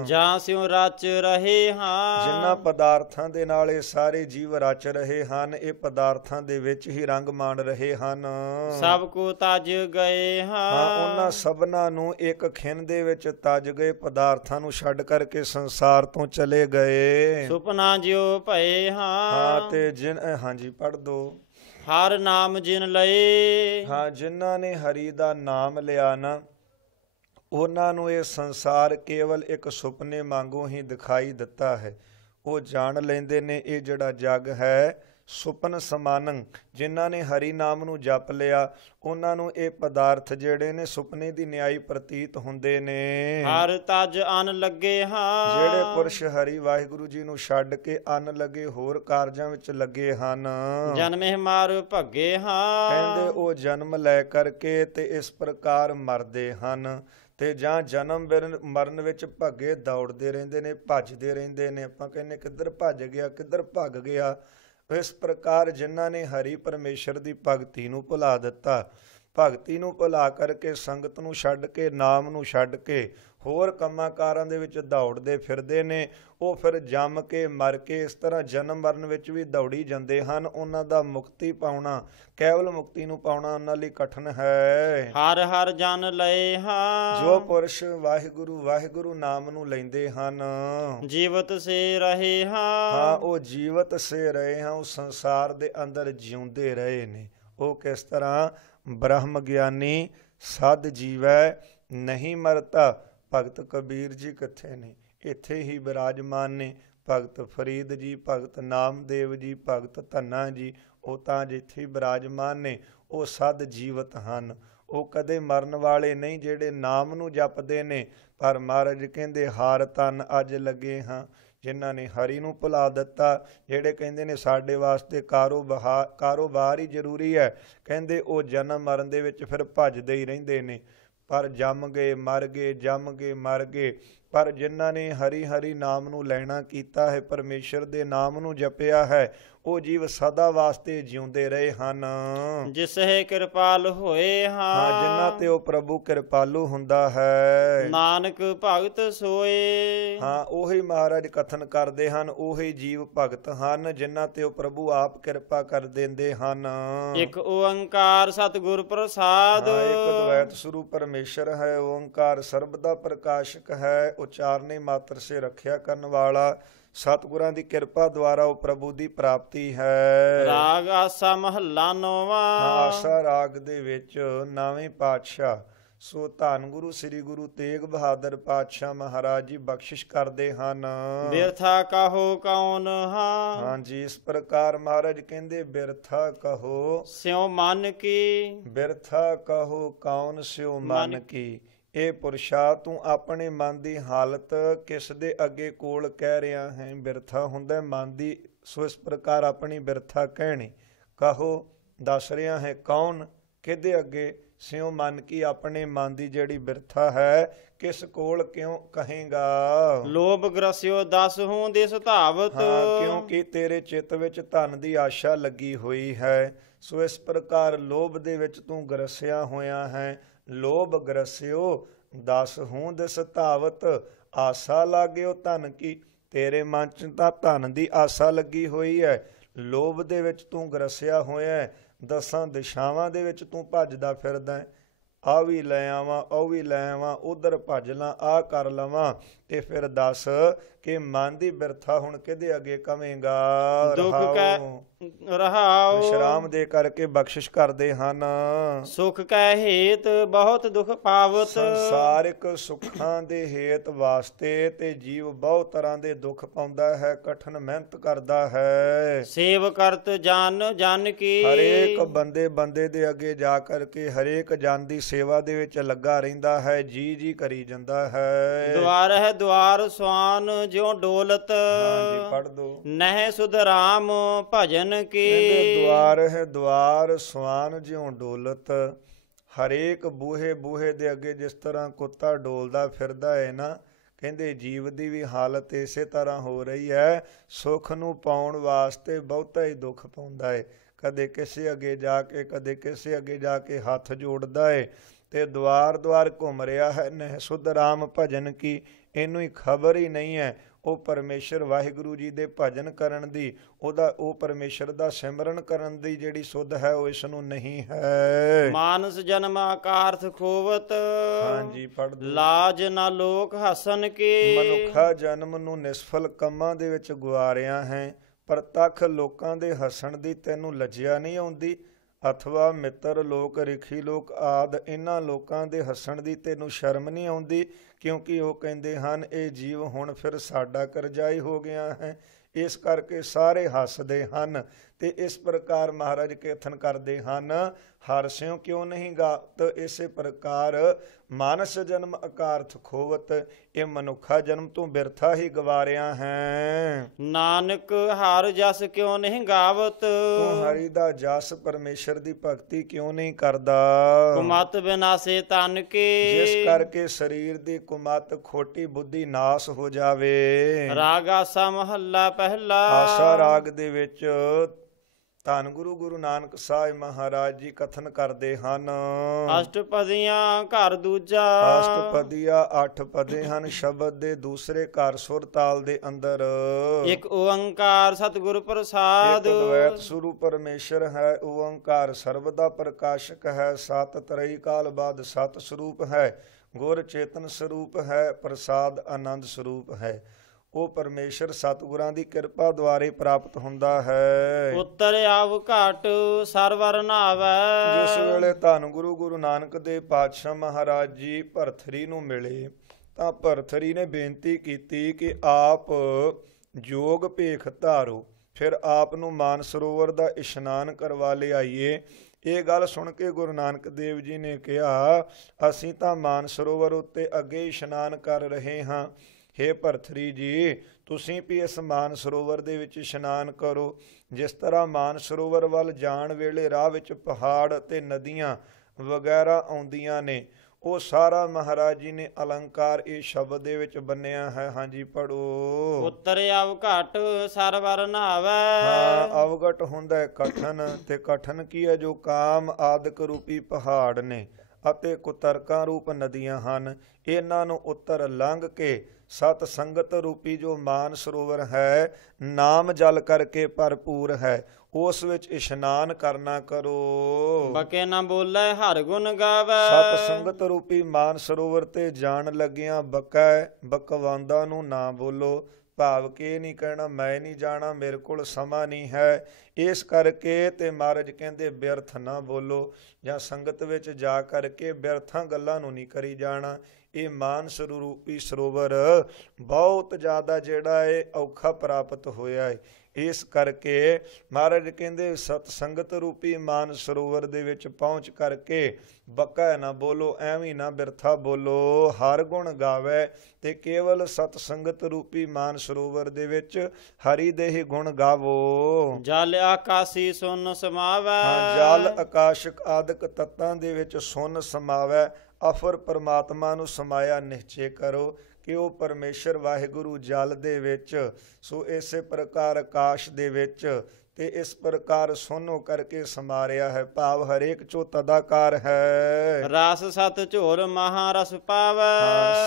ਜਾਂ ਸਿਉ ਰਚ ਰਹੇ ਹਾਂ। ਜਿਨ੍ਹਾਂ ਪਦਾਰਥਾਂ ਦੇ ਨਾਲ ਇਹ ਸਾਰੇ ਜੀਵ ਰਚ ਰਹੇ ਹਨ, ਇਹ ਪਦਾਰਥਾਂ ਦੇ ਵਿੱਚ ਹੀ ਰੰਗ ਮਾਣ ਰਹੇ ਹਨ। ਸਭ ਕੋ ਤਜ ਗਏ ਹਾਂ, ਹਾਂ। ਉਹਨਾਂ ਸਭਨਾਂ ਨੂੰ ਇੱਕ ਖਿਣ ਦੇ ਵਿੱਚ ਤਜ ਗਏ, ਪਦਾਰਥਾਂ ਨੂੰ ਛੱਡ ਕਰਕੇ ਸੰਸਾਰ ਤੋਂ ਚਲੇ ਗਏ। ਸੁਪਨਾ ਜਿਉ ਭਏ ਹਾਂ, ਹਾਂ। ਤੇ ਹਾਂਜੀ ਪੜ੍ਹ ਦੋ। ਹਰ ਨਾਮ ਜਿਨ ਲਏ। ਹਾਂ, ਜਿਨ੍ਹਾਂ ਨੇ ਹਰੀ ਦਾ ਨਾਮ ਲਿਆ ਨਾ, ਉਹਨਾਂ ਨੂੰ ਇਹ ਸੰਸਾਰ ਕੇਵਲ ਇੱਕ ਸੁਪਨੇ ਵਾਂਗੂ ਹੀ ਦਿਖਾਈ ਦਿੱਤਾ ਹੈ। ਉਹ ਜਾਣ ਲੈਂਦੇ ਨੇ ਇਹ ਜਿਹੜਾ ਜੱਗ ਹੈ ਸੁਪਨ ਸਮਾਨੰ। ਜਿਨ੍ਹਾਂ ਨੇ ਹਰੀ ਨਾਮ ਨੂੰ ਜਪ ਲਿਆ, ਉਹਨਾਂ ਨੂੰ ਇਹ ਪਦਾਰਥ ਜਿਹੜੇ ਨੇ ਸੁਪਨੇ ਦੀ ਨਿਆਈ ਪ੍ਰਤੀਤ ਹੁੰਦੇ ਨੇ। ਹਰ ਤਜ ਅਨ ਲੱਗੇ ਹਾਂ। ਜਿਹੜੇ ਪੁਰਸ਼ ਹਰੀ ਵਾਹਿਗੁਰੂ ਜੀ ਨੂੰ ਛੱਡ ਕੇ ਅੰਨ ਲੱਗੇ ਹੋਰ ਕਾਰਜਾਂ ਵਿੱਚ ਲੱਗੇ ਹਨ, ਜਨਮੇ ਮਾਰ ਭੱਗੇ ਹਾਂ। ਕਹਿੰਦੇ ਉਹ ਜਨਮ ਲੈ ਕਰਕੇ ਤੇ ਇਸ ਪ੍ਰਕਾਰ ਮਰਦੇ ਹਨ, ਤੇ ਜਾਂ ਜਨਮ ਮਰਨ ਵਿੱਚ ਭੱਗੇ ਦੌੜਦੇ ਰਹਿੰਦੇ ਨੇ, ਭੱਜਦੇ ਰਹਿੰਦੇ ਨੇ। ਆਪਾਂ ਕਹਿੰਦੇ ਕਿੱਧਰ ਭੱਜ ਗਿਆ, ਕਿੱਧਰ ਭੱਗ ਗਿਆ। ਇਸ ਪ੍ਰਕਾਰ ਜਿਨ੍ਹਾਂ ਨੇ ਹਰੀ ਪਰਮੇਸ਼ਰ ਦੀ ਭਗਤੀ ਨੂੰ ਭੁਲਾ ਦਿੱਤਾ, ਭਗਤੀ ਨੂੰ ਭੁਲਾ ਕਰਕੇ ਸੰਗਤ ਨੂੰ ਛੱਡ ਕੇ, ਨਾਮ ਨੂੰ ਛੱਡ ਕੇ ਹੋਰ ਕੰਮਾਂ ਕਾਰਾਂ ਦੇ ਵਿੱਚ ਦੌੜਦੇ ਫਿਰਦੇ ਨੇ, ਉਹ ਫਿਰ ਜੰਮ ਕੇ ਮਰ ਕੇ ਇਸ ਤਰ੍ਹਾਂ ਜਨਮ ਮਰਨ ਵਿੱਚ ਵੀ ਦੌੜੀ ਜਾਂਦੇ ਹਨ। ਉਹਨਾਂ ਦਾ ਮੁਕਤੀ ਪਾਉਣਾ, ਕੇਵਲ ਮੁਕਤੀ ਨੂੰ ਪਾਉਣਾ ਉਹਨਾਂ ਲਈ ਕਠਿਨ ਹੈ। ਹਰ ਹਰ ਜਨ ਲਏ ਹਾਂ। ਜੋ ਪੁਰਸ਼ ਵਾਹਿਗੁਰੂ ਵਾਹਿਗੁਰੂ ਨਾਮ ਨੂੰ ਲੈਂਦੇ ਹਨ, ਜੀਵਤ ਸੇ ਰਹੇ ਹਾਂ, ਹਾਂ। ਉਹ ਜੀਵਤ ਸੇ ਰਹੇ ਹਾਂ, ਉਹ ਸੰਸਾਰ ਦੇ ਅੰਦਰ ਜਿਉਂਦੇ ਰਹੇ ਨੇ। ਉਹ ਕਿਸ ਤਰ੍ਹਾਂ? ਬ੍ਰਹਮ ਗਿਆਨੀ ਸਦ ਜੀਵੈ ਨਹੀਂ ਮਰਤਾ। ਭਗਤ ਕਬੀਰ ਜੀ ਕਿੱਥੇ ਨੇ? ਇੱਥੇ ਹੀ ਬਿਰਾਜਮਾਨ ਨੇ। ਭਗਤ ਫਰੀਦ ਜੀ, ਭਗਤ ਨਾਮਦੇਵ ਜੀ, ਭਗਤ ਧੰਨਾ ਜੀ, ਉਹ ਤਾਂ ਜਿੱਥੇ ਬਿਰਾਜਮਾਨ ਨੇ, ਉਹ ਸਦ ਜੀਵਤ ਹਨ। ਉਹ ਕਦੇ ਮਰਨ ਵਾਲੇ ਨਹੀਂ, ਜਿਹੜੇ ਨਾਮ ਨੂੰ ਜਪਦੇ ਨੇ। ਪਰ ਮਹਾਰਾਜ ਕਹਿੰਦੇ ਹਾਰ ਤਨ ਅੱਜ ਲੱਗੇ ਹਾਂ। ਜਿਨ੍ਹਾਂ ਨੇ ਹਰੀ ਨੂੰ ਭੁਲਾ ਦਿੱਤਾ, ਜਿਹੜੇ ਕਹਿੰਦੇ ਨੇ ਸਾਡੇ ਵਾਸਤੇ ਕਾਰੋਬਾਰ ਹੀ ਜ਼ਰੂਰੀ ਹੈ, ਕਹਿੰਦੇ ਉਹ ਜਨਮ ਮਰਨ ਦੇ ਵਿੱਚ ਫਿਰ ਭੱਜਦੇ ਹੀ ਰਹਿੰਦੇ ਨੇ। ਪਰ ਜੰਮ ਗਏ ਮਰ ਗਏ, ਜੰਮ ਗਏ ਮਰ ਗਏ। ਪਰ ਜਿਨ੍ਹਾਂ ਨੇ ਹਰੀ ਹਰੀ ਨਾਮ ਨੂੰ ਲੈਣਾ ਕੀਤਾ ਹੈ, ਪਰਮੇਸ਼ਰ ਦੇ ਨਾਮ ਨੂੰ ਜਪਿਆ ਹੈ, ਉਹ ਜੀਵ ਸਦਾ ਵਾਸਤੇ ਜਿਉਂਦੇ ਰਹੇ ਹਨ। ਜਿਸ ਹੈ ਕਿਰਪਾਲ ਹੋਏ ਹਾਂ, ਜਿਨ੍ਹਾਂ ਤੇ ਹਾਂ। ਉਹ ਪ੍ਰਭੂ ਕਿਰਪਾਲੂ ਹੁੰਦਾ ਹੈ। ਨਾਨਕ ਭਗਤ ਸੋਏ। ਹਾਂ, ਉਹੀ ਮਹਾਰਾਜ ਕਥਨ ਕਰਦੇ ਹਨ, ਉਹੀ ਜੀਵ ਭਗਤ ਹਨ ਜਿਨ੍ਹਾਂ ਤੇ ਉਹ ਪ੍ਰਭੂ ਆਪ ਕਿਰਪਾ ਕਰ ਦਿੰਦੇ ਹਨ। ਇੱਕ ਓੰਕਾਰ ਸਤਿਗੁਰ ਪ੍ਰਸਾਦ। ਹਾਂ, ਇੱਕ ਦਵੈਤ ਸਰੂਪ ਪਰਮੇਸ਼ਰ ਹੈ। ਓੰਕਾਰ ਸਰਬ ਦਾ ਪ੍ਰਕਾਸ਼ਕ ਹੈ, ਉਚਾਰਨੇ ਮਾਤਰ ਸੇ ਰੱਖਿਆ ਕਰਨ ਵਾਲਾ। ਸਤਿਗੁਰਾਂ ਦੀ ਕਿਰਪਾ ਦੁਆਰਾ ਉਹ ਪ੍ਰਭੂ ਦੀ ਪ੍ਰਾਪਤੀ ਹੈ। ਰਾਗ ਆਸਾ ਮਹੱਲਾ ਨੌਵਾਂ। ਆਸਾ ਰਾਗ ਦੇ ਵਿੱਚ 9ਵੇਂ ਪਾਤਸ਼ਾਹ ਸੋ ਧੰਨ ਗੁਰੂ ਸ੍ਰੀ ਗੁਰੂ ਤੇਗ ਬਹਾਦਰ ਪਾਤਸ਼ਾਹ ਮਹਾਰਾਜ ਜੀ ਬਖਸ਼ਿਸ਼ ਕਰਦੇ ਹਨ। ਬਿਰਥਾ ਕਹੋ ਕੌਣ ਹਾਂ, ਹਾਂਜੀ, ਇਸ ਪ੍ਰਕਾਰ ਮਹਾਰਾਜ ਕਹਿੰਦੇ ਬਿਰਥਾ ਕਹੋ, ਸਿਉ ਮਨ ਕੀ। ਬਿਰਥਾ ਕਹੋ ਕੌਣ ਸਿਉ ਮਨ ਕੀ। ਇਹ ਪੁਰਸ਼ਾ ਤੂੰ ਆਪਣੇ ਮਨ ਦੀ ਹਾਲਤ ਕਿਸ ਦੇ ਅੱਗੇ ਕੋਲ ਕਹਿ ਰਿਹਾ ਹੈ। ਬਿਰਥਾ ਹੁੰਦਾ ਮਨ ਦੀ, ਸੋ ਇਸ ਪ੍ਰਕਾਰ ਆਪਣੀ ਬਿਰਥਾ ਕਹਿਣੀ। ਕਹੋ ਦੱਸ ਰਿਹਾ ਹੈ ਕੌਣ, ਕਿਹਦੇ ਅੱਗੇ। ਸਿਉ ਮਨ ਕੀ, ਆਪਣੇ ਮਨ ਦੀ ਜਿਹੜੀ ਬਿਰਥਾ ਹੈ ਕਿਸ ਕੋਲ ਕਿਉਂ ਕਹੇਗਾ। ਲੋਭ ਗ੍ਰਸਿਓ ਦਸ ਹੂੰ ਦਿਸ ਧਾਵਤ। ਹਾਂ, ਕਿਉਂਕਿ ਤੇਰੇ ਚਿੱਤ ਵਿੱਚ ਧਨ ਦੀ ਆਸ਼ਾ ਲੱਗੀ ਹੋਈ ਹੈ। ਸੋ ਇਸ ਪ੍ਰਕਾਰ ਲੋਭ ਦੇ ਵਿੱਚ ਤੂੰ ਗਰਸਿਆ ਹੋਇਆ ਹੈ। ਲੋਭ ਗਰਸਿਓ ਦਸ ਹੂੰ ਦਿਸ ਧਾਵਤ, ਆਸਾ ਲਾਗਿਓ ਧਨ ਕੀ। ਤੇਰੇ ਮਨ 'ਚ ਤਾਂ ਧਨ ਦੀ ਆਸਾ ਲੱਗੀ ਹੋਈ ਹੈ। ਲੋਭ ਦੇ ਵਿੱਚ ਤੂੰ ਗਰਸਿਆ ਹੋਇਆ ਹੈ। ਦਸਾਂ ਦਿਸ਼ਾਵਾਂ ਦੇ ਵਿੱਚ ਤੂੰ ਭੱਜਦਾ ਫਿਰਦਾ ਹੈ। ਆ ਵੀ ਲੈ ਆਵਾਂ, ਉਹ ਵੀ ਲੈ ਆਵਾਂ, ਉਧਰ ਭੱਜ ਲਾਂ, ਆਹ ਕਰ ਲਵਾਂ। ਤੇ ਫਿਰ ਦੱਸ ਕਿ ਮਨ ਦੀ ਬਿਰਥਾ ਹੁਣ ਕਿਹਦੇ ਅੱਗੇ ਕਵੇਂਗਾ। ਦੁੱਖ ਕੈ ਰਹਾਉ, ਵਿਸ਼ਰਾਮ ਦੇ ਕਰਕੇ ਬਖਸ਼ਿਸ਼ ਕਰਦੇ ਹਨ। ਸੁਖ ਕੈ ਹੇਤ ਬਹੁਤ ਦੁਖ ਪਾਵਤ। ਸੰਸਾਰਿਕ ਸੁੱਖਾਂ ਦੇ ਹੇਤ ਵਾਸਤੇ ਤੇ ਜੀਵ ਬਹੁਤ ਤਰ੍ਹਾਂ ਦੇ ਦੁੱਖ ਪਾਉਂਦਾ ਹੈ, ਕਠਿਨ ਮਿਹਨਤ ਕਰਦਾ ਹੈ। ਸੇਵ ਕਰਤ ਜਨ ਜਨ ਕੀ। ਹਰੇਕ ਬੰਦੇ ਬੰਦੇ ਦੇ ਅੱਗੇ ਜਾ ਕਰਕੇ ਹਰੇਕ ਜਨ ਦੀ ਸੇਵਾ ਦੇ ਵਿੱਚ ਲੱਗਾ ਰਹਿੰਦਾ ਹੈ, ਜੀ ਜੀ ਕਰੀ ਜਾਂਦਾ ਹੈ। ਦੁਆਰ ਹੈ ਦੁਆਰ ਸੁਆਨ ਜਿਉ ਡੋਲਤ। ਹਾਂਜੀ, ਪੜ੍ਹ ਦੋ। ਨਹਿ ਸੁਧ ਰਾਮ ਭਜਨ ਕੀ। ਕਹਿੰਦੇ ਦੁਆਰ ਹੈ ਦੁਆਰ ਸੁਆਨ ਜਿਉ ਡੋਲਤ। ਹਰੇਕ ਬੂਹੇ ਬੂਹੇ ਦੇ ਅੱਗੇ ਜਿਸ ਤਰ੍ਹਾਂ ਕੁੱਤਾ ਡੋਲਦਾ ਫਿਰਦਾ ਹੈ ਨਾ, ਕਹਿੰਦੇ ਜੀਵ ਦੀ ਵੀ ਹਾਲਤ ਇਸੇ ਤਰ੍ਹਾਂ ਹੋ ਰਹੀ ਹੈ। ਸੁੱਖ ਨੂੰ ਪਾਉਣ ਵਾਸਤੇ ਬਹੁਤਾ ਹੀ ਦੁੱਖ ਪਾਉਂਦਾ ਹੈ। ਕਦੇ ਕਿਸੇ ਅੱਗੇ ਜਾ ਕੇ, ਕਦੇ ਕਿਸੇ ਅੱਗੇ ਜਾ ਕੇ ਹੱਥ ਜੋੜਦਾ ਹੈ ਤੇ ਦੁਆਰ ਦੁਆਰ ਘੁੰਮ ਰਿਹਾ ਹੈ। ਨਹਿ ਸੁਧ ਰਾਮ ਭਜਨ ਕੀ, ਇਹਨੂੰ ਹੀ ਖਬਰ ਹੀ ਨਹੀਂ ਹੈ ਉਹ ਪਰਮੇਸ਼ਰ ਵਾਹਿਗੁਰੂ ਜੀ ਦੇ ਭਜਨ ਕਰਨ ਦੀ, ਉਹ ਪਰਮੇਸ਼ਰ ਦਾ ਸਿਮਰਨ ਕਰਨ ਦੀ ਜਿਹੜੀ ਸੁਧ ਹੈ ਉਹ ਇਸ ਨੂੰ ਨਹੀਂ ਹੈ। ਮਾਨਸ ਜਨਮ ਆਕਾਰਥ ਖੋਵਤ। ਹਾਂਜੀ, ਪੜ੍ਹ ਦੋ। ਲਾਜ ਨਾ ਲੋਕ ਹਸਨ ਕੀ। ਮਨੁੱਖਾ ਜਨਮ ਨੂੰ ਨਿਸਫਲ ਕੰਮਾਂ ਦੇ ਵਿੱਚ ਗੁਆਰਿਆ ਹੈ। ਪ੍ਰਤੱਖ ਲੋਕਾਂ ਦੇ ਹੱਸਣ ਦੀ ਤੈਨੂੰ ਲੱਜਿਆ ਨਹੀਂ ਆਉਂਦੀ, ਅਥਵਾ ਮਿੱਤਰ ਲੋਕ, ਰਿਖੀ ਲੋਕ ਆਦਿ ਇਹਨਾਂ ਲੋਕਾਂ ਦੇ ਹੱਸਣ ਦੀ ਤੈਨੂੰ ਸ਼ਰਮ ਨਹੀਂ ਆਉਂਦੀ। ਕਿਉਂਕਿ ਉਹ ਕਹਿੰਦੇ ਹਨ ਇਹ ਜੀਵ ਹੁਣ ਫਿਰ ਸਾਡਾ ਕਰਜ਼ਾਈ ਹੋ ਗਿਆ ਹੈ, ਇਸ ਕਰਕੇ ਸਾਰੇ ਹੱਸਦੇ ਹਨ। ਤੇ ਇਸ ਪ੍ਰਕਾਰ ਮਹਾਰਾਜ ਕੀਰਤਨ ਕਰਦੇ ਹਨ, ਹਰਸਿਓ ਕਿਉਂ ਨਹੀਂ ਗਾਤ। ਇਸੇ ਪ੍ਰਕਾਰ ਮਾਨਸ ਜਨਮ ਅਕਾਰਥ ਖੋਵਤ, ਇਹ ਮਨੁੱਖਾ ਜਨਮ ਤੂੰ ਬਿਰਥਾ ਹੀ ਗਵਾਰਿਆ ਹੈ। ਨਾਨਕ ਹਰ ਜਸ ਕਿਉਂ ਨਹੀਂ ਗਾਵਤ। ਤੂੰ ਹਰੀ ਦਾ ਜਸ ਪਰਮੇਸ਼ਰ ਦੀ ਭਗਤੀ ਕਿਉਂ ਨਹੀਂ ਕਰਦਾ। ਕੁਮਤ ਬਿਨਾਸੇ ਤਨ ਕੀ। ਜਿਸ ਕਰਕੇ ਸਰੀਰ ਦੀ ਕੁਮਤ ਖੋਟੀ ਬੁੱਧੀ ਨਾਸ ਹੋ ਜਾਵੇ। ਰਾਗ ਆਸਾ ਮਹੱਲਾ ਪਹਿਲਾ। ਆਸਾ ਰਾਗ ਦੇ ਵਿੱਚ ਧੰਨ ਗੁਰੂ ਗੁਰੂ ਨਾਨਕ ਸਾਹਿਬ ਮਹਾਰਾਜ ਜੀ ਕਥਨ ਕਰਦੇ ਹਨ। ਅਸ਼ਟਪਦੀਆਂ ਘਰ ਦੂਜਾ। ਅਸ਼ਟਪਦੀਆਂ 8 ਪਦੇ ਹਨ ਸ਼ਬਦ ਦੇ, ਦੂਸਰੇ ਘਰ ਸੁਰ ਤਾਲ ਦੇ ਅੰਦਰ। ਇੱਕ ਓੰਕਾਰ ਸਤਿਗੁਰ ਪ੍ਰਸਾਦ। ਇੱਕ ਦਵੈਤ ਸਰੂਪ ਪਰਮੇਸ਼ਰ ਹੈ। ਓੰਕਾਰ ਸਰਬ ਦਾ ਪ੍ਰਕਾਸ਼ਕ ਹੈ। ਸਤ ਤਰਈ ਕਾਲ ਬਾਦ ਸਤ ਸਰੂਪ ਹੈ। ਗੁਰ ਚੇਤਨ ਸਰੂਪ ਹੈ। ਪ੍ਰਸਾਦ ਆਨੰਦ ਸਰੂਪ ਹੈ। ਉਹ ਪਰਮੇਸ਼ਰ ਸਤਿਗੁਰਾਂ ਦੀ ਕਿਰਪਾ ਦੁਆਰੇ ਪ੍ਰਾਪਤ ਹੁੰਦਾ ਹੈ। ਉੱਤਰ ਆਵ ਘਾਟ ਸਰਵਰ ਨਾਵੈ। ਜਿਸ ਵੇਲੇ ਧੰਨ ਗੁਰੂ ਗੁਰੂ ਨਾਨਕ ਦੇਵ ਪਾਤਸ਼ਾਹ ਮਹਾਰਾਜ ਜੀ ਭਰਥਰੀ ਨੂੰ ਮਿਲੇ ਤਾਂ ਭਰਥਰੀ ਨੇ ਬੇਨਤੀ ਕੀਤੀ ਕਿ ਆਪ ਜੋਗ ਭੇਖ ਧਾਰੋ, ਫਿਰ ਆਪ ਨੂੰ ਮਾਨ ਸਰੋਵਰ ਦਾ ਇਸ਼ਨਾਨ ਕਰਵਾ ਲਿਆਈਏ। ਇਹ ਗੱਲ ਸੁਣ ਕੇ ਗੁਰੂ ਨਾਨਕ ਦੇਵ ਜੀ ਨੇ ਕਿਹਾ ਅਸੀਂ ਤਾਂ ਮਾਨ ਸਰੋਵਰ ਉੱਤੇ ਅੱਗੇ ਇਸ਼ਨਾਨ ਕਰ ਰਹੇ ਹਾਂ। ਹੇ ਭਰਥਰੀ ਜੀ, ਤੁਸੀਂ ਵੀ ਇਸ ਮਾਨ ਸਰੋਵਰ ਦੇ ਵਿੱਚ ਇਸ਼ਨਾਨ ਕਰੋ। ਜਿਸ ਤਰ੍ਹਾਂ ਮਾਨ ਸਰੋਵਰ ਵੱਲ ਜਾਣ ਵੇਲੇ ਰਾਹ ਵਿੱਚ ਪਹਾੜ ਅਤੇ ਨਦੀਆਂ ਵਗੈਰਾ ਆਉਂਦੀਆਂ ਨੇ, ਉਹ ਸਾਰਾ ਮਹਾਰਾਜ ਜੀ ਨੇ ਅਲੰਕਾਰ ਇਹ ਸ਼ਬਦ ਦੇ ਵਿੱਚ ਬੰਨਿਆ ਹੈ। ਹਾਂਜੀ, ਪੜੋ। ਉੱਤਰ ਆਵ ਘਾਟ ਸਰਵਰ ਨਾਵੈ। ਹਾਂ, ਅਵਗਟ ਹੁੰਦਾ ਹੈ ਕਠਨ, ਤੇ ਕਠਨ ਕੀ ਹੈ, ਜੋ ਕਾਮ ਆਦਿਕ ਰੂਪੀ ਪਹਾੜ ਨੇ ਅਤੇ ਕੁਤਰਕਾਂ ਰੂਪ ਨਦੀਆਂ ਹਨ। ਇਹਨਾਂ ਨੂੰ ਉੱਤਰ ਲੰਘ ਕੇ ਸਤ ਸੰਗਤ ਰੂਪੀ ਜੋ ਮਾਨ ਸਰੋਵਰ ਹੈ, ਨਾਮ ਜਲ ਕਰਕੇ ਭਰਪੂਰ ਹੈ, ਉਸ ਵਿੱਚ ਇਸ਼ਨਾਨ ਕਰਨਾ ਕਰੋ। ਬਕੇ ਨਾ ਬੋਲੇ ਹਰ ਗੁਣ ਗਾਵੈ। ਸਤ ਸੰਗਤ ਰੂਪੀ ਮਾਨ ਸਰੋਵਰ ਤੇ ਜਾਣ ਲੱਗਿਆਂ ਬਕੈ ਬਕਵਾਂਦਾ ਨੂੰ ਨਾ ਬੋਲੋ, ਭਾਵ ਕਿ ਇਹ ਨਹੀਂ ਕਹਿਣਾ ਮੈਂ ਨਹੀਂ ਜਾਣਾ, ਮੇਰੇ ਕੋਲ ਸਮਾਂ ਨਹੀਂ ਹੈ। ਇਸ ਕਰਕੇ ਤੇ ਮਹਾਰਾਜ ਕਹਿੰਦੇ ਬਿਰਥ ਨਾ ਬੋਲੋ, ਜਾਂ ਸੰਗਤ ਵਿੱਚ ਜਾ ਕਰਕੇ ਬਿਰਥਾਂ ਗੱਲਾਂ ਨੂੰ ਨਹੀਂ ਕਰੀ ਜਾਣਾ। ਇਹ ਮਾਨਸ ਰੂਪੀ ਸਰੋਵਰ ਬਹੁਤ ਜ਼ਿਆਦਾ ਜਿਹੜਾ ਹੈ ਔਖਾ ਪ੍ਰਾਪਤ ਹੋਇਆ ਹੈ। ਇਸ ਕਰਕੇ ਮਹਾਰਾਜ ਕਹਿੰਦੇ ਸਤ ਸੰਗਤ ਰੂਪੀ ਮਾਨ ਸਰੋਵਰ ਦੇ ਵਿੱਚ ਪਹੁੰਚ ਕਰਕੇ ਬਕਾ ਨਾ ਬੋਲੋ, ਐਵੇਂ ਨਾ ਬਿਰਥਾ ਬੋਲੋ, ਹਰ ਗੁਣ ਗਾਵੇ ਤੇ ਕੇਵਲ ਸਤ ਸੰਗਤ ਰੂਪੀ ਮਾਨ ਸਰੋਵਰ ਦੇ ਵਿੱਚ ਹਰੀ ਦੇ ਹੀ ਗੁਣ ਗਾਵੋ। ਜਲ ਆਕਾਸੀ ਸੁਨ ਸਮਾਵੈ, ਜਲ ਆਕਾਸ਼ਕ ਆਦਿਕ ਤੱਤਾਂ ਦੇ ਵਿੱਚ ਸੁਨ ਸਮਾਵੈ। ਅਫਰ ਪਰਮਾਤਮਾ ਨੂੰ ਸਮਾਇਆ ਨਿਸ਼ਚੈ ਕਰੋ ਕਿ ਉਹ ਪਰਮੇਸ਼ਰ ਵਾਹਿਗੁਰੂ ਜਲ ਦੇ ਵਿੱਚ, ਸੋ ਇਸੇ ਪ੍ਰਕਾਰ ਆਕਾਸ਼ ਦੇ ਵਿੱਚ ਤੇ ਇਸ ਪ੍ਰਕਾਰ ਸੋਨੋ ਕਰਕੇ ਸਮਾਰਿਆ ਹੈ। ਭਾਵ ਹਰੇਕ ਚੋ ਤਦਾਕਾਰ ਹੈ। ਰਸ ਸਤ ਝੋਲ ਮਹਾ ਰਸ ਪਾਵੈ,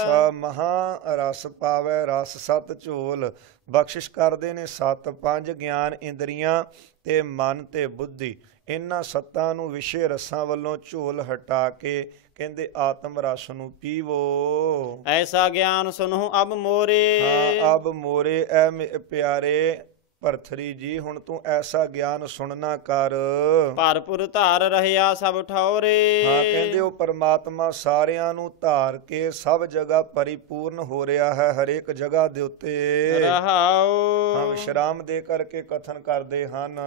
ਸ ਮਹਾ ਰਸ ਪਾਵੈ। ਰਸ ਸਤ ਝੋਲ ਬਖਸ਼ਿਸ਼ ਕਰਦੇ ਨੇ ਸੱਤ, ਪੰਜ ਗਿਆਨ ਇੰਦਰੀਆਂ ਤੇ ਮਨ ਤੇ ਬੁੱਧੀ। ਇਹਨਾਂ ਸੱਤਾਂ ਨੂੰ ਵਿਸ਼ੇ ਰਸਾਂ ਵੱਲੋਂ ਝੋਲ ਹਟਾ ਕੇ ਕਹਿੰਦੇ ਆਤਮ ਰਸ ਨੂੰ ਪੀਵੋ। ਐਸਾ ਗਿਆਨ ਸੁਨਹੁ ਅਬ ਮੋਰੇ, ਅਬ ਮੋਰੇ। ਐ ਪਿਆਰੇ ਭਰਥਰੀ ਜੀ, ਹੁਣ ਤੂੰ ਐਸਾ ਗਿਆਨ ਸੁਣਨਾ ਕਰ। ਭਰਪੁਰ ਧਾਰ ਰਹਿਆ ਸਭ ਠੌਰੇ, ਕਹਿੰਦੇ ਉਹ ਪਰਮਾਤਮਾ ਸਾਰਿਆਂ ਨੂੰ ਧਾਰ ਕੇ ਸਭ ਜਗ੍ਹਾ ਪਰਿਪੂਰਨ ਹੋ ਰਿਹਾ ਹੈ, ਹਰੇਕ ਜਗ੍ਹਾ ਦੇ ਉੱਤੇ ਰਹਾਉ। ਵਿਸ਼ਰਾਮ ਦੇ ਕਰਕੇ ਕਥਨ ਕਰਦੇ ਹਨ।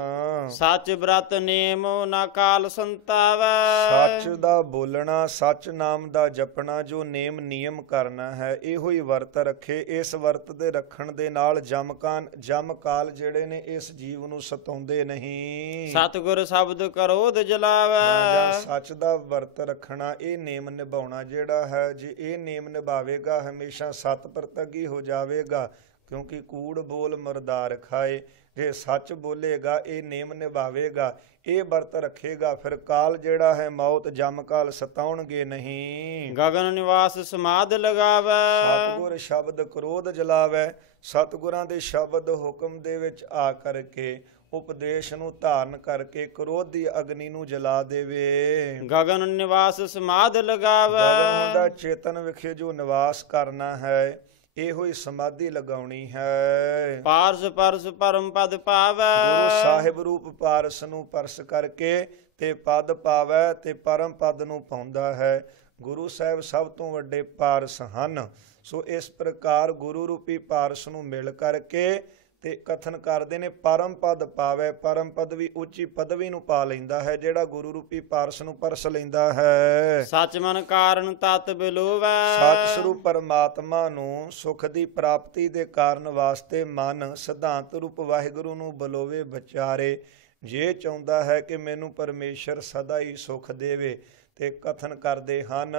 ਸੱਚ ਬ੍ਰਤ ਨੇਮ ਨਾ ਕਾਲ ਸੰਤਾਵੈ, ਸੱਚ ਦਾ ਬੋਲਣਾ, ਸੱਚ ਨਾਮ ਦਾ ਜਪਣਾ, ਜੋ ਨੇਮ ਨਿਯਮ ਕਰਨਾ ਹੈ, ਇਹੋ ਹੀ ਵਰਤ ਰੱਖੇ। ਇਸ ਵਰਤ ਦੇ ਰੱਖਣ ਦੇ ਨਾਲ ਜਮ ਕਾਲ ਜਿਹੜੇ ਨੇ ਇਸ ਜੀਵ ਨੂੰ ਸਤਾਉਂਦੇ ਨਹੀਂ। ਸਤਿਗੁਰ ਸ਼ਬਦ ਕਰੋਧ ਜਲਾਵੈ, ਸੱਚ ਦਾ ਵਰਤ ਰੱਖਣਾ, ਇਹ ਨੇਮ ਨਿਭਾਉਣਾ ਜਿਹੜਾ ਹੈ, ਜੇ ਇਹ ਨੇਮ ਨਿਭਾਵੇਗਾ ਹਮੇਸ਼ਾ ਸਤ ਪ੍ਰਤੱਗੀ ਹੋ ਜਾਵੇਗਾ। ਕਿਉਂਕਿ ਕੂੜ ਬੋਲ ਮਰਦਾਰ ਖਾਏ। ਜੇ ਸੱਚ ਬੋਲੇਗਾ, ਇਹ ਨੇਮ ਨਿਭਾਵੇਗਾ, ਇਹ ਵਰਤ ਰੱਖੇਗਾ, ਫਿਰ ਕਾਲ ਜਿਹੜਾ ਹੈ ਮੌਤ ਜਮ ਕਾਲ ਸਤਾਉਣਗੇ ਨਹੀਂ। ਗਗਨ ਨਿਵਾਸ ਸਮਾਧ ਲਗਾਵੈ, ਸਤਿਗੁਰ ਸ਼ਬਦ ਕ੍ਰੋਧ ਜਲਾਵੈ। ਸਤਿਗੁਰਾਂ ਦੇ ਸ਼ਬਦ ਹੁਕਮ ਦੇ ਵਿੱਚ ਆ ਕਰਕੇ ਉਪਦੇਸ਼ ਨੂੰ ਧਾਰਨ ਕਰਕੇ ਕ੍ਰੋਧ ਦੀ ਅਗਨੀ ਨੂੰ ਜਲਾ ਦੇਵੇ। ਗਗਨ ਨਿਵਾਸ ਸਮਾਧ ਲਗਾਵੈ, ਗਗਨ ਹੁੰਦਾ ਚੇਤਨ ਵਿਖੇ ਜੋ ਨਿਵਾਸ ਕਰਨਾ ਹੈ, ਇਹੋ ਹੀ ਸਮਾਧੀ ਲਗਾਉਣੀ ਹੈ। ਪਾਰਸ ਪਰਸ ਪਰਮ ਪਦ ਪਾਵੈ, ਗੁਰੂ ਸਾਹਿਬ ਰੂਪ ਪਾਰਸ ਨੂੰ ਪਰਸ ਕਰਕੇ ਤੇ ਪਦ ਪਾਵੈ ਤੇ ਪਰਮ ਪਦ ਨੂੰ ਪਾਉਂਦਾ ਹੈ। ਗੁਰੂ ਸਾਹਿਬ ਸਭ ਤੋਂ ਵੱਡੇ ਪਾਰਸ ਹਨ। ਸੋ ਇਸ ਪ੍ਰਕਾਰ ਗੁਰੂ ਰੂਪੀ ਪਾਰਸ ਨੂੰ ਮਿਲ ਕਰਕੇ ਤੇ ਕਥਨ ਕਰਦੇ ਨੇ ਪਰਮ ਪਦ ਪਾਵੈ। ਪਰਮ ਪਦ ਵੀ ਉੱਚੀ ਪਦਵੀ ਨੂੰ ਪਾ ਲੈਂਦਾ ਹੈ ਜਿਹੜਾ ਗੁਰੂ ਰੂਪੀ ਪਾਰਸ ਨੂੰ ਪਰਸ ਲੈਂਦਾ ਹੈ। ਸੱਚ ਮਨ ਕਾਰਨ ਤਤ ਬਿਲੋਵੈ, ਸਤ ਸਰੂਪ ਪਰਮਾਤਮਾ ਨੂੰ ਸੁਖ ਦੀ ਪ੍ਰਾਪਤੀ ਦੇ ਕਾਰਨ ਵਾਸਤੇ ਮਨ ਸਿਧਾਂਤ ਰੂਪ ਵਾਹਿਗੁਰੂ ਨੂੰ ਬਲੋਵੇ ਵਿਚਾਰੇ। ਜੇ ਚਾਹੁੰਦਾ ਹੈ ਕਿ ਮੈਨੂੰ ਪਰਮੇਸ਼ਰ ਸਦਾ ਹੀ ਸੁਖ ਦੇਵੇ ਤੇ ਕਥਨ ਕਰਦੇ ਹਨ।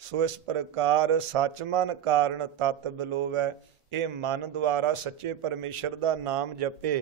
ਸੋ ਇਸ ਪ੍ਰਕਾਰ ਸੱਚ ਮਨ ਕਾਰਨ ਤਤ ਬਿਲੋਵੈ। ਇਹ ਮਨ ਦੁਆਰਾ ਸੱਚੇ ਪਰਮੇਸ਼ਰ ਦਾ ਨਾਮ ਜਪੇ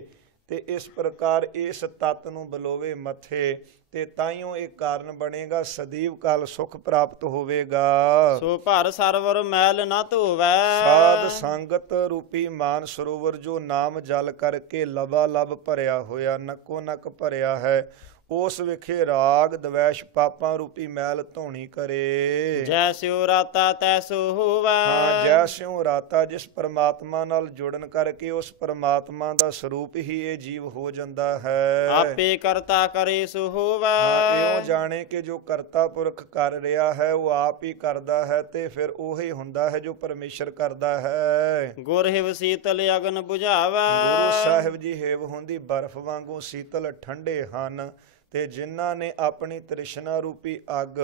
ਤੇ ਇਸ ਪ੍ਰਕਾਰ ਇਸ ਤਤ ਨੂੰ ਬਲੋਵੇ ਮੱਥੇ ਤੇ ਤਾਈਓ ਇਹ ਕਾਰਨ ਬਣੇਗਾ ਸਦੀਵ ਕਾਲ ਸੁਖ ਪ੍ਰਾਪਤ ਹੋਵੇਗਾ। ਸੋ ਭਰ ਸਰਵਰ ਮੈਲ ਨਾ ਧੋਵੈ, ਸਾਧ ਸੰਗਤ ਰੂਪੀ ਮਾਨ ਸਰੋਵਰ ਜੋ ਨਾਮ ਜਲ ਕਰਕੇ ਲਬਾ ਲਬ ਭਰਿਆ ਹੋਇਆ, ਨਕੋ ਨਕ ਭਰਿਆ ਹੈ, ਉਸ ਵਿਖੇ ਰਾਗ ਦਵੈਸ਼ ਪਾਪਾਂ ਰੂਪੀ ਮੈਲ ਧੋਣੀ ਕਰੇ। ਜੈ ਸਿਉ ਰਾਤਾ ਤੈਸੋ ਹੋਵੈ, ਜੈ ਸਿਉ ਰਾਤਾ ਜਿਸ ਪਰਮਾਤਮਾ ਨਾਲ ਜੁੜਨ ਕਰਕੇ ਉਸ ਪਰਮਾਤਮਾ ਦਾ ਸਰੂਪ ਹੀ ਇਹ ਜੀਵ ਹੋ ਜਾਂਦਾ ਹੈ। ਆਪੇ ਕਰਤਾ ਕਰੇ ਸੋ ਹੋਵੈ, ਇਉਂ ਜਾਣੇ ਕਿ ਜੋ ਕਰਤਾ ਪੁਰਖ ਕਰ ਰਿਹਾ ਹੈ ਉਹ ਆਪ ਹੀ ਕਰਦਾ ਹੈ ਤੇ ਫਿਰ ਉਹੀ ਹੁੰਦਾ ਹੈ ਜੋ ਪਰਮੇਸ਼ਰ ਕਰਦਾ ਹੈ। ਗੁਰ ਹਿਵ ਸੀਤਲ ਅਗਨ ਬੁਝਾਵੈ, ਗੁਰੂ ਸਾਹਿਬ ਜੀ ਹੇਵ ਹੁੰਦੀ ਬਰਫ਼ ਵਾਂਗੂ ਸੀਤਲ ਠੰਡੇ ਹਨ ਤੇ ਜਿਨ੍ਹਾਂ ਨੇ ਆਪਣੀ ਤ੍ਰਿਸ਼ਨਾ ਰੂਪੀ ਅੱਗ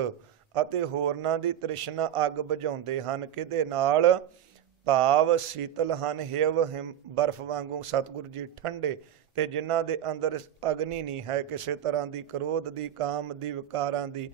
ਅਤੇ ਹੋਰਨਾਂ ਦੀ ਤ੍ਰਿਸ਼ਨਾ ਅੱਗ ਬੁਝਾਉਂਦੇ ਹਨ ਕਿਹਦੇ ਨਾਲ? ਭਾਵ ਸੀਤਲ ਹਨ, ਹੇਵ ਬਰਫ਼ ਵਾਂਗੂ ਸਤਿਗੁਰੂ ਜੀ ਠੰਡੇ, ਤੇ ਜਿਨ੍ਹਾਂ ਦੇ ਅੰਦਰ ਅਗਨੀ ਨਹੀਂ ਹੈ ਕਿਸੇ ਤਰ੍ਹਾਂ ਦੀ, ਕ੍ਰੋਧ ਦੀ, ਕਾਮ ਦੀ, ਵਿਕਾਰਾਂ ਦੀ,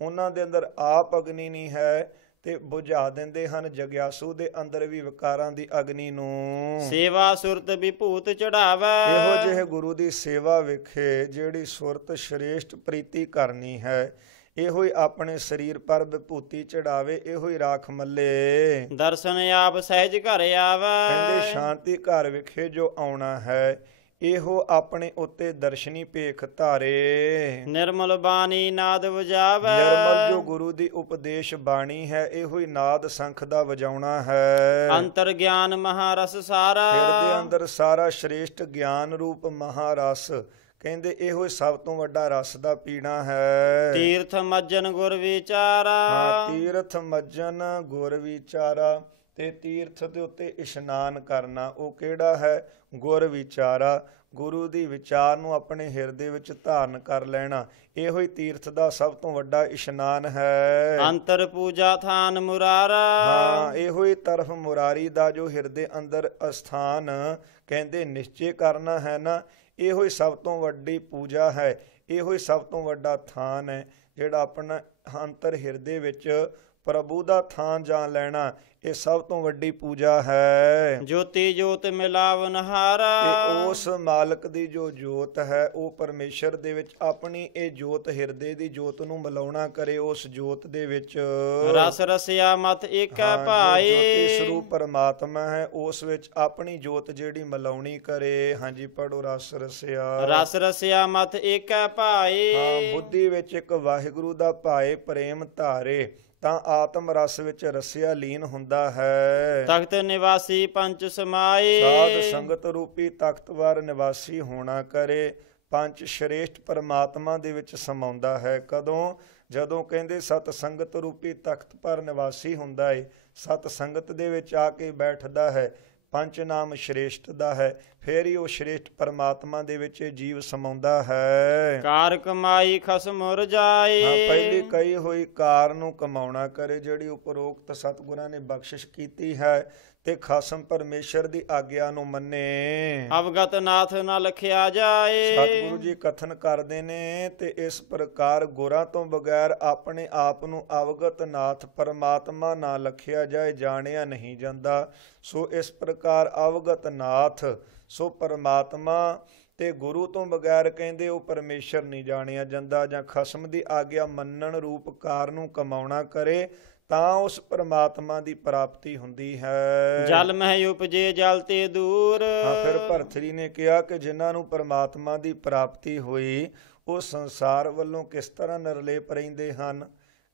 ਉਹਨਾਂ ਦੇ ਅੰਦਰ ਆਪ ਅਗਨੀ ਨਹੀਂ ਹੈ ਤੇ ਬੁਝਾ ਦਿੰਦੇ ਹਨ ਜਗਿਆਸੂ ਦੇ ਅੰਦਰ ਵੀ ਵਿਕਾਰਾਂ ਦੀ ਅਗਨੀ ਨੂੰ। ਸੇਵਾ ਸੁਰਤ ਵਿਭੂਤ ਚੜਾਵੈ, ਇਹੋ ਜਿਹੇ ਗੁਰੂ ਦੀ ਸੇਵਾ ਵਿਖੇ ਜਿਹੜੀ ਸੁਰਤ ਸ਼੍ਰੇਸ਼ਟ ਪ੍ਰੀਤੀ ਕਰਨੀ ਹੈ, ਇਹੋ ਹੀ ਆਪਣੇ ਸਰੀਰ ਪਰ ਵਿਭੂਤੀ ਚੜਾਵੇ, ਇਹੋ ਹੀ ਰਾਖ ਮੱਲੇ। ਦਰਸ਼ਨ ਆਪ ਸਹਿਜ ਘਰ ਆਵੈ, ਕਹਿੰਦੇ ਸ਼ਾਂਤੀ ਘਰ ਵਿਖੇ ਜੋ ਆਉਣਾ ਹੈ ਇਹੋ ਆਪਣੇ ਉੱਤੇ ਦਰਸ਼ਨੀ ਭੇਖ ਧਾਰੇ। ਨਿਰਮਲ ਬਾਣੀ ਨਾਦ ਵਜਾਵੈ ਨਿਰਮਲ ਜੋ ਗੁਰੂ ਦੀ ਉਪਦੇਸ਼ ਬਾਣੀ ਹੈ, ਇਹੋ ਹੀ ਨਾਦ ਸੰਖ ਦਾ ਵਜਾਉਣਾ ਹੈ। ਅੰਤਰ ਗਿਆਨ ਮਹਾਰਸ ਸਾਰਾ ਹਿਰਦੇ ਅੰਦਰ ਸਾਰਾ ਸ਼੍ਰੇਸ਼ਟ ਗਿਆਨ ਰੂਪ ਮਹਾਰਸ, ਕਹਿੰਦੇ ਇਹੋ ਹੀ ਸਭ ਤੋਂ ਵੱਡਾ ਰਸ ਦਾ ਪੀਣਾ ਹੈ। ਤੀਰਥ ਮੱਜਨ ਗੁਰ ਵਿਚਾਰਾ ਹਾਂ, ਤੀਰਥ ਮੱਜਨ ਗੁਰ ਵਿਚਾਰਾ, ਤੇ ਤੀਰਥ ਦੇ ਉੱਤੇ ਇਸ਼ਨਾਨ ਕਰਨਾ, ਉਹ ਕਿਹੜਾ ਹੈ? ਗੁਰ ਵਿਚਾਰਾ। ਗੁਰੂ ਦੀ ਵਿਚਾਰ ਨੂੰ ਆਪਣੇ ਹਿਰਦੇ ਵਿੱਚ ਧਾਰਨ ਕਰ ਲੈਣਾ, ਇਹੋ ਹੀ ਤੀਰਥ ਦਾ ਸਭ ਤੋਂ ਵੱਡਾ ਇਸ਼ਨਾਨ ਹੈ। ਅੰਤਰ ਪੂਜਾ ਥਾਨ ਮੁਰਾਰਾ ਹਾਂ, ਇਹੋ ਹੀ ਤਰਫ ਮੁਰਾਰੀ ਦਾ ਜੋ ਹਿਰਦੇ ਅੰਦਰ ਅਸਥਾਨ ਕਹਿੰਦੇ ਨਿਸ਼ਚੇ ਕਰਨਾ ਹੈ ਨਾ, ਇਹੋ ਹੀ ਸਭ ਤੋਂ ਵੱਡੀ ਪੂਜਾ ਹੈ, ਇਹੋ ਹੀ ਸਭ ਤੋਂ ਵੱਡਾ ਥਾਨ ਹੈ, ਜਿਹੜਾ ਆਪਣਾ ਅੰਤਰ ਹਿਰਦੇ ਵਿੱਚ ਪ੍ਰਭੂ ਦਾ ਥਾਨ ਜਾਣ ਲੈਣਾ, ਇਹ ਸਭ ਤੋਂ ਵੱਡੀ ਪੂਜਾ ਹੈ। ਜੋਤੀ ਜੋਤ ਮਿਲਾਵਨਹਾਰਾ ਤੇ ਉਸ ਮਾਲਕ ਦੀ ਜੋ ਜੋਤ ਹੈ, ਉਹ ਪਰਮੇਸ਼ਰ ਦੇ ਵਿੱਚ ਆਪਣੀ ਇਹ ਜੋਤ, ਹਿਰਦੇ ਦੀ ਜੋਤ ਨੂੰ ਮਿਲਾਉਣਾ ਕਰੇ। ਉਸ ਜੋਤ ਦੇ ਵਿੱਚ ਰਸ ਰਸਿਆ ਮਤ ਏਕੈ ਹਾਂ, ਜੋ ਭਾਈ ਜੋਤੀ ਸਰੂਪ ਪਰਮਾਤਮਾ ਹੈ, ਉਸ ਵਿੱਚ ਆਪਣੀ ਜੋਤ ਜਿਹੜੀ ਮਿਲਾਉਣੀ ਕਰੇ। ਹਾਂਜੀ, ਪੜੋ ਰਸ ਰਸਿਆ। ਰਸ ਰਸਿਆ ਮਤ ਏਕੈ ਭਾਈ ਹਾਂ, ਬੁੱਧੀ ਵਿੱਚ ਇੱਕ ਵਾਹਿਗੁਰੂ ਦਾ ਭਾਏ ਪ੍ਰੇਮ ਧਾਰੇ, ਤਾਂ ਆਤਮ ਰਸ ਵਿੱਚ ਰਸਿਆ ਲੀਨ ਹੁੰਦਾ ਹੈ। ਤਖਤ ਨਿਵਾਸੀ ਪੰਚ ਸਮਾਏ ਸਾਧ ਸੰਗਤ ਰੂਪੀ ਤਖਤਵਾਰ ਨਿਵਾਸੀ ਹੋਣਾ ਕਰੇ। ਪੰਜ ਸ਼੍ਰੇਸ਼ਟ ਪਰਮਾਤਮਾ ਦੇ ਵਿੱਚ ਸਮਾਉਂਦਾ ਹੈ। ਕਦੋਂ? ਜਦੋਂ ਕਹਿੰਦੇ ਸਤ ਸੰਗਤ ਰੂਪੀ ਤਖਤ ਪਰ ਨਿਵਾਸੀ ਹੁੰਦਾ ਹੈ, ਸਤ ਸੰਗਤ ਦੇ ਵਿੱਚ ਆ ਕੇ ਬੈਠਦਾ ਹੈ, ਪੰਜ ਨਾਮ ਸ਼੍ਰੇਸ਼ਟ ਦਾ ਹੈ, ਫਿਰ ਹੀ ਉਹ ਸ਼੍ਰੇਸ਼ਟ ਪਰਮਾਤਮਾ ਦੇ ਵਿੱਚ ਜੀਵ ਸਮਾਉਂਦਾ ਹੈ। ਕਾਰ ਕਮਾਈ ਖਸਮ ਰਜਾਏ ਹਾਂ, ਪਹਿਲੀ ਕਹੀ ਹੋਈ ਕਾਰ ਨੂੰ ਕਮਾਉਣਾ ਕਰੇ, ਜਿਹੜੀ ਉਪਰੋਕਤ ਸਤਿਗੁਰਾਂ ਨੇ ਬਖਸ਼ਿਸ਼ ਕੀਤੀ ਹੈ, ਤੇ ਖਸਮ ਪਰਮੇਸ਼ਰ ਦੀ ਆਗਿਆ ਨੂੰ ਮੰਨੇ। ਅਵਗਤ ਨਾਥ ਨਾ ਲਖਿਆ ਜਾਏ ਸਤਿਗੁਰੂ ਜੀ ਕਥਨ ਕਰਦੇ ਨੇ, ਤੇ ਇਸ ਪ੍ਰਕਾਰ ਗੁਰਾਂ ਤੋਂ ਬਗੈਰ ਆਪਣੇ ਆਪ ਨੂੰ ਅਵਗਤ ਨਾਥ ਪਰਮਾਤਮਾ ਨਾ ਲਖਿਆ ਜਾਏ, ਜਾਣਿਆ ਨਹੀਂ ਜਾਂਦਾ। ਸੋ ਇਸ ਪ੍ਰਕਾਰ ਅਵਗਤ ਨਾਥ ਸੋ ਪਰਮਾਤਮਾ, ਤੇ ਗੁਰੂ ਤੋਂ ਬਗੈਰ ਕਹਿੰਦੇ ਉਹ ਪਰਮੇਸ਼ਰ ਨਹੀਂ ਜਾਣਿਆ ਜਾਂਦਾ। ਜਾਂ ਖਸਮ ਦੀ ਆਗਿਆ ਮੰਨਣ ਰੂਪ ਕਾਰ ਨੂੰ ਕਮਾਉਣਾ ਕਰੇ, ਤਾਂ ਉਸ ਪਰਮਾਤਮਾ ਦੀ ਪ੍ਰਾਪਤੀ ਹੁੰਦੀ ਹੈ। ਜਲ ਮਹਿ ਉਪਜੇ ਜਲ ਤੇ ਦੂਰ ਹਾਂ, ਫਿਰ ਭਰਤਰੀ ਨੇ ਕਿਹਾ ਕਿ ਜਿਨ੍ਹਾਂ ਨੂੰ ਪਰਮਾਤਮਾ ਦੀ ਪ੍ਰਾਪਤੀ ਹੋਈ, ਉਹ ਸੰਸਾਰ ਵੱਲੋਂ ਕਿਸ ਤਰ੍ਹਾਂ ਨਿਰਲੇਪ ਰਹਿੰਦੇ ਹਨ,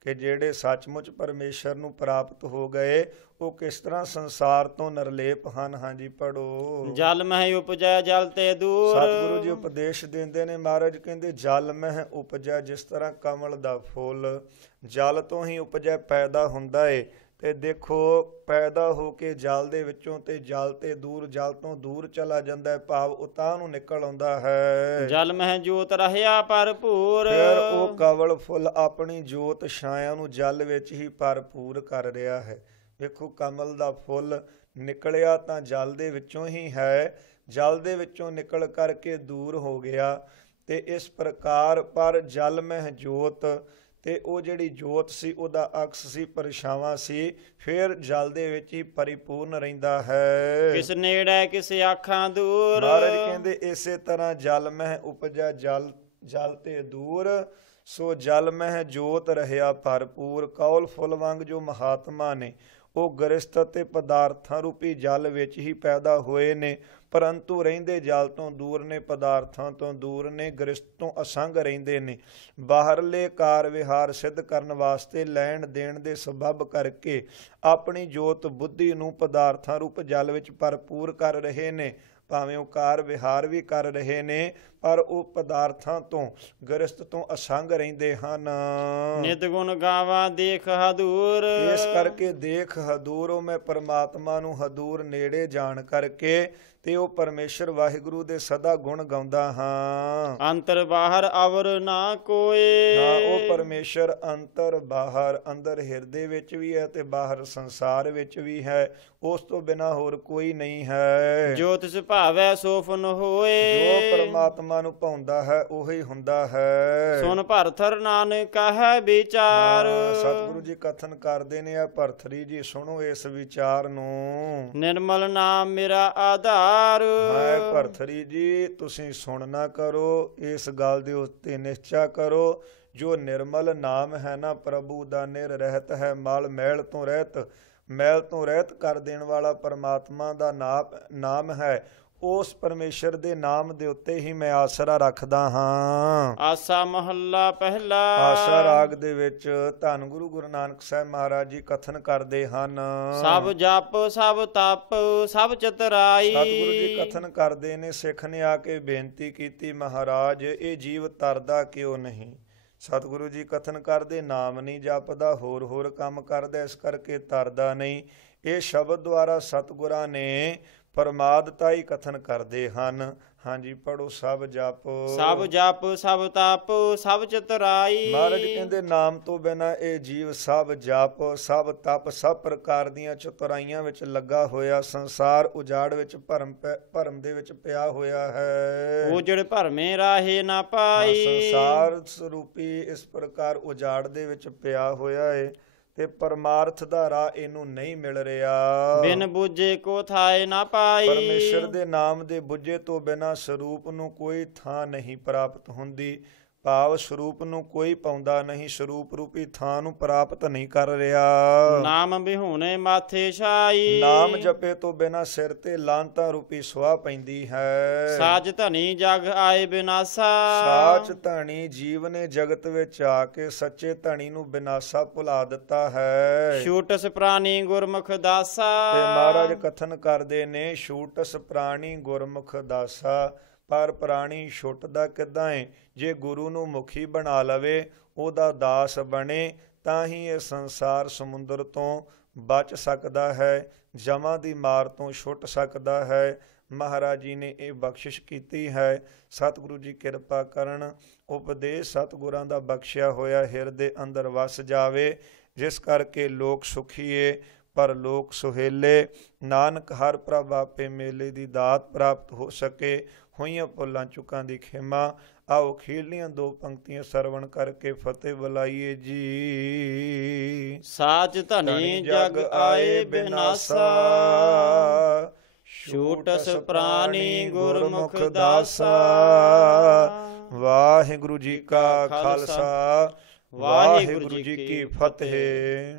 ਕਿ ਜਿਹੜੇ ਸੱਚਮੁੱਚ ਪਰਮੇਸ਼ਰ ਨੂੰ ਪ੍ਰਾਪਤ ਹੋ ਗਏ, ਉਹ ਕਿਸ ਤਰ੍ਹਾਂ ਸੰਸਾਰ ਤੋਂ ਨਿਰਲੇਪ ਹਨ। ਹਾਂਜੀ, ਪੜੋ। ਜਲ ਮਹਿ ਉਪਜੈ ਜਲ ਤੇ ਦੂਰ ਸਤਿਗੁਰੂ ਜੀ ਉਪਦੇਸ਼ ਦਿੰਦੇ ਨੇ, ਮਹਾਰਾਜ ਕਹਿੰਦੇ ਜਲ ਮਹਿ ਉਪਜੈ, ਜਿਸ ਤਰ੍ਹਾਂ ਕਮਲ ਦਾ ਫੁੱਲ ਜਲ ਤੋਂ ਹੀ ਉਪਜੈ ਪੈਦਾ ਹੁੰਦਾ ਏ, ਤੇ ਦੇਖੋ ਪੈਦਾ ਹੋ ਕੇ ਜਲ ਦੇ ਵਿੱਚੋਂ ਤੇ ਜਲ ਤੇ ਦੂਰ, ਜਲ ਤੋਂ ਦੂਰ ਚਲਾ ਜਾਂਦਾ ਹੈ, ਭਾਵ ਉਤਾਂਹ ਨੂੰ ਨਿਕਲ ਆਉਂਦਾ ਹੈ। ਜਲ ਮਹਿ ਜੋਤ ਰਹਿਆ ਭਰਪੂਰ ਫਿਰ ਉਹ ਕਵਲ ਫੁੱਲ ਆਪਣੀ ਜੋਤ ਛਾਇਆ ਨੂੰ ਜਲ ਵਿੱਚ ਹੀ ਭਰਪੂਰ ਕਰ ਰਿਹਾ ਹੈ। ਵੇਖੋ, ਕਮਲ ਦਾ ਫੁੱਲ ਨਿਕਲਿਆ ਤਾਂ ਜਲ ਦੇ ਵਿੱਚੋਂ ਹੀ ਹੈ, ਜਲ ਦੇ ਵਿੱਚੋਂ ਨਿਕਲ ਕਰਕੇ ਦੂਰ ਹੋ ਗਿਆ। ਤੇ ਇਸ ਪ੍ਰਕਾਰ ਪਰ ਜਲ ਮਹਿ ਜੋਤ, ਤੇ ਉਹ ਜਿਹੜੀ ਜੋਤ ਸੀ ਉਹਦਾ ਅਕਸ ਸੀ, ਪਰਛਾਵਾਂ ਸੀ, ਫਿਰ ਜਲ ਦੇ ਵਿੱਚ ਹੀ ਪਰਿਪੂਰਨ ਰਹਿੰਦਾ ਹੈ। ਕਿਸ ਨੇੜੇ ਕਿਸ ਆਖਾਂ ਦੂਰ ਮਹਾਰਾਜ ਕਹਿੰਦੇ ਇਸੇ ਤਰ੍ਹਾਂ ਜਲ ਮਹਿ ਉਪਜਾ ਜਲ, ਜਲ ਤੇ ਦੂਰ, ਸੋ ਜਲ ਮਹਿ ਜੋਤ ਰਹਿਆ ਭਰਪੂਰ। ਕੌਲ ਫੁੱਲ ਵਾਂਗ ਜੋ ਮਹਾਤਮਾ ਨੇ, ਉਹ ਗ੍ਰਸਥ ਅਤੇ ਪਦਾਰਥਾਂ ਰੂਪੀ ਜਲ ਵਿੱਚ ਹੀ ਪੈਦਾ ਹੋਏ ਨੇ, ਪਰੰਤੂ ਰਹਿੰਦੇ ਜਲ ਤੋਂ ਦੂਰ ਨੇ, ਪਦਾਰਥਾਂ ਤੋਂ ਦੂਰ ਨੇ, ਗ੍ਰਸਥ ਤੋਂ ਅਸੰਗ ਰਹਿੰਦੇ ਨੇ। ਬਾਹਰਲੇ ਕਾਰ ਵਿਹਾਰ ਸਿੱਧ ਕਰਨ ਵਾਸਤੇ ਲੈਣ ਦੇਣ ਦੇ ਸਬੱਬ ਕਰਕੇ ਆਪਣੀ ਜੋਤ ਬੁੱਧੀ ਨੂੰ ਪਦਾਰਥਾਂ ਰੂਪ ਜਲ ਵਿੱਚ ਭਰਪੂਰ ਕਰ ਰਹੇ ਨੇ। ਭਾਵੇਂ ਉਹ ਕਾਰ ਵਿਹਾਰ ਵੀ ਕਰ ਰਹੇ ਨੇ, ਪਰ ਉਹ ਪਦਾਰਥਾਂ ਤੋਂ ਗ੍ਰਸਥ ਤੋਂ ਅਸੰਗ ਰਹਿੰਦੇ ਹਨ। ਨਿਤ ਗੁਣ ਗਾਵਾਂ ਦੇਖ ਹਦੂਰ ਇਸ ਕਰਕੇ ਦੇਖ ਹਦੂਰ, ਉਹ ਮੈਂ ਪਰਮਾਤਮਾ ਨੂੰ ਹਦੂਰ ਨੇੜੇ ਜਾਣ ਕਰਕੇ, ਤੇ ਉਹ ਪਰਮੇਸ਼ਰ ਵਾਹਿਗੁਰੂ ਦੇ ਸਦਾ ਗੁਣ ਗਾਉਂਦਾ ਹਾਂ। ਅੰਤਰ ਬਾਹਰ ਅਵਰ ਨਾ ਕੋਏ ਹਾਂ, ਉਹ ਪਰਮੇਸ਼ਰ ਅੰਤਰ ਬਾਹਰ, ਅੰਦਰ ਹਿਰਦੇ ਵਿੱਚ ਵੀ ਹੈ ਤੇ ਬਾਹਰ ਸੰਸਾਰ ਵਿੱਚ ਵੀ ਹੈ, ਉਸ ਤੋਂ ਬਿਨਾਂ ਹੋਰ ਕੋਈ ਨਹੀਂ ਹੈ। ਜੋ ਤਿਸ ਭਾਵੈ ਸੋ ਫੁਨ ਹੋਏ ਜੋ ਪਰਮਾਤਮਾ ਨੂੰ ਭਾਉਂਦਾ ਹੈ ਉਹੀ ਹੁੰਦਾ ਹੈ। ਸੁਨ ਭਰਥਰ ਨਾਨਕ ਕਹੈ ਵਿਚਾਰ ਸਤਿਗੁਰੂ ਜੀ ਕਥਨ ਕਰਦੇ ਨੇ, ਆ ਭਰਥਰੀ ਜੀ ਸੁਣੋ ਇਸ ਵਿਚਾਰ ਨੂੰ। ਨਿਰਮਲ ਨਾਮ ਮੇਰਾ ਆਧਾਰ ਹਾਏ ਭਰਥਰੀ ਜੀ, ਤੁਸੀਂ ਸੁਣ ਨਾ ਕਰੋ, ਇਸ ਗੱਲ ਦੇ ਉੱਤੇ ਨਿਸ਼ਚਾ ਕਰੋ। ਜੋ ਨਿਰਮਲ ਨਾਮ ਹੈ ਨਾ, ਪ੍ਰਭੂ ਦਾ ਨਿਰ ਰਹਿਤ ਹੈ, ਮਲ ਮੈਲ ਤੋਂ ਰਹਿਤ, ਮੈਲ ਤੋਂ ਰਹਿਤ ਕਰ ਦੇਣ ਵਾਲਾ ਪਰਮਾਤਮਾ ਦਾ ਨਾਮ ਹੈ, ਉਸ ਪਰਮੇਸ਼ਰ ਦੇ ਨਾਮ ਦੇ ਉੱਤੇ ਹੀ ਮੈਂ ਆਸਰਾ ਰੱਖਦਾ ਹਾਂ। ਆਸਾ ਮਹੱਲਾ ਪਹਿਲਾ। ਆਸਾ ਰਾਗ ਦੇ ਵਿੱਚ ਧੰਨ ਗੁਰੂ ਗੁਰੂ ਨਾਨਕ ਸਾਹਿਬ ਮਹਾਰਾਜ ਜੀ ਕਥਨ ਕਰਦੇ ਹਨ। ਸਭ ਜਪ ਸਭ ਤਪ ਸਭ ਚਤੁਰਾਈ। ਸਤਿਗੁਰੂ ਜੀ ਕਥਨ ਕਰਦੇ ਨੇ, ਸਿੱਖ ਨੇ ਆ ਕੇ ਬੇਨਤੀ ਕੀਤੀ, ਮਹਾਰਾਜ ਇਹ ਜੀਵ ਤਰਦਾ ਕਿਉਂ ਨਹੀਂ? ਸਤਿਗੁਰੂ ਜੀ ਕਥਨ ਕਰਦੇ, ਨਾਮ ਨਹੀਂ ਜਪਦਾ, ਹੋਰ ਕੰਮ ਕਰਦਾ, ਇਸ ਕਰਕੇ ਤਰਦਾ ਨਹੀਂ। ਇਹ ਸ਼ਬਦ ਦੁਆਰਾ ਸਤਿਗੁਰਾਂ ਨੇ ਪਰਮਾਦਤਾ ਹੀ ਕਥਨ ਕਰਦੇ ਹਨ। ਹਾਂਜੀ, ਪੜੋ। ਸਭ ਜਪ ਸਭ ਜਪ ਸਭ ਤਪ ਸਭ ਚਤੁਰਾਈ। ਮਹਾਰਾਜ ਕਹਿੰਦੇ ਨਾਮ ਤੋਂ ਬਿਨਾਂ ਇਹ ਜੀਵ ਸਭ ਜਪ ਸਭ ਤਪ ਸਭ ਪ੍ਰਕਾਰ ਦੀਆਂ ਚਤੁਰਾਈਆਂ ਵਿੱਚ ਲੱਗਾ ਹੋਇਆ, ਸੰਸਾਰ ਉਜਾੜ ਵਿੱਚ ਭਰਮ ਦੇ ਵਿੱਚ ਪਿਆ ਹੋਇਆ ਹੈ। ਉਜੜ ਭਰਮੇ ਰਾਹੇ ਨਾ ਪਾਈ। ਸੰਸਾਰ ਸਰੂਪੀ ਇਸ ਪ੍ਰਕਾਰ ਉਜਾੜ ਦੇ ਵਿੱਚ ਪਿਆ ਹੋਇਆ ਹੈ ਤੇ ਪਰਮਾਰਥ ਦਾ ਰਾਹ ਇਹਨੂੰ ਨਹੀਂ ਮਿਲ ਰਿਹਾ। ਬਿਨ ਬੁੱਝੇ ਕੋ ਥਾਏ ਨਾ ਪਾਈ। ਪਰਮੇਸ਼ਰ ਦੇ ਨਾਮ ਦੇ ਬੁੱਝੇ ਤੋਂ ਬਿਨਾਂ ਸਰੂਪ ਨੂੰ ਕੋਈ ਥਾਂ ਨਹੀਂ ਪ੍ਰਾਪਤ ਹੁੰਦੀ। ਭਾਵ ਸਰੂਪ ਨੂੰ ਕੋਈ ਪਾਉਂਦਾ ਨਹੀਂ, ਸਰੂਪ ਰੂਪੀ ਥਾਂ ਨੂੰ ਪ੍ਰਾਪਤ ਨਹੀਂ ਕਰ ਰਿਹਾ। ਨਾਮ ਬਿਹੂਣੇ ਮਾਥੇ ਛਾਈ। ਨਾਮ ਜਪੇ ਤੋਂ ਬਿਨਾਂ ਸਿਰ ਤੇ ਲਾਂਤਾਂ ਰੂਪੀ ਸੁਆਹ ਪੈਂਦੀ ਹੈ। ਸਾਚ ਧਨੀ ਜਗ ਆਏ ਬਿਨਾਸਾ। ਸਾਚ ਧਣੀ ਜੀਵ ਨੇ ਜਗਤ ਵਿੱਚ ਆ ਕੇ ਸੱਚੇ ਧਣੀ ਨੂੰ ਬਿਨਾਸਾ ਭੁਲਾ ਦਿੱਤਾ ਹੈ। ਛੂਟਸ ਪ੍ਰਾਣੀ ਗੁਰਮੁਖ ਦਾਸਾ। ਤੇ ਮਹਾਰਾਜ ਕਥਨ ਕਰਦੇ ਨੇ, ਛੂਟਸ ਪ੍ਰਾਣੀ ਗੁਰਮੁਖ ਦਾਸਾ। ਪਰ ਪ੍ਰਾਣੀ ਛੁੱਟਦਾ ਕਿੱਦਾਂ ਏ? ਜੇ ਗੁਰੂ ਨੂੰ ਮੁਖੀ ਬਣਾ ਲਵੇ, ਉਹਦਾ ਦਾਸ ਬਣੇ, ਤਾਂ ਹੀ ਇਹ ਸੰਸਾਰ ਸਮੁੰਦਰ ਤੋਂ ਬਚ ਸਕਦਾ ਹੈ, ਜਮਾਂ ਦੀ ਮਾਰ ਤੋਂ ਛੁੱਟ ਸਕਦਾ ਹੈ। ਮਹਾਰਾਜ ਜੀ ਨੇ ਇਹ ਬਖਸ਼ਿਸ਼ ਕੀਤੀ ਹੈ। ਸਤਿਗੁਰੂ ਜੀ ਕਿਰਪਾ ਕਰਨ, ਉਪਦੇਸ਼ ਸਤਿਗੁਰਾਂ ਦਾ ਬਖਸ਼ਿਆ ਹੋਇਆ ਹਿਰਦੇ ਅੰਦਰ ਵਸ ਜਾਵੇ, ਜਿਸ ਕਰਕੇ ਲੋਕ ਸੁਖੀਏ ਪਰ ਲੋਕ ਸੁਹੇਲੇ। ਨਾਨਕ ਹਰ ਪ੍ਰਭ ਆਪੇ ਮੇਲੇ ਦੀ ਦਾਤ ਪ੍ਰਾਪਤ ਹੋ ਸਕੇ। ਹੋਈਆਂ ਭੁੱਲਾਂ ਚੁੱਕਾਂ ਦੀ ਖਿਮਾ। ਆਓ ਖੇਲੀਆਂ ਦੋ ਪੰਕਤੀਆਂ ਸਰਵਣ ਕਰਕੇ ਫਤਿਹ ਬੁਲਾਈਏ ਜੀ। ਸਾਚ ਧਨੀ ਜਗ ਆਏ ਬਿਨਾਸਾ। ਛੂਟਸ ਪ੍ਰਾਣੀ ਗੁਰਮੁਖ ਦਾਸਾ। ਵਾਹਿਗੁਰੂ ਜੀ ਕਾ ਖਾਲਸਾ, ਵਾਹਿਗੁਰੂ ਜੀ ਕੀ ਫਤਿਹ।